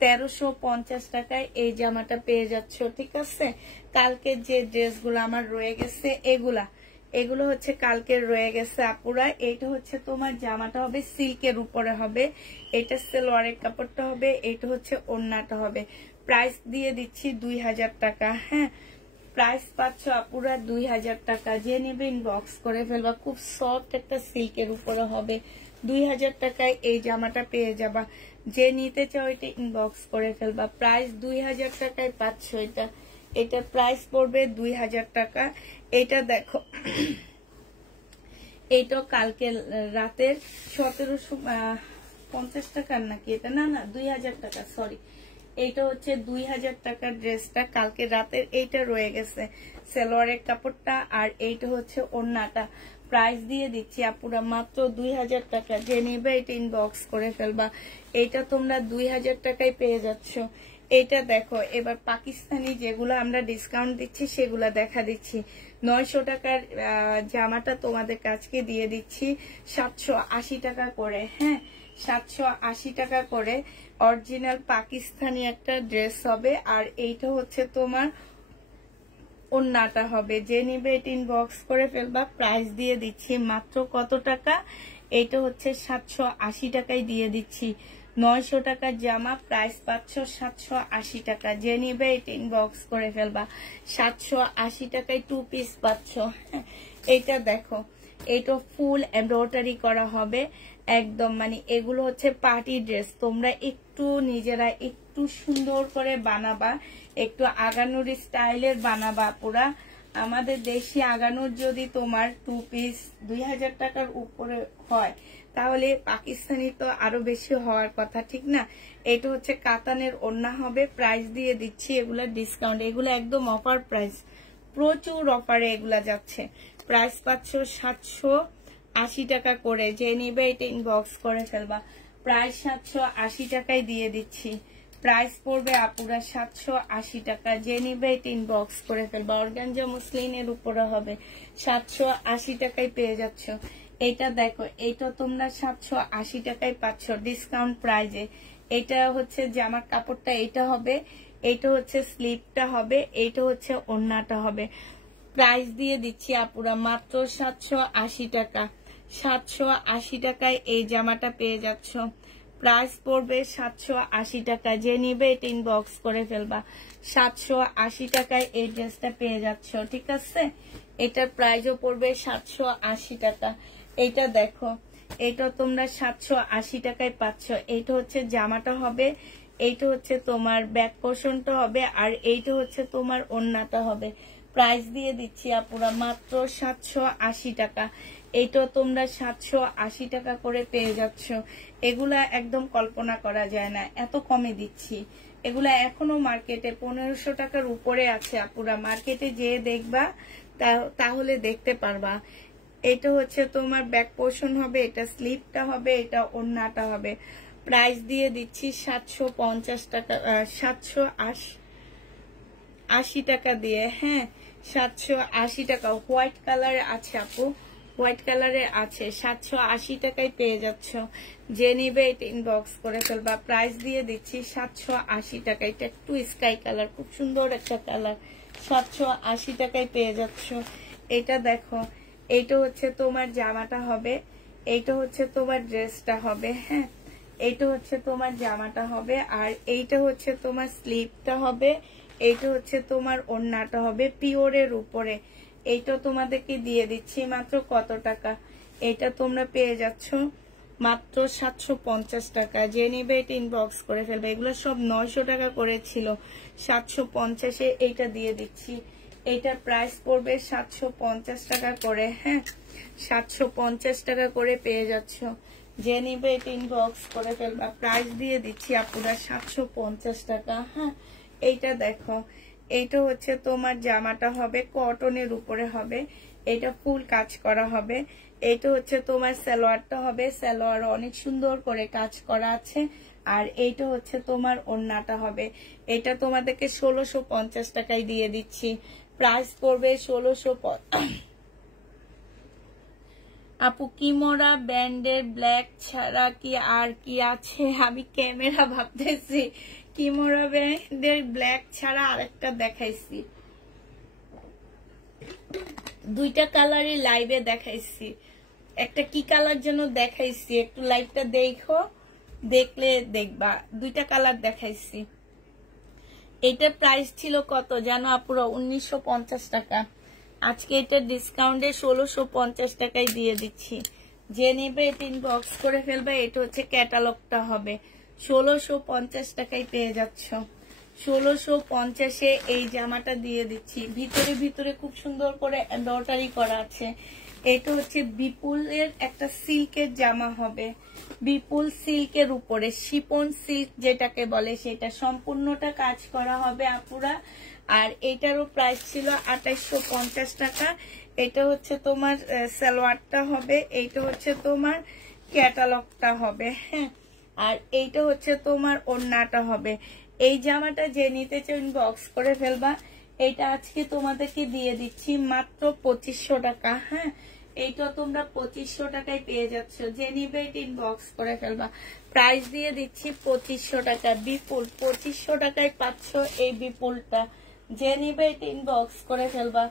1350 টাকায় এই জামাটা পেয়ে যাচ্ছ, ঠিক আছে। কালকে যে ড্রেসগুলো আমার রয়ে গেছে এগুলো হচ্ছে কালকে রয়ে গেছে আপুরা। এইটা হচ্ছে তোমার জামাটা হবে, সিল্কের উপরে হবে। এটা সালোয়ারের কাপড়টা হবে, এটা হচ্ছে ওড়নাটা হবে। প্রাইস দিয়ে দিচ্ছি 2000 টাকা, হ্যাঁ প্রাইস পাচ্ছ আপুরা 2000 টাকা। যে নেবে ইনবক্স করে ফেলবা। খুব সফট একটা সিল্কের উপরে হবে, 2000 টাকায় এই জামাটা পেয়ে যাবা। যে নিতে চাও এটা ইনবক্স করে ফেলবা। প্রাইস 2000 টাকায় পাচ্ছ এটা। এটা প্রাইস পড়বে 2000 টাকা। এটা দেখো, এইটা কালকে রাতের 1750 টাকার নাকি এটা, না 2000 টাকা, সরি এইটা হচ্ছে 2000 টাকার ড্রেসটা কালকে রাতের। এইটা রয়ে গেছে সালোয়ারের কাপড়টা, আর এইটা হচ্ছে ওড়নাটা। প্রাইস দিয়ে দিচ্ছি আপুরা মাত্র 2000 টাকা। যে নেবে এটা ইনবক্স করে ফেলবা। এটা তোমরা 2000 টাকায় পেয়ে যাচ্ছ। এটা দেখো, এবার পাকিস্তানি যেগুলো আমরা ডিসকাউন্ট দিচ্ছি সেগুলো দেখা দিচ্ছি। 900 টাকার জামাটা তোমাদের কাছকে দিয়ে দিচ্ছি 780 টাকা করে, হ্যাঁ 780 টাকা করে। অরিজিনাল পাকিস্তানি একটা ড্রেস হবে, আর এইটা হচ্ছে তোমার ওড়নাটা হবে। যে নিবে এটা ইনবক্স করে ফেলবা। প্রাইস দিয়ে দিচ্ছি মাত্র কত টাকা, এইটা হচ্ছে 780 টাকায় দিয়ে দিচ্ছি। 900 টাকার জামা, প্রাইস পাচ্ছ 780 টাকা। যে নিবে এটা ইনবক্স করে ফেলবা। 780 টাকায় 2 পিস পাচ্ছ। এইটা দেখো, এটা ফুল এমব্রয়ডারি করা হবে একদম, মানে এগুলো হচ্ছে পার্টি ড্রেস। তোমরা একটু নিজেরা একটু সুন্দর করে বানাবা, একটু আগানোর স্টাইলের বানাবা পুরা। আমাদের দেশি আগানোর যদি তোমার 2 পিস 2000 টাকার উপরে হয়, তাহলে পাকিস্তানি তো আরো বেশি হওয়ার কথা, ঠিক না। এটা হচ্ছে কাতানের ওড়না হবে। প্রাইস দিয়ে দিচ্ছি এগুলা ডিসকাউন্ট, এগুলো একদম অফার প্রাইস, প্রচুর অফারে এগুলা যাচ্ছে। প্রাইস পাচ্ছ 780 টাকা করে। যে নিবে এটা ইনবক্স করে ফেলবা। প্রাইস 780 টাকায় দিয়ে দিচ্ছি। প্রাইস পড়বে আপুরা 780 টাকা। যে নিবে এটা ইনবক্স করে ফেলবা। অর্গানজা মসলিনের উপরে হবে, 780 টাকায় পেয়ে যাচ্ছ। এটা দেখো, এটা তোমরা 780 টাকায় পাচ্ছ ডিসকাউন্ট প্রাইজে। এটা হচ্ছে জামার কাপড়টা, এটা হবে, এটা হচ্ছে স্লিপটা হবে, এটা হচ্ছে ওড়নাটা হবে। প্রাইস দিয়ে দিচ্ছি আপুরা মাত্র 780 টাকা। 780 টাকায় এই জামাটা পেয়ে যাচ্ছ। প্রাইস পড়বে 780 টাকা। যে নিবে এটা ইনবক্স করে ফেলবা। 780 টাকায় এই ড্রেসটা পেয়ে যাচ্ছ, ঠিক আছে। এটার প্রাইসও পড়বে 780 টাকা। এইটা দেখো, এটা তোমরা 780 টাকায় পাচ্ছ। এইটা হচ্ছে জামাটা হবে, এইটা হচ্ছে তোমার ব্যাক পোর্শনটা হবে, আর এইটা হচ্ছে তোমার ওড়নাটা হবে। প্রাইস দিয়ে দিচ্ছি আপুরা মাত্র 780 টাকা। এইটা তোমরা 780 টাকা করে পেয়ে যাচ্ছ। এগুলা একদম কল্পনা করা যায় না, এত কমে দিচ্ছি। এগুলা এখনো মার্কেটে 1500 টাকার উপরে আছে আপুরা। মার্কেটে যেয়ে দেখবা, তাহলে দেখতে পারবা। এটা হচ্ছে তোমার ব্যাক পোর্শন হবে, এটা স্লিপটা হবে, এটা ওড়নাটা হবে। প্রাইস দিয়ে দিচ্ছি 750 টাকা, 780 টাকা দিয়ে। হ্যাঁ, 780 টাকা। হোয়াইট কালারে আছে আপু, হোয়াইট কালারে আছে, 780 টাকায় পেয়ে যাচ্ছ। যে নিবে এটা ইনবক্স করে ফেলবা। প্রাইস দিয়ে দিচ্ছি 780 টাকা। এটা একটু স্কাই কালার, খুব সুন্দর একটা কালার, 780 টাকায় পেয়ে যাচ্ছ। এটা দেখো, এইটা হচ্ছে তোমার জামাটা হবে, এইটা হচ্ছে তোমার ড্রেসটা হবে। হ্যাঁ, এইটা হচ্ছে তোমার জামাটা হবে, আর এইটা হচ্ছে তোমার স্লিপটা হবে, এইটা হচ্ছে তোমার ওড়নাটা হবে পিওরের উপরে। এইটা তোমাদেরকে দিয়ে দিচ্ছি মাত্র কত টাকা? এটা তোমরা পেয়ে যাচ্ছ মাত্র 750 টাকা। যে নিবে এটা ইনবক্স করে ফেলবে। এগুলো সব 900 টাকা করে ছিল, 750-এ এইটা দিয়ে দিচ্ছি। এইটার প্রাইস পড়বে 750 টাকা করে। হ্যাঁ, 750 টাকা করে পেয়ে যাচ্ছ। যে নিবে এটা ইনবক্স করে ফেলবা। প্রাইস দিয়ে দিচ্ছি আপুরা 750 টাকা। হ্যাঁ, এইটা দেখো, এইটা হচ্ছে তোমার জামাটা হবে, কটনের উপরে হবে, এটা ফুল কাজ করা হবে। এইটা হচ্ছে তোমার সালোয়ারটা হবে, সালোয়ার অনেক সুন্দর করে কাজ করা আছে, আর এইটা হচ্ছে তোমার ওড়নাটা হবে। এটা তোমাদেরকে 1650 টাকায় দিয়ে দিচ্ছি। প্রাইস পড়বে 1650। আপু কিমোরা ব্র্যান্ডের ব্ল্যাক ছাড়া কি আর কি আছে? আমি ক্যামেরা ভাবতেছি কিমোরা ব্র্যান্ডের ব্ল্যাক ছাড়া আরেকটা দেখাইছি, দুইটা কালারই লাইভে দেখাইছি। একটা কি কালার যেন দেখাইছি, একটু লাইভটা দেখো, দেখলে দেখবা দুইটা কালার দেখাইছি। এটার প্রাইস ছিল কত জানো আপুরা? 1950 টাকা। আজকে এটা ডিসকাউন্টে 1650 টাকায় দিয়ে দিচ্ছি। যে নেবে এটা ইনবক্স করে ফেলবে। এটা হচ্ছে ক্যাটালগটা হবে, 1650 টাকায় পেয়ে যাচ্ছ। 1650-এ এই জামাটা দিয়ে দিচ্ছি। ভিতরে ভিতরে খুব সুন্দর করে এমব্রয়ডারি করা আছে। এটা হচ্ছে বিপুলের একটা সিল্কের জামা হবে, বিপুল সিল্কের উপরে শিপন সিল্ক যেটাকে বলে, সেটা সম্পূর্ণটা কাজ করা হবে আপুরা। আর এটারও প্রাইস ছিল 2850 টাকা। এটা হচ্ছে তোমার সালোয়ারটা হবে, এইটা হচ্ছে তোমার ক্যাটালগটা হবে। হ্যাঁ, আর এইটা হচ্ছে তোমার ওড়নাটা হবে। এই জামাটা যে নিতে চাও ইনবক্স করে ফেলবা। এইটা আজকে তোমাদেরকে দিয়ে দিচ্ছি মাত্র 2500 টাকা। হ্যাঁ, এইটা তোমরা 2500 টাকায় পেয়ে যাচ্ছ। যে নিবে এটা ইনবক্স করে ফেলবা। প্রাইস দিয়ে দিচ্ছি 2500 টাকা। বিপুল 2500 টাকায় পাচ্ছ এই বিপুলটা। যে নিবে এটা ইনবক্স করে ফেলবা।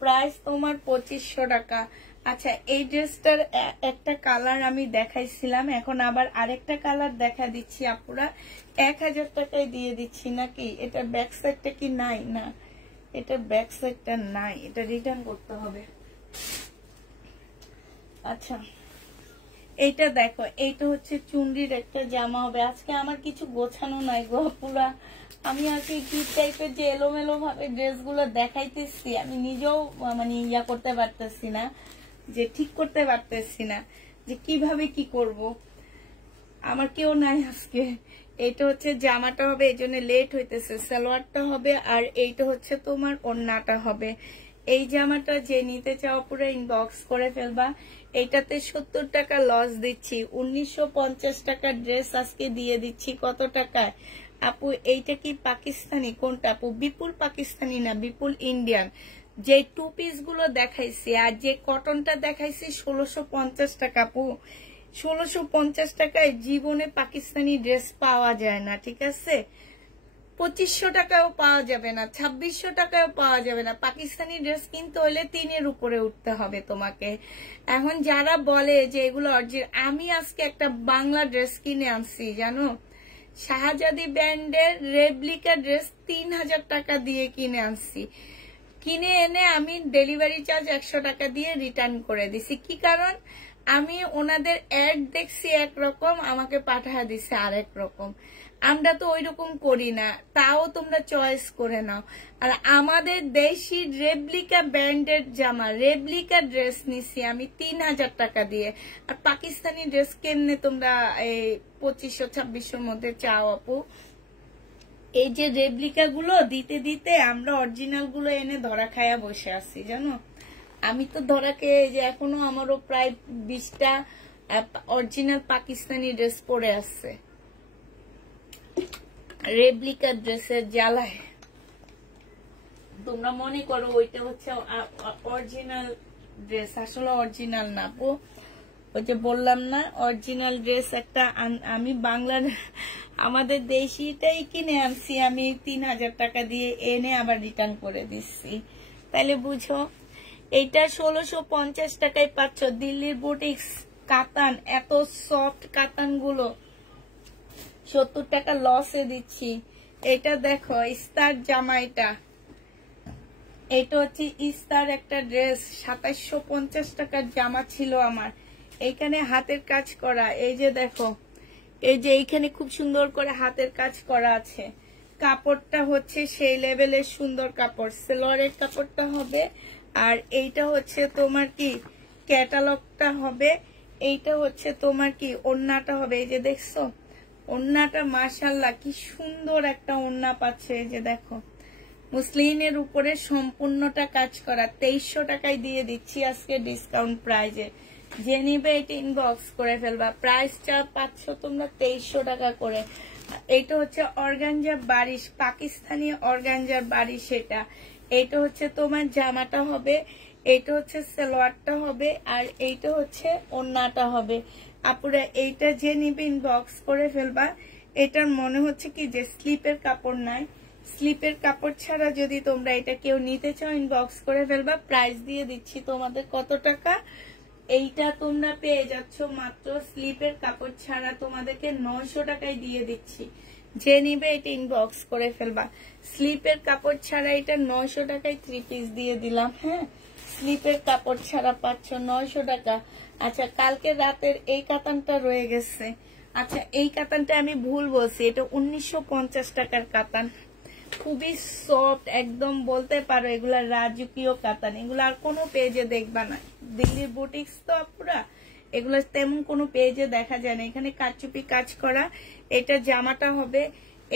প্রাইস তোমার 2500 টাকা। আচ্ছা, এই ড্রেসটার একটা কালার আমি দেখাইছিলাম, এখন আবার আরেকটা কালার দেখা দিচ্ছি আপুরা। 1000 টাকায় দিয়ে দিচ্ছি নাকি? এটা ব্যাক সাইডটা কি নাই? না, এটা ব্যাক সাইডটা নাই, এটা রিটার্ন করতে হবে। আচ্ছা, এইটা দেখো, এইটা হচ্ছে চুনরির একটা জামা হবে। আজকে আমার কিছু গোছানো নাই গো পুরা। আমি আজকে কি টাইপের যে এলোমেলো ভাবে ড্রেসগুলো দেখাইতেছি, আমি নিজেও মানে ইয়া করতে পারতেছি না, যে ঠিক করতে পারতেছি না যে কিভাবে কি করব। আমার কেউ নাই আজকে। এইটা হচ্ছে জামাটা হবে, এই জন্য লেট হইতেছে। সালোয়ারটা হবে, আর এইটা হচ্ছে তোমার ওড়নাটা হবে। এই জামাটা যে নিতে চাও পুরো ইনবক্স করে ফেলবা। এইটাতে 70 টাকা লস দিচ্ছি। 1950 টাকার ড্রেস আজকে দিয়ে দিচ্ছি কত টাকায় আপু? এইটা কি পাকিস্তানি? কোনটা আপু? বিপুল পাকিস্তানি না, বিপুল ইন্ডিয়ান। যে টু পিস গুলো দেখাইছি আর যে কটনটা দেখাইছি 1650 টাকা আপু। 1650 টাকায় জীবনে পাকিস্তানি ড্রেস পাওয়া যায় না, ঠিক আছে? 2500 টাকাও পাওয়া যাবে না, 2600 টাকাও পাওয়া যাবে না। পাকিস্তানি ড্রেস কিনতে হলে 3-এর উপরে উঠতে হবে তোমাকে। এখন যারা বলে যে এগুলো অরিজিনাল, আমি আজকে একটা বাংলা ড্রেস কিনে আনছি জানো, শাহজাদি ব্র্যান্ডের রেপ্লিকা ড্রেস 3000 টাকা দিয়ে কিনে আনছি। কিনে এনে আমি ডেলিভারি চার্জ 100 টাকা দিয়ে রিটার্ন করে দিছি। কি কারণ? আমি ওনাদের অ্যাড দেখছি একরকম, আমাকে পাঠা দিছে আরেক রকম। আমরা তো ওই রকম করি না, তাও তোমরা চয়েস করে নাও। আর আমাদের দেশি রেপ্লিকা ব্র্যান্ডের জামা, রেপ্লিকা ড্রেস নিছি আমি 3000 টাকা দিয়ে। আর পাকিস্তানি ড্রেস কেমনে তোমরা এই 2500-2600-র মধ্যে চাও আপু? এই যে রেপ্লিকা গুলো দিতে দিতে আমরা অরিজিনাল গুলো এনে ধরা খায়া বসে আছি জানো। আমি তো ধরা খেয়ে যে এখনো আমারও প্রায় 20টা অরিজিনাল পাকিস্তানি ড্রেস পরে আছে রেপ্লিকা ড্রেসের জ্বালায়। তোমরা মনে করো ওইটা হচ্ছে অরিজিনাল ড্রেস, আসলে অরিজিনাল না আপু। ওই যে বললাম না অরিজিনাল ড্রেস একটা আমি বাংলার আমাদের দেশিটাই কিনে আনছি আমি 3000 টাকা দিয়ে, এনে আবার রিটার্ন করে দিচ্ছি। তাইলে বুঝো এইটা 1650 টাকায় পাচ্ছ। দিল্লির বুটিক্স কাতান, এত সফট কাতান গুলো 70 টাকা লসে দিচ্ছি। এটা দেখো ইস্তার জামাইটা, এটা হচ্ছে ইস্তার একটা ড্রেস, 2750 টাকার জামা ছিল আমার। এইখানে হাতের কাজ করা, এই যে দেখো, এই যে এইখানে খুব সুন্দর করে হাতের কাজ করা আছে। কাপড়টা হচ্ছে সেই লেভেলের সুন্দর কাপড়, সেলোয়ারের কাপড়টা হবে। আর এইটা হচ্ছে তোমার কি ক্যাটালগটা হবে, এইটা হচ্ছে তোমার কি ওড়নাটা হবে। এই যে দেখছো ওড়নাটা, মাশাআল্লাহ কি সুন্দর একটা ওড়না পাচ্ছে। এই যে দেখো মুসলিনের উপরে সম্পূর্ণটা কাজ করা, 2300 টাকায় দিয়ে দিচ্ছি আজকে ডিসকাউন্ট প্রাইজে। যে নিবে এটা ইনবক্স করে ফেলবা। প্রাইসটা পাচ্ছ তোমরা 2300 টাকা করে। এটা হচ্ছে অর্গানজা বারিশ, পাকিস্তানি অর্গানজার বারিশ। এটা এইটা হচ্ছে তোমার জামাটা হবে, এইটা হচ্ছে সালোয়ারটা হবে, আর এইটা হচ্ছে ওড়নাটা হবে। আপুরা এইটা যে নিবে ইনবক্স করে ফেলবা। এটার মনে হচ্ছে কি যে স্লিপের কাপড় নাই, স্লিপের কাপড় ছাড়া যদি তোমরা এটা কেউ নিতে চাও ইনবক্স করে ফেলবা। প্রাইস দিয়ে দিচ্ছি তোমাদের কত টাকা? এইটা তোমরা পেয়ে যাচ্ছ মাত্র স্লিপের কাপড় ছাড়া তোমাদেরকে 900 টাকায় দিয়ে দিচ্ছি। যে নিবে এটা ইনবক্স করে ফেলবা। স্লিপের কাপড় ছাড়া এটা 900 টাকায় 3 পিস দিয়ে দিলাম। হ্যাঁ, স্লিপের কাপড় ছাড়া পাচ্ছ 900 টাকা। আচ্ছা, কালকে রাতের এই কাতানটা রয়ে গেছে। আচ্ছা, এই কাতানটা আমি ভুল বলছি, এটা 1950 টাকার কাতান, খুবই সফট একদম বলতে পারো। এগুলা রাজকীয় কাতান, এগুলো আর কোনো পেজে দেখবা না। দিল্লির বুটিক্স তো আপুরা, এগুলো তেমন কোনো পেজে দেখা যায় না। এখানে কারচুপি কাজ করা। এটা জামাটা হবে,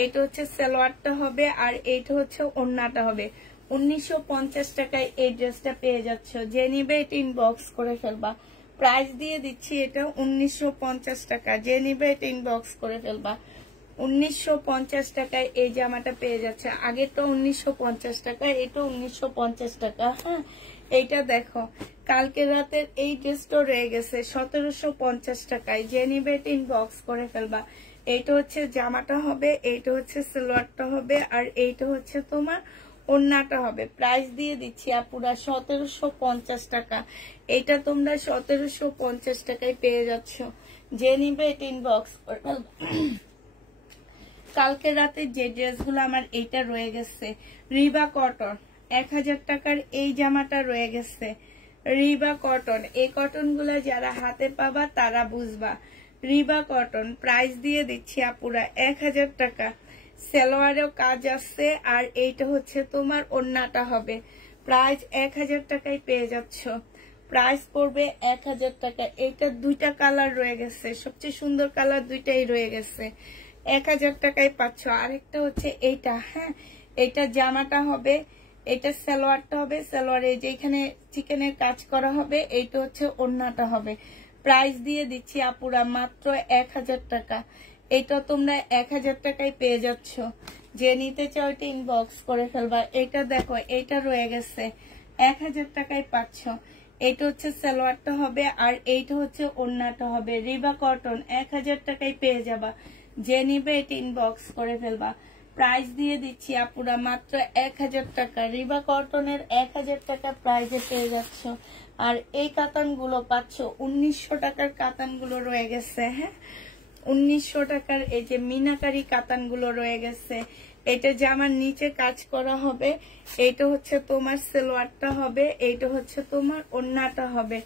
এটা হচ্ছে সালোয়ারটা হবে, আর এইটা হচ্ছে ওড়নাটা হবে। 1950 টাকায় এই ড্রেসটা পেয়ে যাচ্ছ। যে নিবে এটা ইনবক্স করে ফেলবা। প্রাইস দিয়ে দিচ্ছি এটা 1950 টাকা। যে নিবে এটা ইনবক্স করে ফেলবা। 1950 টাকায় এই জামাটা পেয়ে যাচ্ছে। আগে তো 1950 টাকা, এটা 1950 টাকা। হ্যাঁ, এইটা দেখো কালকে রাতের এই ড্রেসটা রয়ে গেছে 1750 টাকায়। যে নিবে এটা ইনবক্স করে ফেলবা। এইটা হচ্ছে জামাটা হবে, এইটা হচ্ছে সালোয়ারটা হবে, আর এইটা হচ্ছে তোমার ওড়নাটা হবে। প্রাইস দিয়ে দিচ্ছি আপুরা 1750 টাকা। এটা তোমরা 1750 টাকায় পেয়ে যাচ্ছ। যে নিবে এটা ইনবক্স করে ফেলবা। কালকে রাতে যে ড্রেসগুলো আমার এইটা রয়ে গেছে, রিবা কটন 1000 টাকার এই জামাটা রয়ে গেছে। রিবা কটন, এই কটন গুলা যারা হাতে পাবা তারা বুঝবা। রিবা কটন প্রাইস দিয়ে দিচ্ছি আপুরা 1000 টাকা। সালোয়ারেও কাজ আছে, আর এইটা হচ্ছে তোমার ওড়নাটা হবে। প্রাইস 1000 টাকায় পেয়ে যাচ্ছ। প্রাইস পড়বে 1000 টাকা। এইটা দুইটা কালার রয়ে গেছে, সবচেয়ে সুন্দর কালার দুইটাই রয়ে গেছে। 1000 টাকায় পাচ্ছ। আরেকটা হচ্ছে এইটা। হ্যাঁ, এইটা জামাটা হবে, এটা সালোয়ারটা হবে, সালোয়ারে যেখানে চিকেনের কাজ করা হবে, এইটা হচ্ছে ওড়নাটা হবে। প্রাইস দিয়ে দিচ্ছি আপুরা মাত্র 1000 টাকা। এটা তোমরা 1000 টাকায় পেয়ে যাচ্ছ। যে নিতে চাও এটা ইনবক্স করে ফেলবা। এটা দেখো, এটা রয়ে গেছে, 1000 টাকায় পাচ্ছ। এটা হচ্ছে সালোয়ারটা হবে, আর এইটা হচ্ছে ওড়নাটা হবে। রিবা কটন 1000 টাকায় পেয়ে যাবা। যে নিবে এটা ইনবক্স করে ফেলবা। প্রাইস দিয়ে দিচ্ছি আপুরা মাত্র 1000 টাকা। রিবা কটনের 1000 টাকা প্রাইজে পেয়ে যাচ্ছ। আর এই কাতানগুলো পাচ্ছ 1900 টাকার কাতানগুলো রয়ে গেছে। হ্যাঁ, 1900 টাকার এই যে মিনাকারি কাতানগুলো রয়ে গেছে। এটা জামার নিচে কাজ করা হবে, এইটা হচ্ছে তোমার সালোয়ারটা হবে, এইটা হচ্ছে তোমার ওড়নাটা হবে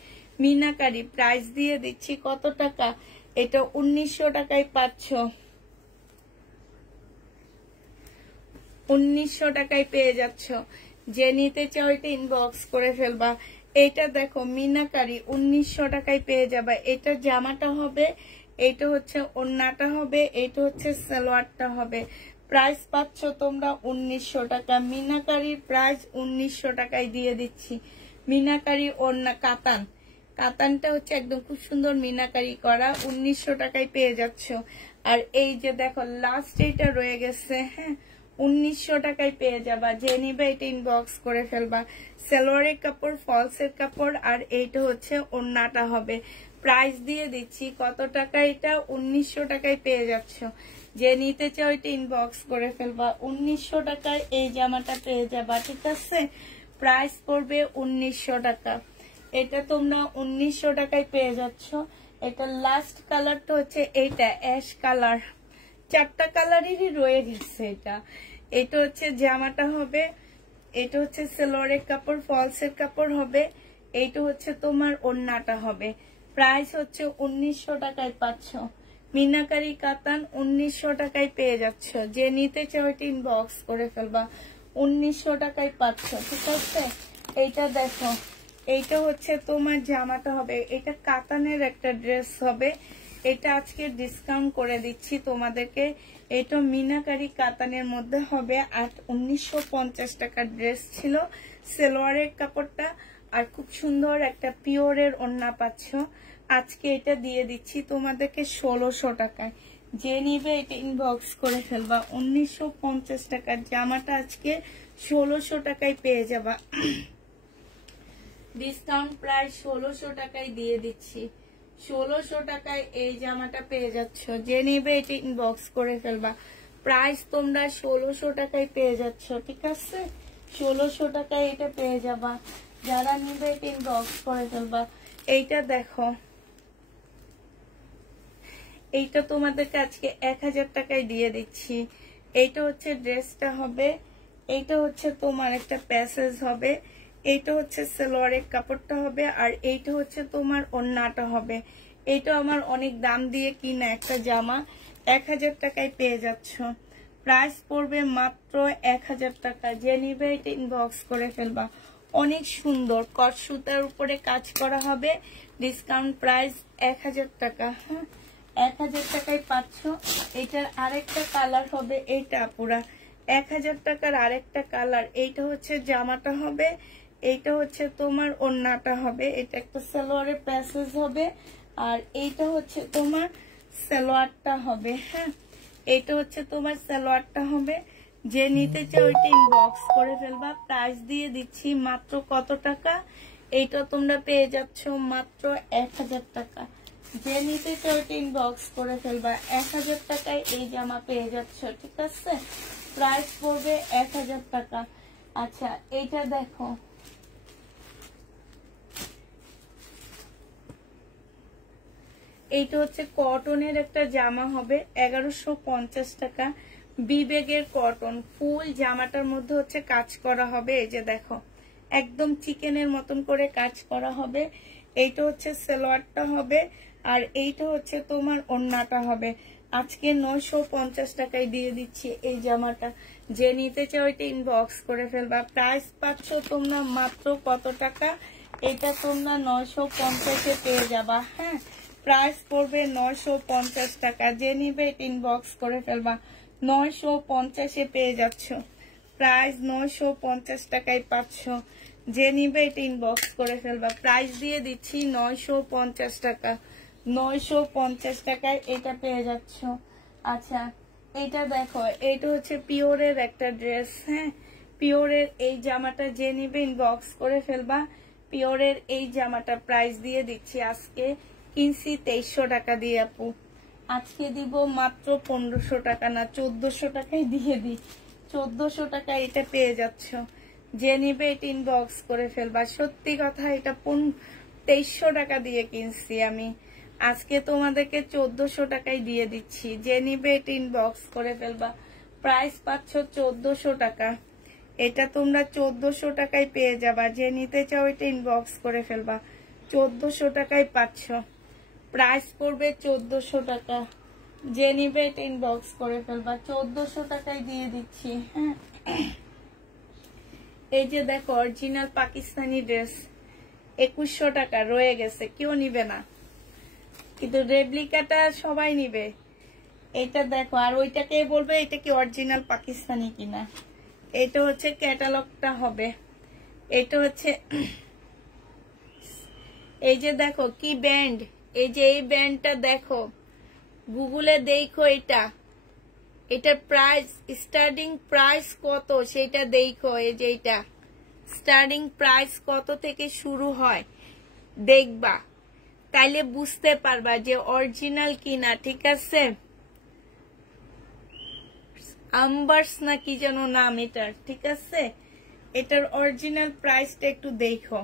মিনাকারি। প্রাইস দিয়ে দিচ্ছি কত টাকা? এটা 1900 টাকায় পাচ্ছ। 1900 টাকায় পেয়ে যাচ্ছ। যে নিতে চাও এটা ইনবক্স করে ফেলবা। এটা দেখো মিনাকারি 1900 টাকায় পেয়ে যাবা। এটা জামাটা হবে, এইটা হচ্ছে ওড়নাটা হবে, এইটা হচ্ছে সালোয়ারটা হবে। প্রাইস পাচ্ছ তোমরা 1900 টাকা। মিনাকারির প্রাইস 1900 টাকায় দিয়ে দিচ্ছি। মিনাকারি ওড়না কাতান, কাতানটা হচ্ছে একদম খুব সুন্দর মিনাকারি করা, 1900 টাকায় পেয়ে যাচ্ছ। আর এই যে দেখো লাস্ট এটা রয়ে গেছে, হ্যাঁ, 1900 টাকায় পেয়ে যাবা। যে নিবে এটা ইনবক্স করে ফেলবা। সালোয়ারের কাপড়, ফলসের কাপড়, আর এইটা হচ্ছে ওড়নাটা হবে। প্রাইস দিয়ে দিচ্ছি কত টাকা? এটা 1900 টাকায় পেয়ে যাচ্ছ। যে নিতে চাও এটা ইনবক্স করে ফেলবা। 1900 টাকায় এই জামাটা পেয়ে যাবা, ঠিক আছে? প্রাইস পড়বে 1900 টাকা। এটা তোমরা 1900 টাকায় পেয়ে যাচ্ছ। এটা লাস্ট কালারটা হচ্ছে এইটা অ্যাশ কালার, 4টা কালারেরই রয়ে গেছে। এটা হচ্ছে জামাটা হবে, এটা হচ্ছে সালোয়ারের কাপড়, ফলসের কাপড় হবে, এইটা হচ্ছে তোমার ওড়নাটা হবে। প্রাইস হচ্ছে 1900 টাকায় পাচ্ছ। মিনাকারি কাতান 1900 টাকায় পেয়ে যাচ্ছ। যে নিতে চাও এটা ইনবক্স করে ফেলবা। 1900 টাকায় পাচ্ছ, ঠিক আছে? এইটা দেখো, এইটা হচ্ছে তোমার জামাটা হবে, এটা কাতানের একটা ড্রেস হবে। এটা আজকে ডিসকাউন্ট করে দিচ্ছি তোমাদেরকে। এটা মিনাকারি কাতানের মধ্যে হবে। আর 1950 টাকার ড্রেস ছিল। সালোয়ারের কাপড়টা আর খুব সুন্দর একটা পিওরের ওড়না পাচ্ছ। আজকে এটা দিয়ে দিচ্ছি তোমাদেরকে 1600 টাকায়। যে নিবে এটা ইনবক্স করে ফেলবা। 1950 টাকার জামাটা আজকে 1600 টাকায় পেয়ে যাবা। ডিসকাউন্ট প্রাইস 1600 টাকায় দিয়ে দিচ্ছি। 1600 টাকায় এই জামাটা পেয়ে যাচ্ছ। যে নিবে এটা ইনবক্স করে ফেলবা। প্রাইস তোমরা 1600 টাকায় পেয়ে যাচ্ছ, ঠিক আছে? 1600 টাকায় এটা পেয়ে যাবা। যারা নিবে এটা ইনবক্স করে ফেলবা। এইটা দেখো, এইটা তোমাদেরকে আজকে 1000 টাকায় দিয়ে দিচ্ছি। এইটা হচ্ছে ড্রেসটা হবে, এইটা হচ্ছে তোমার একটা প্যাসেজ হবে, এইটা হচ্ছে সালোয়ারের কাপড়টা হবে, আর এইটা হচ্ছে তোমার ওড়নাটা হবে। এইটা আমার অনেক দাম দিয়ে কিনা একটা জামা, 1000 টাকায় পেয়ে যাচ্ছ। প্রাইস পড়বে মাত্র 1000 টাকা। যে নিবে এটা ইনবক্স করে ফেলবা। অনেক সুন্দর কট সুতার উপরে কাজ করা হবে। ডিসকাউন্ট প্রাইস 1000 টাকা। হ্যাঁ, 1000 টাকায় পাচ্ছ। এটার আরেকটা কালার হবে, এইটা পুরা 1000 টাকার আরেকটা কালার। এইটা হচ্ছে জামাটা হবে, এইটা হচ্ছে তোমার ওড়নাটা হবে। এটা একটা সালোয়ারের প্যাসেজ হবে, আর এইটা হচ্ছে তোমার সালোয়ারটা হবে। হ্যাঁ, এইটা হচ্ছে তোমার সালোয়ারটা হবে। যে নিতে চাও ওইটা ইনবক্স করে ফেলবা। প্রাইস দিয়ে দিচ্ছি মাত্র কত টাকা? এইটা তোমরা পেয়ে যাচ্ছ মাত্র 1000 টাকা। যে নিতে চাও ওইটা ইনবক্স করে ফেলবা। 1000 টাকায় এই জামা পেয়ে যাচ্ছ, ঠিক আছে? প্রাইস পড়বে 1000 টাকা। আচ্ছা, এইটা দেখো, এইটা হচ্ছে কটনের একটা জামা হবে, 1150 টাকা। বিবেগের কটন ফুল জামাটার মধ্যে হচ্ছে কাজ করা হবে। এই যে দেখো, একদম চিকেনের মতন করে কাজ করা হবে। এইটা হচ্ছে সালোয়ারটা হবে, আর এইটা হচ্ছে তোমার ওড়নাটা হবে। আজকে 950 টাকায় দিয়ে দিচ্ছি এই জামাটা। যে নিতে চাও এটা ইনবক্স করে ফেলবা। প্রাইস পাচ্ছ তোমরা মাত্র কত টাকা? এটা তোমরা 950-এ পেয়ে যাবা। হ্যাঁ, প্রাইস পড়বে 950 টাকা। যে নিবে এটা ইনবক্স করে ফেলবা। 950-এ পেয়ে যাচ্ছ। প্রাইস 950 টাকায় 500, যে নিবে এটা ইনবক্স করে ফেলবা। প্রাইস দিয়ে দিচ্ছি 950 টাকা, 950 টাকায় এটা পেয়ে যাচ্ছ। আচ্ছা এটা দেখো, এটা হচ্ছে পিওরের একটা ড্রেস, হ্যাঁ পিওরের এই জামাটা যে নিবে ইনবক্স করে ফেলবা। পিওরের এই জামাটা প্রাইস দিয়ে দিচ্ছি আজকে কিনছি 2300 টাকা দিয়ে আপু, আজকে দিব মাত্র 1500 টাকা না 1400 টাকায় দিয়ে দিই, 1400 টাকায় এটা পেয়ে যাচ্ছ। যে নিবে এটা ইনবক্স করে ফেলবা। সত্যি কথা এটা 2300 টাকা দিয়ে কিনছি আমি, আজকে তোমাদেরকে 1400 টাকায় দিয়ে দিচ্ছি। যে নিবে এটা ইনবক্স করে ফেলবা। প্রাইস পাচ্ছ 1400 টাকা, এটা তোমরা 1400 টাকায় পেয়ে যাবা। যে নিতে চাও এটা ইনবক্স করে ফেলবা। 1400 টাকায় পাচ্ছ, প্রাইস পড়বে 1400 টাকা। যে নিবে এটা ইনবক্স করে ফেলবা। 1400 টাকায় দিয়ে দিচ্ছি। হ্যাঁ এই যে দেখো অরিজিনাল পাকিস্তানি ড্রেস 2100 টাকা রয়ে গেছে, কেউ নিবে না, কিন্তু রেপ্লিকাটা সবাই নিবে। এটা দেখো, আর ওইটাকে বলবে এটা কি অরিজিনাল পাকিস্তানি কিনা। এটা হচ্ছে ক্যাটালগটা হবে, এটা হচ্ছে এই যে দেখো কি ব্যান্ড, এই যে এই ব্যান্ডটা দেখো, গুগলে দেখো এটার প্রাইস, স্টার্টিং প্রাইস কত সেটা দেখো। এই যে এটা স্টার্টিং প্রাইস কত থেকে শুরু হয় দেখবা, তাইলে বুঝতে পারবা যে অরিজিনাল কিনা। ঠিক আছে, আম্বার্স না কি যেন নাম এটার, ঠিক আছে। এটার অরিজিনাল প্রাইসটা একটু দেখো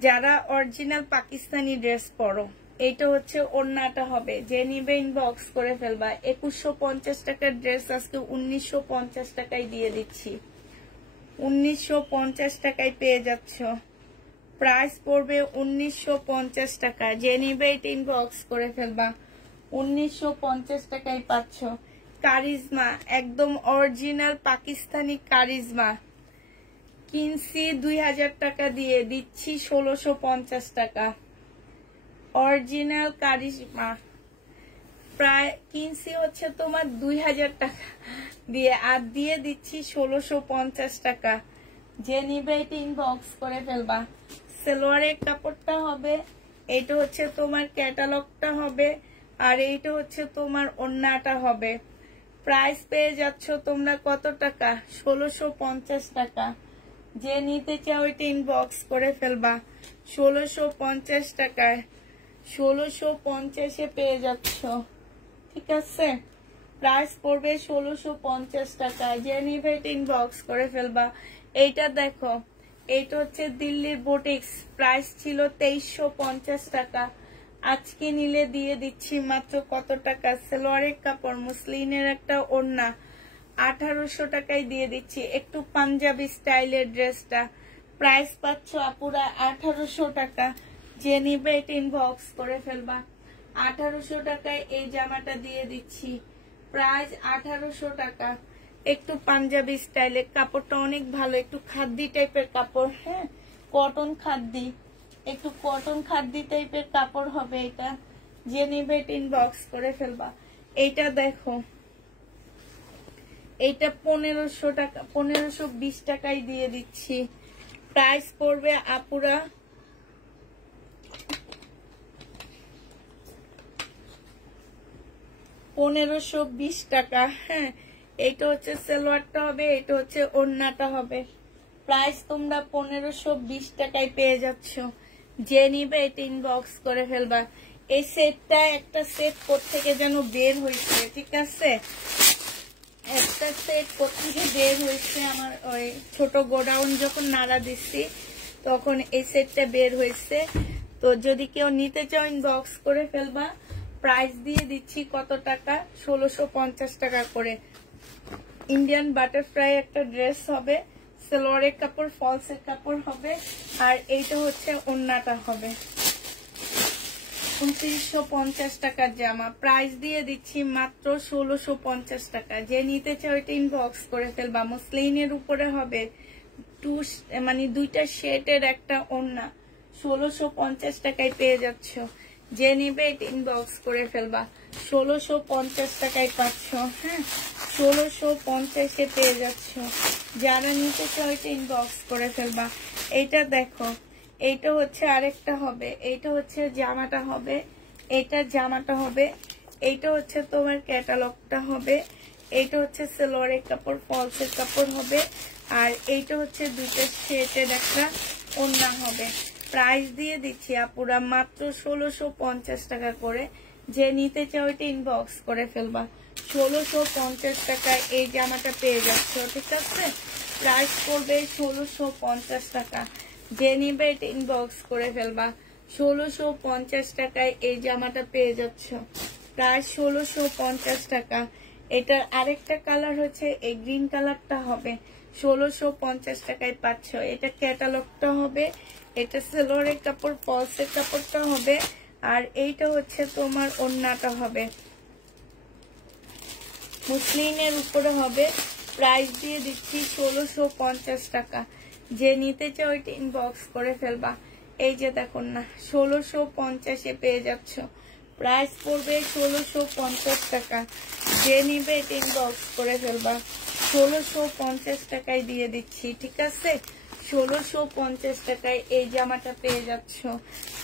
যারা অরিজিনাল পাকিস্তানি ড্রেস পরো। এটা হচ্ছে ওড়নাটা হবে, যে নিবে ইনবক্স করে ফেলবা। 2150 টাকার ড্রেস আজকে 1950 টাকায় দিয়ে দিচ্ছি, 1950 টাকায় পেয়ে যাচ্ছ। প্রাইস পড়বে 1950 টাকা, যে নিবে এটা ইনবক্স করে ফেলবা। 1950 টাকায় পাচ্ছ। কারিজমা একদম অরিজিনাল পাকিস্তানি কারিজমা কিনছি 2000 টাকা দিয়ে, দিচ্ছি 1650 টাকা। অরিজিনাল কারিজমা প্রায় কিনছি হচ্ছে তোমার 2000 টাকা দিয়ে, আর দিয়ে দিচ্ছি 1650 টাকা। যে নিবে এটা ইনবক্স করে ফেলবা। সালোয়ারের কাপড়টা হবে, এটা হচ্ছে তোমার ক্যাটালগটা হবে, আর এইটা হচ্ছে তোমার ওড়নাটা হবে। প্রাইস পেয়ে যাচ্ছ তোমরা কত টাকা, 1650 টাকা। যে নিতে চাও এটা ইনবক্স করে ফেলবা। 1650 টাকায়, 1650-এ পেয়ে যাচ্ছ। ঠিক আছে, প্রাইস পড়বে 1650 টাকা। যে নিবে এটা ইনবক্স করে ফেলবা। এইটা দেখো, এইটা হচ্ছে দিল্লির বুটিক্স, প্রাইস ছিল 2350 টাকা, আজকে নিলে দিয়ে দিচ্ছি মাত্র কত টাকা। সালোয়ারের কাপড়, মুসলিনের একটা ওড়না, 1800 টাকায় দিয়ে দিচ্ছি। একটু পাঞ্জাবি স্টাইলের ড্রেসটা প্রাইস পাচ্ছ আপুরা 1800 টাকা। যে নিবে এটা ইনবক্স করে ফেলবা। 1800 টাকায় এই জামাটা দিয়ে দিচ্ছি, প্রাইস 1800 টাকা। একটু পাঞ্জাবি স্টাইলের, কাপড়টা অনেক ভালো, একটু খাদ্দি টাইপের কাপড়, হ্যাঁ কটন খাদ্দি, একটু কটন খাদ্দি টাইপের কাপড় হবে এটা। যে নিবে এটা ইনবক্স করে ফেলবা। এইটা দেখো, এইটা 1500 টাকা, 1520 টাকায় দিয়ে দিচ্ছি। প্রাইস পড়বে আপুরা 1520 টাকা। হ্যাঁ এইটা হচ্ছে সালোয়ারটা হবে, এটা হচ্ছে ওড়নাটা হবে। প্রাইস তোমরা 1520 টাকায় পেয়ে যাচ্ছ। যে নিবে এটা ইনবক্স করে ফেলবা। এই সেটটা একটা সেট কোত্থেকে যেন বের হয়েছে, ঠিক আছে, একটা সেট কোত্থেকে বের হয়েছে। আমার ওই ছোট গোডাউন যখন নাড়া দিচ্ছি তখন এই সেটটা বের হয়েছে। তো যদি কেউ নিতে চাও ইনবক্স করে ফেলবা। প্রাইস দিয়ে দিচ্ছি কত টাকা, 1650 টাকা করে। ইন্ডিয়ান বাটারফ্লাই একটা ড্রেস হবে, সালোয়ারের কাপড়, ফলসের কাপড় হবে, আর এইটা হচ্ছে ওড়নাটা হবে। 2950 টাকার জামা, প্রাইস দিয়ে দিচ্ছি মাত্র 1650 টাকা। যে নিতে চাও এটা ইনবক্স করে ফেলবা। মসলিনের উপরে হবে, মানে দুইটা শেডের একটা ওড়না, 1650 টাকায় পেয়ে যাচ্ছ। যে নিবে এটা ইনবক্স করে ফেলবা। 1650 টাকায় পাচ্ছ। হ্যাঁ 1650-এ পেয়ে যাচ্ছ। যারা নিতে চাও এটা ইনবক্স করে ফেলবা। এইটা দেখো, এইটা হচ্ছে আরেকটা হবে, এইটা হচ্ছে জামাটা হবে, এটা জামাটা হবে, এইটা হচ্ছে তোমার ক্যাটালগটা হবে, এইটা হচ্ছে সালোয়ারের কাপড়, ফলসের কাপড় হবে, আর এইটা হচ্ছে দুটো সেটের একটা ওড়না হবে। প্রাইস দিয়ে দিচ্ছি আপুরা মাত্র 1650 টাকা করে। যে নিতে চাও এটা ইনবক্স করে ফেলবা। 1650 টাকায় এই জামাটা পেয়ে যাচ্ছ, ঠিক আছে? প্রাইস পড়বে 1650 টাকা। যে নিবে এটা ইনবক্স করে ফেলবা। 1650 টাকায় এই জামাটা পেয়ে যাচ্ছ, প্রায় 1650 টাকা। এটার আরেকটা কালার হচ্ছে এই গ্রিন কালারটা হবে, 1650 টাকায় পাচ্ছ। এটা ক্যাটালগটা হবে, এটা সালোয়ারের কাপড়, ফলসের কাপড়টা হবে, আর এইটা হচ্ছে তোমার ওড়নাটা হবে, মুসলিনের উপরে হবে। প্রাইস দিয়ে দিচ্ছি 1650 টাকা। যে নিতে চাও এটা ইনবক্স করে ফেলবা। এই যে দেখুন না, 1650-এ পেয়ে যাচ্ছ। প্রাইস পড়বে 1650 টাকা। যে নিবে এটা ইনবক্স করে ফেলবা। 1650 টাকায় দিয়ে দিচ্ছি, ঠিক আছে? 1650 টাকায় এই জামাটা পেয়ে যাচ্ছ।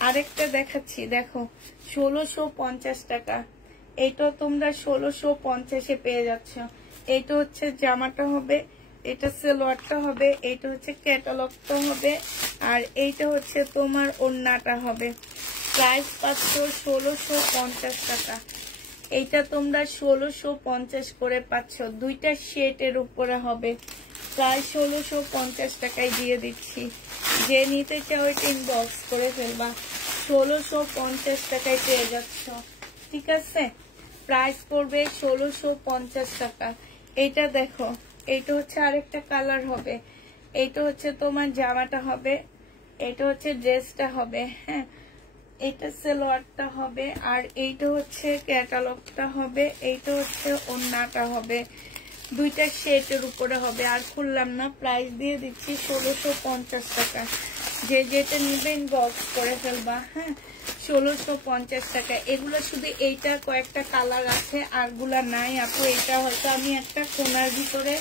আরেকটা দেখাচ্ছি, দেখো 1650 টাকা। এটা তোমরা 1650-এ পেয়ে যাচ্ছ। এটা হচ্ছে জামাটা হবে, এটা সালোয়ারটা হবে, এটা হচ্ছে ক্যাটালগটা হবে, আর এইটা হচ্ছে তোমার ওড়নাটা হবে। প্রাইস পাচ্ছ 1650 টাকা। এইটা তোমরা 1650 করে পাচ্ছ। দুইটা সেটের উপরে হবে, প্রায় 1650 টাকায় দিয়ে দিচ্ছি। যে নিতে চাও এটা ইনবক্স করে ফেলবা। 1650 টাকায় পেয়ে যাচ্ছ, ঠিক আছে? প্রাইস পড়বে 1650 টাকা। এইটা দেখো, এইটা হচ্ছে আরেকটা কালার হবে, এইটা হচ্ছে তোমার জামাটা হবে, এটা হচ্ছে ড্রেসটা হবে, হ্যাঁ, এটা সালোয়ারটা হবে, আর এইটা হচ্ছে ক্যাটালগটা হবে, এইটা হচ্ছে ওড়নাটা হবে। দুইটা সেটের উপরে হবে। আর খুললাম না, প্রাইস দিয়ে দিচ্ছি 1650 টাকা। যে যেটা নিবে ইনবক্স করে ফেলবা, হ্যাঁ, 1650 টাকা। এগুলো শুধু এইটা কয়েকটা কালার আছে, আরগুলা নাই আপু। এটা হয়তো আমি একটা কোনার ভিতরে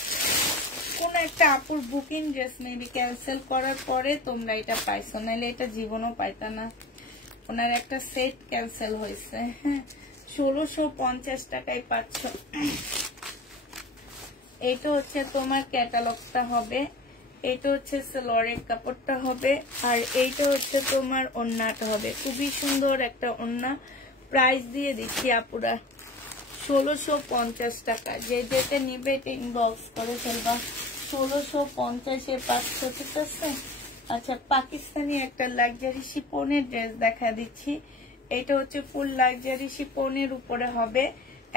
কোন একটা আপুর বুকিং ড্রেস মেবি ক্যান্সেল করার পরে তোমরা এটা পাইছো, নাহলে এটা জীবনও পাইতা না। ওনার একটা সেট ক্যান্সেল হয়েছে, হ্যাঁ। 1650 টাকায় পাচ্ছ। এটা হচ্ছে তোমার ক্যাটালগটা হবে, এটা হচ্ছে সালোয়ারের কাপড়টা হবে, আর এইটা হচ্ছে তোমার ওড়নাটা হবে। খুবই সুন্দর একটা ওড়না। প্রাইস দিয়ে দিচ্ছি আপুরা 1650 টাকা। যে যেটা নিবে এটা ইনবক্স করে ফেলবা। 1650-এ পাচ্ছ, ঠিক আছে? আচ্ছা, পাকিস্তানি একটা লাক্সারি শিপনের ড্রেস দেখা দিচ্ছি। এটা হচ্ছে ফুল লাক্সারি শিপনের উপরে হবে,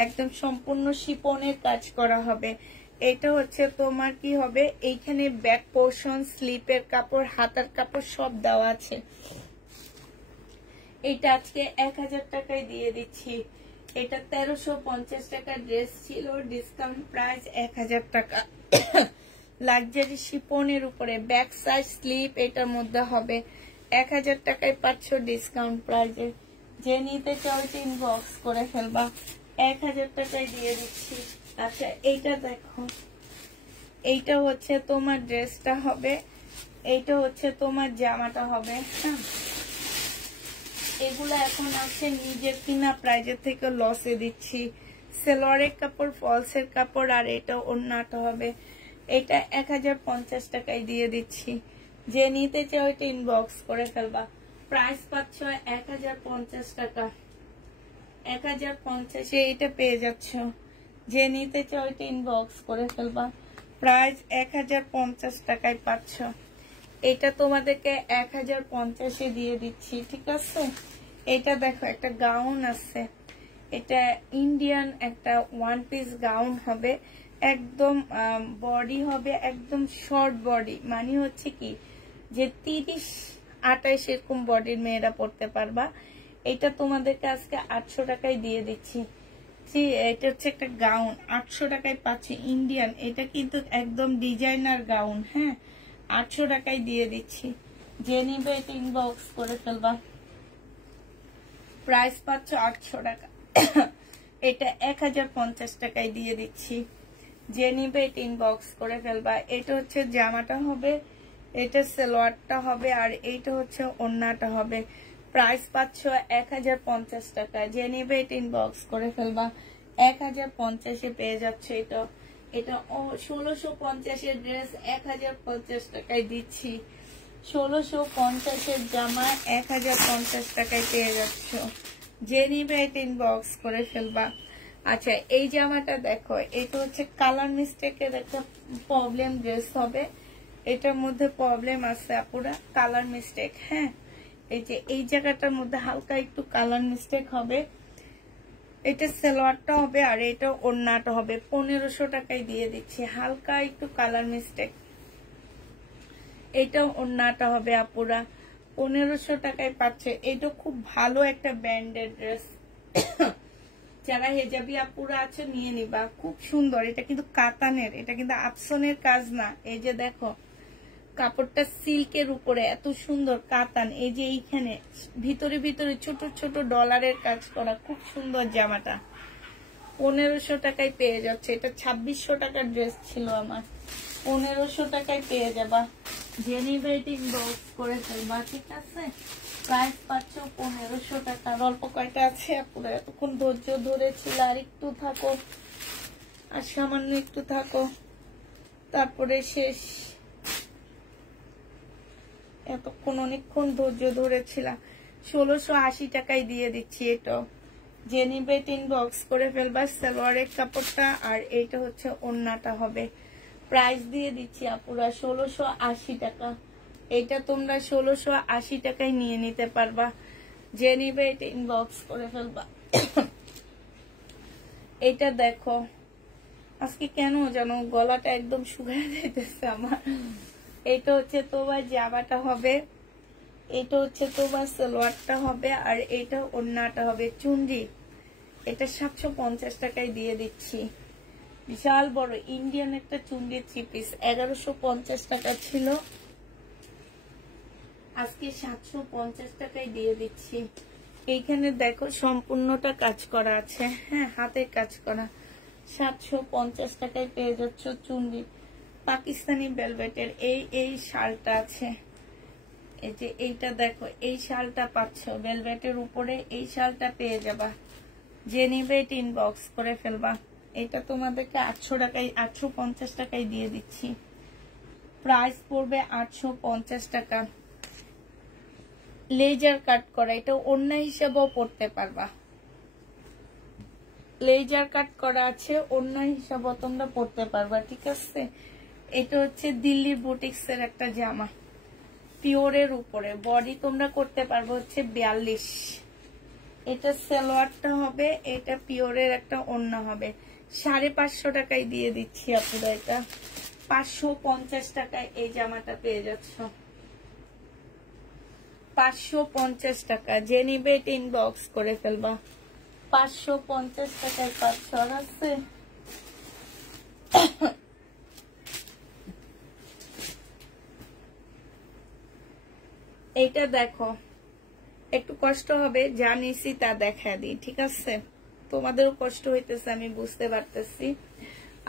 একদম সম্পূর্ণ শিপনের কাজ করা হবে। এটা হচ্ছে তোমার কি হবে, এইখানে ব্যাক পোর্শন, স্লিপের কাপড়, হাতার কাপড় সব দেওয়া আছে। এটা আজকে 1000 টাকায় দিয়ে দিচ্ছি। এটা 1350 টাকা ড্রেস ছিল, ডিসকাউন্ট প্রাইস 1000 টাকা। লাক্সারি শিপনের উপরে ব্যাক সাইড স্লিপ এটার মধ্যে হবে। 1000 টাকায় পাচ্ছ ডিসকাউন্ট প্রাইজে। যে নিতে চাও ইনবক্স করে ফেলবা। 1000 টাকায় দিয়ে দিচ্ছি। আচ্ছা, এইটা দেখো, এইটা হচ্ছে তোমার ড্রেসটা হবে, এইটা হচ্ছে তোমার জামাটা হবে, হ্যাঁ। এগুলো এখন আছে নিজের কিনা প্রাইজের থেকে লসে দিচ্ছি। সালোয়ারের কাপড়, ফলসের কাপড়, আর এটা ওড়নাটা হবে। এটা 1050 টাকায় দিয়ে দিচ্ছি। যে নিতে চাও এটা ইনবক্স করে ফেলবা। প্রাইস পাচ্ছ 1050 টাকা। 1050-এ এটা পেয়ে যাচ্ছ। যে নিতে চাও এটা ইনবক্স করে ফেলবা। প্রাইস 1050 টাকায় পাচ্ছ। এটা তোমাদেরকে 1050-এ দিয়ে দিচ্ছি, ঠিক আছে? এটা দেখো, একটা গাউন আছে, এটা ইন্ডিয়ান একটা ওয়ান পিস গাউন হবে, একদম বডি হবে একদম শর্ট বডি, মানে হচ্ছে কি যে 30-28 এরকম বডির মেয়েরা পড়তে পারবা। এটা তোমাদেরকে আজকে 800 টাকায় দিয়ে দিচ্ছি। এটা হচ্ছে একটা গাউন, 800 টাকায় পাচ্ছি ইন্ডিয়ান। এটা কিন্তু একদম ডিজাইনার গাউন, হ্যাঁ, 800 টাকায় দিয়ে দিচ্ছি। যে নিবে এটা ইনবক্স করে ফেলবা। প্রাইস পাচ্ছ 800 টাকা। এটা 1050 টাকায় দিয়ে দিচ্ছি। যে নিবে এটা ইনবক্স করে ফেলবা। এটা হচ্ছে জামাটা হবে, এটা সালোয়ারটা হবে, আর এইটা হচ্ছে ওড়নাটা হবে। প্রাইস পাচ্ছ 1050 টাকা। যে নিবে এটা ইনবক্স করে ফেলবা। 1050-এ পেয়ে যাচ্ছে এটা। এটা 1650-এর ড্রেস 1050 টাকায় দিচ্ছি। 1650-এর জামা 1050 টাকায় পেয়ে যাচ্ছ। যে নিবে এটা ইনবক্স করে ফেলবা। আচ্ছা, এই জামাটা দেখো, এটা হচ্ছে কালার মিস্টেকের একটা প্রবলেম ড্রেস হবে। এটার মধ্যে প্রবলেম আছে আপুরা, কালার মিস্টেক। হ্যাঁ, এই যে এই জায়গাটার মধ্যে হালকা একটু কালার মিস্টেক হবে। এটা সালোয়ারটা হবে আর এটা ওড়নাটা হবে। 1500 টাকায় দিয়ে দিচ্ছি, হালকা একটু কালার মিস্টেক। এটা ওড়নাটা হবে আপুরা, 1500 টাকায় পাচ্ছে। এটা খুব ভালো একটা ব্র্যান্ডের ড্রেস। যারা হেজাবি আপুরা আছে নিয়ে নিবা, খুব সুন্দর। এটা কিন্তু কাতানের, এটা কিন্তু আফসনের কাজ না। এই যে দেখো কাপড়টা সিল্কের উপরে এত সুন্দর কাতান। এই যে এইখানে ভিতরে ভিতরে ছোট ছোট ডলারের কাজ করা, খুব সুন্দর জামাটা। 1500 টাকায় পেয়ে যাচ্ছে। এটা 2600 টাকার ড্রেস ছিল আমার, 1500 টাকায় পেয়ে যাবা। জেনিভেটিং বক্স করে ফেলবা, ঠিক আছে? প্রাইস পাচ্ছ 1500 টাকা। অল্প কয়টা আছে আপুরা, এতক্ষণ ধৈর্য ধরেছিল। আর একটু থাকো, আর সামান্য একটু থাকো, তারপরে শেষ। এতক্ষণ অনেকক্ষণ ধৈর্য ধরেছিলাম। 1680 টাকায় দিয়ে দিচ্ছি। এটা যে নিবে ইনবক্স করে ফেলবা। সালোয়ারের কাপড়টা আর এইটা হচ্ছে ওড়নাটা হবে। প্রাইস দিয়ে দিচ্ছি আপুরা 1680 টাকা। এটা তোমরা 1680 টাকায় নিয়ে নিতে পারবা। যে নিবে এটা ইনবক্স করে ফেলবা। এটা দেখো, আজকে কেন জানো গলাটা একদম শুকিয়ে যাইতেছে আমার। এটা হচ্ছে তোমার জামাটা হবে, এটা হচ্ছে তোমার সালোয়ারটা হবে, আর এটা ওড়নাটা হবে। চুনরি এটা 750 টাকায় দিয়ে দিচ্ছি। বিশাল বড় ইন্ডিয়ান একটা চুনরি 3 পিস 1150 টাকা ছিল, আজকে 750 টাকায় দিয়ে দিচ্ছি। এইখানে দেখো সম্পূর্ণটা কাজ করা আছে। হ্যাঁ, হাতের কাজ করা। 750 টাকায় পেয়ে যাচ্ছ চুনরি। পাকিস্তানি ভেলভেটের এই শালটা আছে। এই যে এইটা দেখো, এই শালটা পাচ্ছ ভেলভেটের উপরে, এই শালটা পেয়ে যাবা। যে নিবে ইনবক্স করে ফেলবা। এটা তোমাদেরকে 800 টাকায় 850 টাকায় দিয়ে দিচ্ছি। প্রাইস পড়বে 850 টাকা। লেজার কাট করা, এটা ওড়না হিসাবেও পড়তে পারবা। লেজার কাট করা আছে, ওড়না হিসাবেও তোমরা পড়তে পারবা, ঠিক আছে? এটা হচ্ছে দিল্লির বুটিক্সের একটা জামা, পিওরের উপরে। বডি তোমরা করতে পারবো হচ্ছে 42। এটা সালোয়ারটা হবে, এটা পিওরের একটা ওড়না হবে। 550 টাকায় দিয়ে দিচ্ছি আপনারা। এটা 550 টাকায় এই জামাটা পেয়ে যাচ্ছ। 550 টাকা। যে নিবে এটা ইনবক্স করে ফেলবা। 550 টাকায় পাচ্ছ। আর আছে এইটা দেখো, একটু কষ্ট হবে, জানিসি তা দেখা দিই, ঠিক আছে? তোমাদেরও কষ্ট হইতেছে, আমি বুঝতে পারতেছি,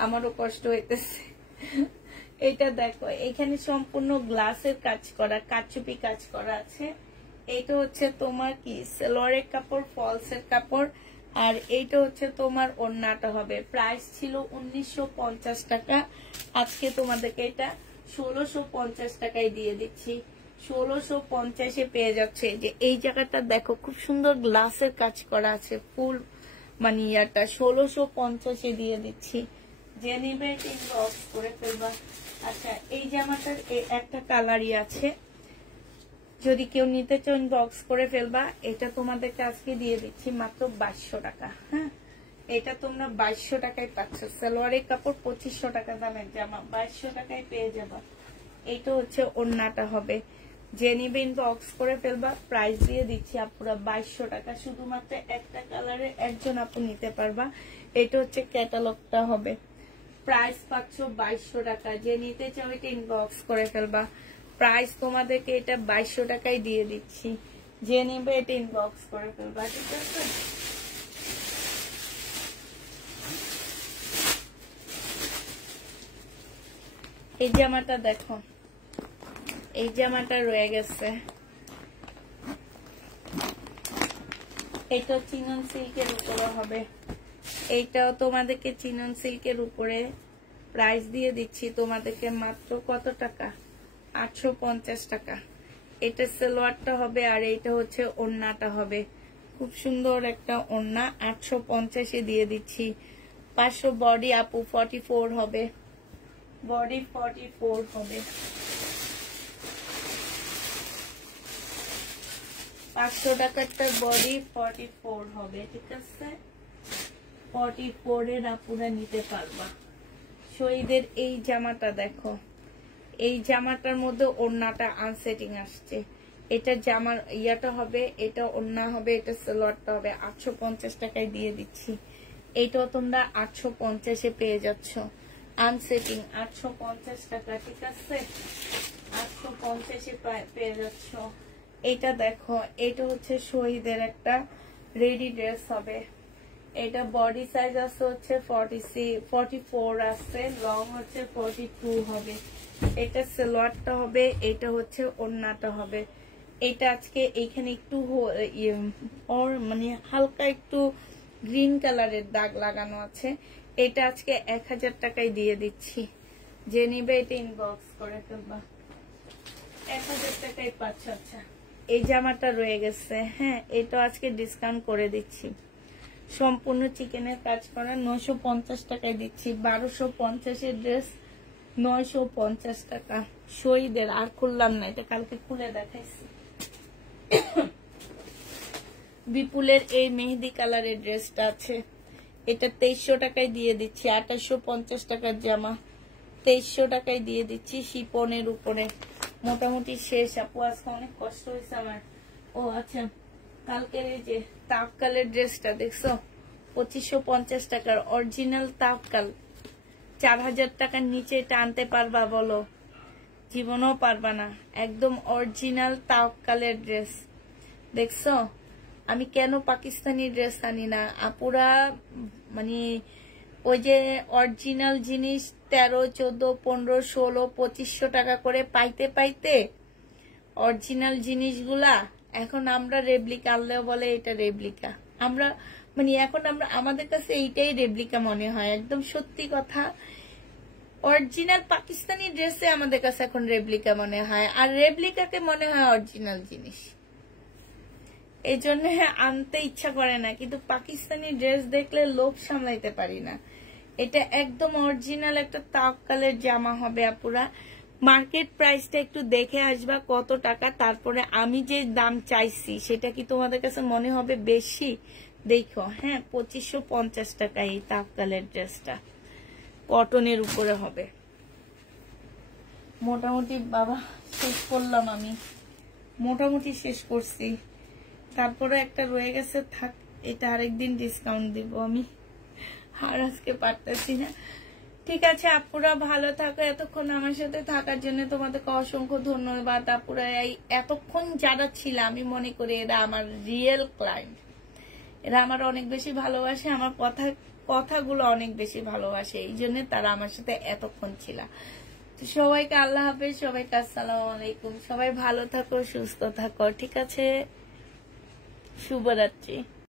আমারও কষ্ট হইতেছে। এটা দেখো, এখানে সম্পূর্ণ গ্লাসের কাজ করা, কাচুপি কাজ করা আছে। এইটা হচ্ছে তোমার কি সালোয়ারের কাপড়, ফলসের কাপড়, আর এইটা হচ্ছে তোমার ওড়নাটা হবে। প্রাইস ছিল 1950 টাকা, আজকে তোমাদেরকে এটা 1650 টাকায় দিয়ে দিচ্ছি। 1650-এ পেয়ে যাচ্ছে। যে এই জায়গাটা দেখো, খুব সুন্দর গ্লাসের কাজ করা আছে, ফুল মানে ইয়াটা 1650-এ দিয়ে দিচ্ছি। যে নিবে ইনবক্স করে ফেলবা। আচ্ছা, এই জামাটার একটা কালারই আছে, যদি কেউ নিতে চাও ইনবক্স করে ফেলবা। এটা তোমাদেরকে আজকে দিয়ে দিচ্ছি মাত্র 2200 টাকা। হ্যাঁ, এটা তোমরা 2200 টাকায় পাচ্ছ। সালোয়ারের কাপড় 2500 টাকা দামের জামা 2200 টাকায় পেয়ে যাবা। এইটা হচ্ছে ওড়নাটা হবে। যে নিবে ইনবক্স করে ফেলবা। প্রাইস দিয়ে দিচ্ছি আপুরা 2200 টাকা। শুধুমাত্র একটা কালারে একজন আপু নিতে পারবা। এটা হচ্ছে ক্যাটালগটা হবে। প্রাইস পাচ্ছ 2200 টাকা। যে নিতে চাও এটা ইনবক্স করে ফেলবা। প্রাইস তোমাদেরকে এটা 2200 টাকায় দিয়ে দিচ্ছি। যে নিবে এটা ইনবক্স করে ফেলবা, ঠিক আছে? এই জামাটা দেখো, এই জামাটা রয়ে গেছে, এটা চিনন সিল্কের উপরে হবে। এইটাও তোমাদেরকে চিনন সিল্কের উপরে প্রাইস দিয়ে দিচ্ছি তোমাদেরকে মাত্র কত টাকা, 850 টাকা। এটা সালোয়ারটা হবে আর এইটা হচ্ছে ওড়নাটা হবে। খুব সুন্দর একটা ওড়না, 850-এ দিয়ে দিচ্ছি। 500 বডি আপু 44 হবে, বডি 44 হবে। 500 টাকারটার বডি 44 হবে, ঠিক আছে? 44-এর আপুরা নিতে পারবা। শহীদের এই জামাটা দেখো, এই জামাটার মধ্যে ওড়নাটা আনসেটিং আসছে। এটা জামার ইয়াটা হবে, এটা ওড়না হবে, এটা সালোয়ারটা হবে। 850 টাকায় দিয়ে দিচ্ছি। এইটাও তোমরা 850-এ পেয়ে যাচ্ছ, আনসেটিং 850 টাকা, ঠিক আছে? 850-এ পেয়ে যাচ্ছ। এটা দেখো, এটা হচ্ছে শহীদের একটা রেডি ড্রেস হবে। এটা বডি সাইজ আছে হচ্ছে 44 আছে, লং হচ্ছে 42 হবে। এটা সালোয়ারটা হবে, এটা হচ্ছে ওড়নাটা হবে। এটা আজকে এইখানে একটু মানে হালকা একটু গ্রিন কালারের দাগ লাগানো আছে। এটা আজকে 1000 টাকায় দিয়ে দিচ্ছি। যে নিবে এটা ইনবক্স করে ফেলবা, 1000 টাকায় পাচ্ছ। আচ্ছা, এই জামাটা রয়ে গেছে, হ্যাঁ, এটা আজকে ডিসকাউন্ট করে দিচ্ছি। সম্পূর্ণ চিকেনের কাজ করা, 950 টাকায় দিচ্ছি। 1250-এর ড্রেস 950 টাকা শহীদের। আর খুললাম না, এটা কালকে খুলে দেখাইছি। বিপুলের এই মেহেদি কালারের ড্রেসটা আছে, এটা 2300 টাকায় দিয়ে দিচ্ছি। 2850 টাকার জামা 2300 টাকায় দিয়ে দিচ্ছি, শিপনের উপরে। মোটামুটি শেষ আপু, আজকে অনেক কষ্ট হয়েছে আমার। ও আচ্ছা, কালকের এই যে তাপকালের ড্রেসটা দেখছো, 2550 টাকার অরিজিনাল তাপকাল। 4000 টাকার নিচে এটা আনতে পারবা বলো? জীবনেও পারবা না। একদম অরিজিনাল তাপকালের ড্রেস দেখছো। আমি কেন পাকিস্তানি ড্রেস আনি না আপুরা, মানে ওই যে অরিজিনাল জিনিস 13, 14, 15, 16, 2500 টাকা করে পাইতে পাইতে অরিজিনাল জিনিসগুলা এখন আমরা রেপ্লিকা আনলেও বলে এটা রেপ্লিকা। আমরা মানে এখন আমাদের কাছে এইটাই রেপ্লিকা মনে হয়। একদম সত্যি কথা, অরিজিনাল পাকিস্তানি ড্রেসে আমাদের কাছে এখন রেপ্লিকা মনে হয়, আর রেপ্লিকাকে মনে হয় অরিজিনাল জিনিস। এই জন্য আনতে ইচ্ছা করে না, কিন্তু পাকিস্তানি ড্রেস দেখলে লোভ সামলাইতে পারি না। এটা একদম অরিজিনাল একটা তাওয়াক্কালের জামা হবে আপুরা। মার্কেট প্রাইসটা একটু দেখে আসবা কত টাকা, তারপরে আমি যে দাম চাইছি সেটা কি তোমাদের কাছে মনে হবে বেশি? দেখো, হ্যাঁ, 2550 টাকা এই তাওয়াক্কালের ড্রেসটা কটনের উপরে হবে। মোটামুটি বাবা শেষ করলাম, আমি মোটামুটি শেষ করছি। তারপরে একটা রয়ে গেছে, থাক, এটা আরেকদিন ডিসকাউন্ট দিব আমি, আর আজকে পারতেছি না। ঠিক আছে আপুরা, ভালো থাকো। এতক্ষণ আমার সাথে থাকার জন্য তোমাদেরকে অসংখ্য ধন্যবাদ আপুরা। এই এতক্ষণ যারা ছিল, আমি মনে করি এরা আমার রিয়েল ক্লায়েন্ট। এরা আমার অনেক বেশি ভালোবাসে, আমার কথাগুলো অনেক বেশি ভালোবাসে, এই জন্য তারা আমার সাথে এতক্ষণ ছিল। তো সবাইকে আল্লাহ হাফেজ, সবাইকে আসসালামু আলাইকুম। সবাই ভালো থাকো, সুস্থ থাকো, ঠিক আছে? শুভরাত্রি।